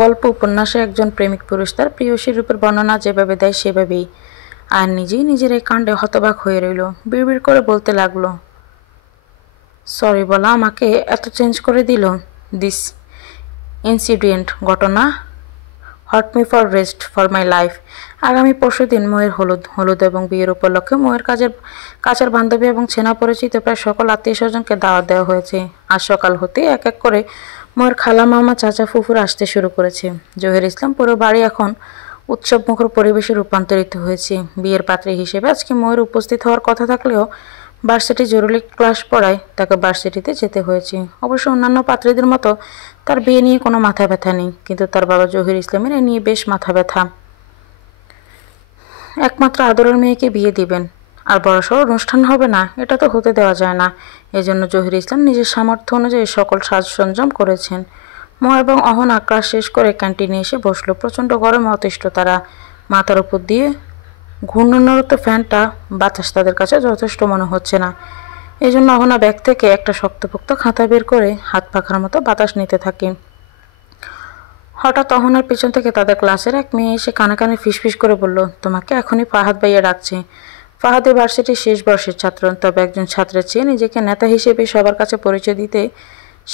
গল্প উপন্যাসে একজন প্রেমিক পুরুষ তার প্রেয়সীর রূপের বর্ণনা যেভাবে দেয় সেভাবেই। আর নিজেই নিজের এই কাণ্ডে হতবাক হয়ে রইল। বিড়বিড় করে বলতে লাগলো, সরি বলা আমাকে এত চেঞ্জ করে দিল। দিস ইনসিডেন্ট ঘটনা hot me for rest for my life. আগামী পরশুদিন মোয়ের হলুদ এবং বিয়ের উপলক্ষে মোয়ের কাছের বান্ধবী এবং চেনা পরিচিত প্রায় সকল আত্মীয় স্বজনকে দাওয়াত দেওয়া হয়েছে। আজ সকাল হতে এক এক করে মোয়ের খালা, মামা, চাচা, ফুফুর আসতে শুরু করেছে। জহির ইসলাম পুরো বাড়ি এখন উৎসবমুখর পরিবেশে রূপান্তরিত হয়েছে। বিয়ের পাত্রী হিসেবে আজকে মোয়ের উপস্থিত হওয়ার কথা থাকলেও ভার্সিটি জরুরি ক্লাস পড়ায় তাকে ভার্সিটিতে যেতে হয়েছে। অবশ্য অন্যান্য পাত্রীদের মতো তার বিয়ে নিয়ে কোনো মাথা ব্যথা নেই, কিন্তু তার বাবা জহির ইসলামের এ নিয়ে বেশ মাথা ব্যথা। একমাত্র আদরের মেয়েকে বিয়ে দিবেন আর বড়সড় অনুষ্ঠান হবে না, এটা তো হতে দেওয়া যায় না। এজন্য জহির ইসলাম নিজের সামর্থ্য অনুযায়ী সকল সাজ সরঞ্জাম করেছেন। মো এবং অহনা ক্লাস শেষ করে ক্যান্টিনে এসে বসলো। প্রচণ্ড গরমে অতিষ্ঠ তারা। মাথার উপর দিয়ে ঘূর্ণনরত ফ্যানটা বাতাস তাদের কাছে যথেষ্ট মনে হচ্ছে না। এই জন্য অহনা ব্যাগ থেকে একটা শক্তপোক্ত খাতা বের করে হাত পাখার মতো বাতাস নিতে থাকে। হঠাৎ অহনার পিছন থেকে তাদের ক্লাসের এক মেয়ে এসে কানে কানে ফিসফিস করে বলল, তোমাকে এখনই ফাহাদ ভাইয়া ডাকছে। ফাহাদ ভার্সিটির শেষ বর্ষের ছাত্র, তবে একজন ছাত্রের চেয়ে নিজেকে নেতা হিসেবে সবার কাছে পরিচয় দিতে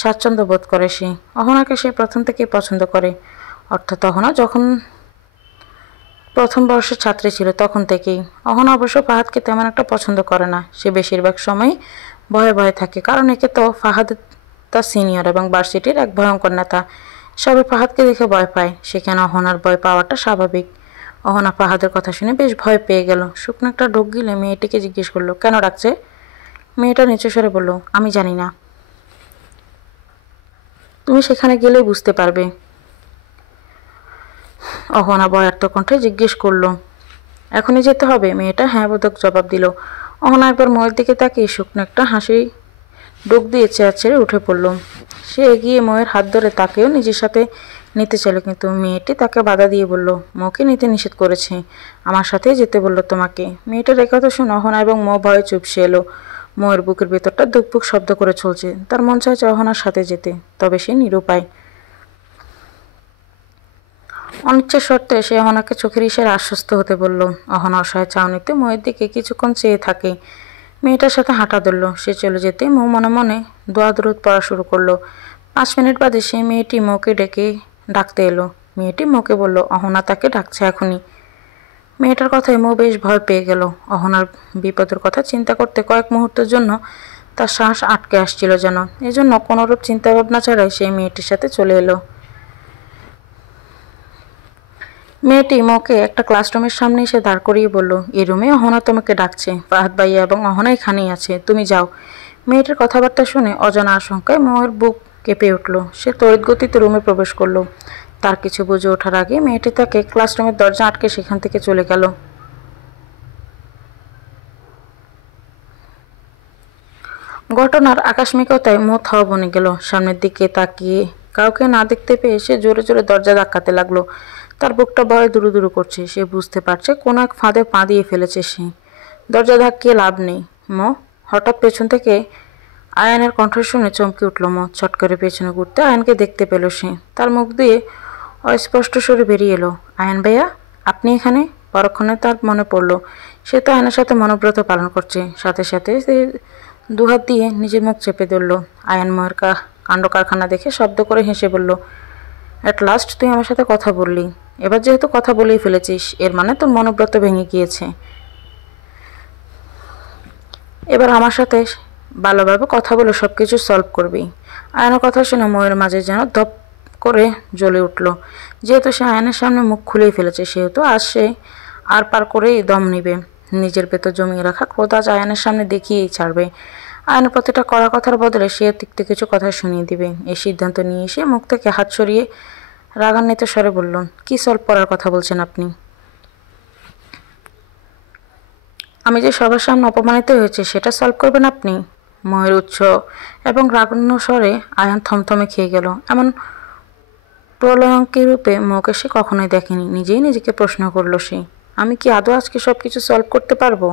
স্বাচ্ছন্দ্য বোধ করে সে। অহনাকে সে প্রথম থেকেই পছন্দ করে, অর্থাৎ অহনা যখন প্রথম বর্ষের ছাত্রী ছিল তখন থেকেই। অহনা অবশ্য ফাহাদকে তেমন একটা পছন্দ করে না, সে বেশিরভাগ সময় ভয়ে ভয়ে থাকে, কারণ একে তো ফাহাদ তার সিনিয়র এবং ভার্সিটির এক ভয়ঙ্কর নেতা। সবাই ফাহাদকে দেখে ভয় পায়, সেখানে অহনার ভয় পাওয়াটা স্বাভাবিক। অহনা ফাহাদের কথা শুনে বেশ ভয় পেয়ে গেল। শুকনো একটা ঢোক গিলে মেয়েটিকে জিজ্ঞেস করলো, কেন ডাকছে? মেয়েটা নিচু স্বরে বলল, আমি জানি না, তুমি সেখানে গেলেই বুঝতে পারবে। অহনা ভয়ার্থ কণ্ঠে জিজ্ঞেস করলো, এখনই যেতে হবে? মেয়েটা হ্যাঁ বোধক জবাব দিল। অহনা একবার ময়ের দিকে তাকিয়ে শুকনো একটা হাসি ডুক দিয়ে চেয়ার ছেড়ে উঠে পড়ল। সে এগিয়ে ময়ের হাত ধরে তাকেও নিজের সাথে নিতে চাইল, কিন্তু মেয়েটি তাকে বাধা দিয়ে বলল, মকে নিতে নিষেধ করেছে, আমার সাথেই যেতে বলল তোমাকে। মেয়েটার একথা শুনে অহনা এবং ম ভয়ে চুপসে এলো। ময়ের বুকের ভেতরটা দুকপুক শব্দ করে চলছে, তার মন চাইছে অহনার সাথে যেতে, তবে সে নিরুপায়। অনিচ্ছার শর্তে সে অহনাকে চোখের ইশারে আশ্বস্ত হতে বলল। অহনা অসহায় চাউনিতে ময়ের দিকে কিছুক্ষণ চেয়ে থাকে। মেয়েটার সাথে হাঁটা ধরল। সে চলে যেতে মৌ মনে মনে দোয়া দরুদ পড়া শুরু করলো। 5 মিনিট বাদে সে মেয়েটি মৌকে ডাকতে এলো। মেয়েটি মৌকে বলল, অহনা তাকে ডাকছে এখনই। মেয়েটার কথায় মৌ বেশ ভয় পেয়ে গেল। অহনার বিপদের কথা চিন্তা করতে কয়েক মুহূর্তের জন্য তার শ্বাস আটকে আসছিল যেন। এজন্য কোনোরূপ চিন্তাভাবনা ছাড়াই সেই মেয়েটির সাথে চলে এলো। মেয়েটি মৌকে একটা ক্লাসরুমের সামনে এসে দাঁড় করিয়ে বলল, এই রুমে অহনা তোমাকে ডাকছে, ফাহাদ ভাইয়া এবং অহনা এখানেই আছে, তুমি যাও। মেয়েটির কথাবার্তা শুনে অজানা আশঙ্কায় মৌয়ের বুক কেঁপে উঠল। সে তড়িৎ গতিতে রুমে প্রবেশ করলো। তার কিছু বুঝে ওঠার আগে মেয়েটি তাকে ক্লাসরুমের দরজা আটকে সেখান থেকে চলে গেল। ঘটনার আকস্মিকতায় মৌ থাওয়া বনে গেল। সামনের দিকে তাকিয়ে কাউকে না দেখতে পেয়ে সে জোরে জোরে দরজা ধাক্কাতে লাগলো। তার বুকটা ভয়ে দুরু দুরু করছে। সে বুঝতে পারছে কোনো এক ফাঁদে পা দিয়ে ফেলেছে সে। দরজা ধাক্কিয়ে লাভ নেই। হঠাৎ পেছন থেকে আয়ানের কণ্ঠ শুনে চমকে উঠল মৌ। চট করে পেছনে ঘুরতে আয়ানকে দেখতে পেল সে। তার মুখ দিয়ে অস্পষ্ট স্বরে বেরিয়ে এলো, আয়ান ভাইয়া, আপনি এখানে? পরক্ষণে তার মনে পড়ল সে তো আয়নার সাথে মনোব্রত পালন করছে। সাথে সাথে সে দুহাত দিয়ে নিজের মুখ চেপে ধরল। আয়ান ময়ের কাণ্ড কারখানা দেখে শব্দ করে হেসে বলল, অ্যাট লাস্ট তুই আমার সাথে কথা বললি। এবার যেহেতু কথা বলেই ফেলেছিস, এর মানে তোর মনোব্রত ভেঙে গিয়েছে। এবার আমার সাথে ভালোভাবে কথা বলে সব কিছু সলভ করবি। আয়নের কথা শুনে ময়ের মাঝে যেন ধপ করে জ্বলে উঠল। যেহেতু সে আয়নের সামনে মুখ খুলেই ফেলেছে, সেহেতু আজ সে আর পার করেই দম নিবে। নিজের ভেতর জমিয়ে রাখা ক্রোধ আজ আয়নের সামনে দেখিয়েই ছাড়বে। আয়নের প্রতিটা কড়া কথার বদলে সে তিক্ত কিছু কথা শুনিয়ে দিবে। এই সিদ্ধান্ত নিয়ে এসে মুখ থেকে হাত সরিয়ে রাগান্বিত স্বরে বলল, কি সলভ করার কথা বলছেন আপনি? আমি যে সবার সামনে অপমানিত হয়েছে সেটা সলভ করবেন আপনি? ময়ের উচ্চ এবং রাগান্য স্বরে আয়ান থমথমে খেয়ে গেল। এমন প্রলয়ঙ্কী রূপে মৌকে সে কখনোই দেখেনি। নিজেই নিজেকে প্রশ্ন করল সে, আমি কি আদৌ আজকে সব কিছু সলভ করতে পারবো?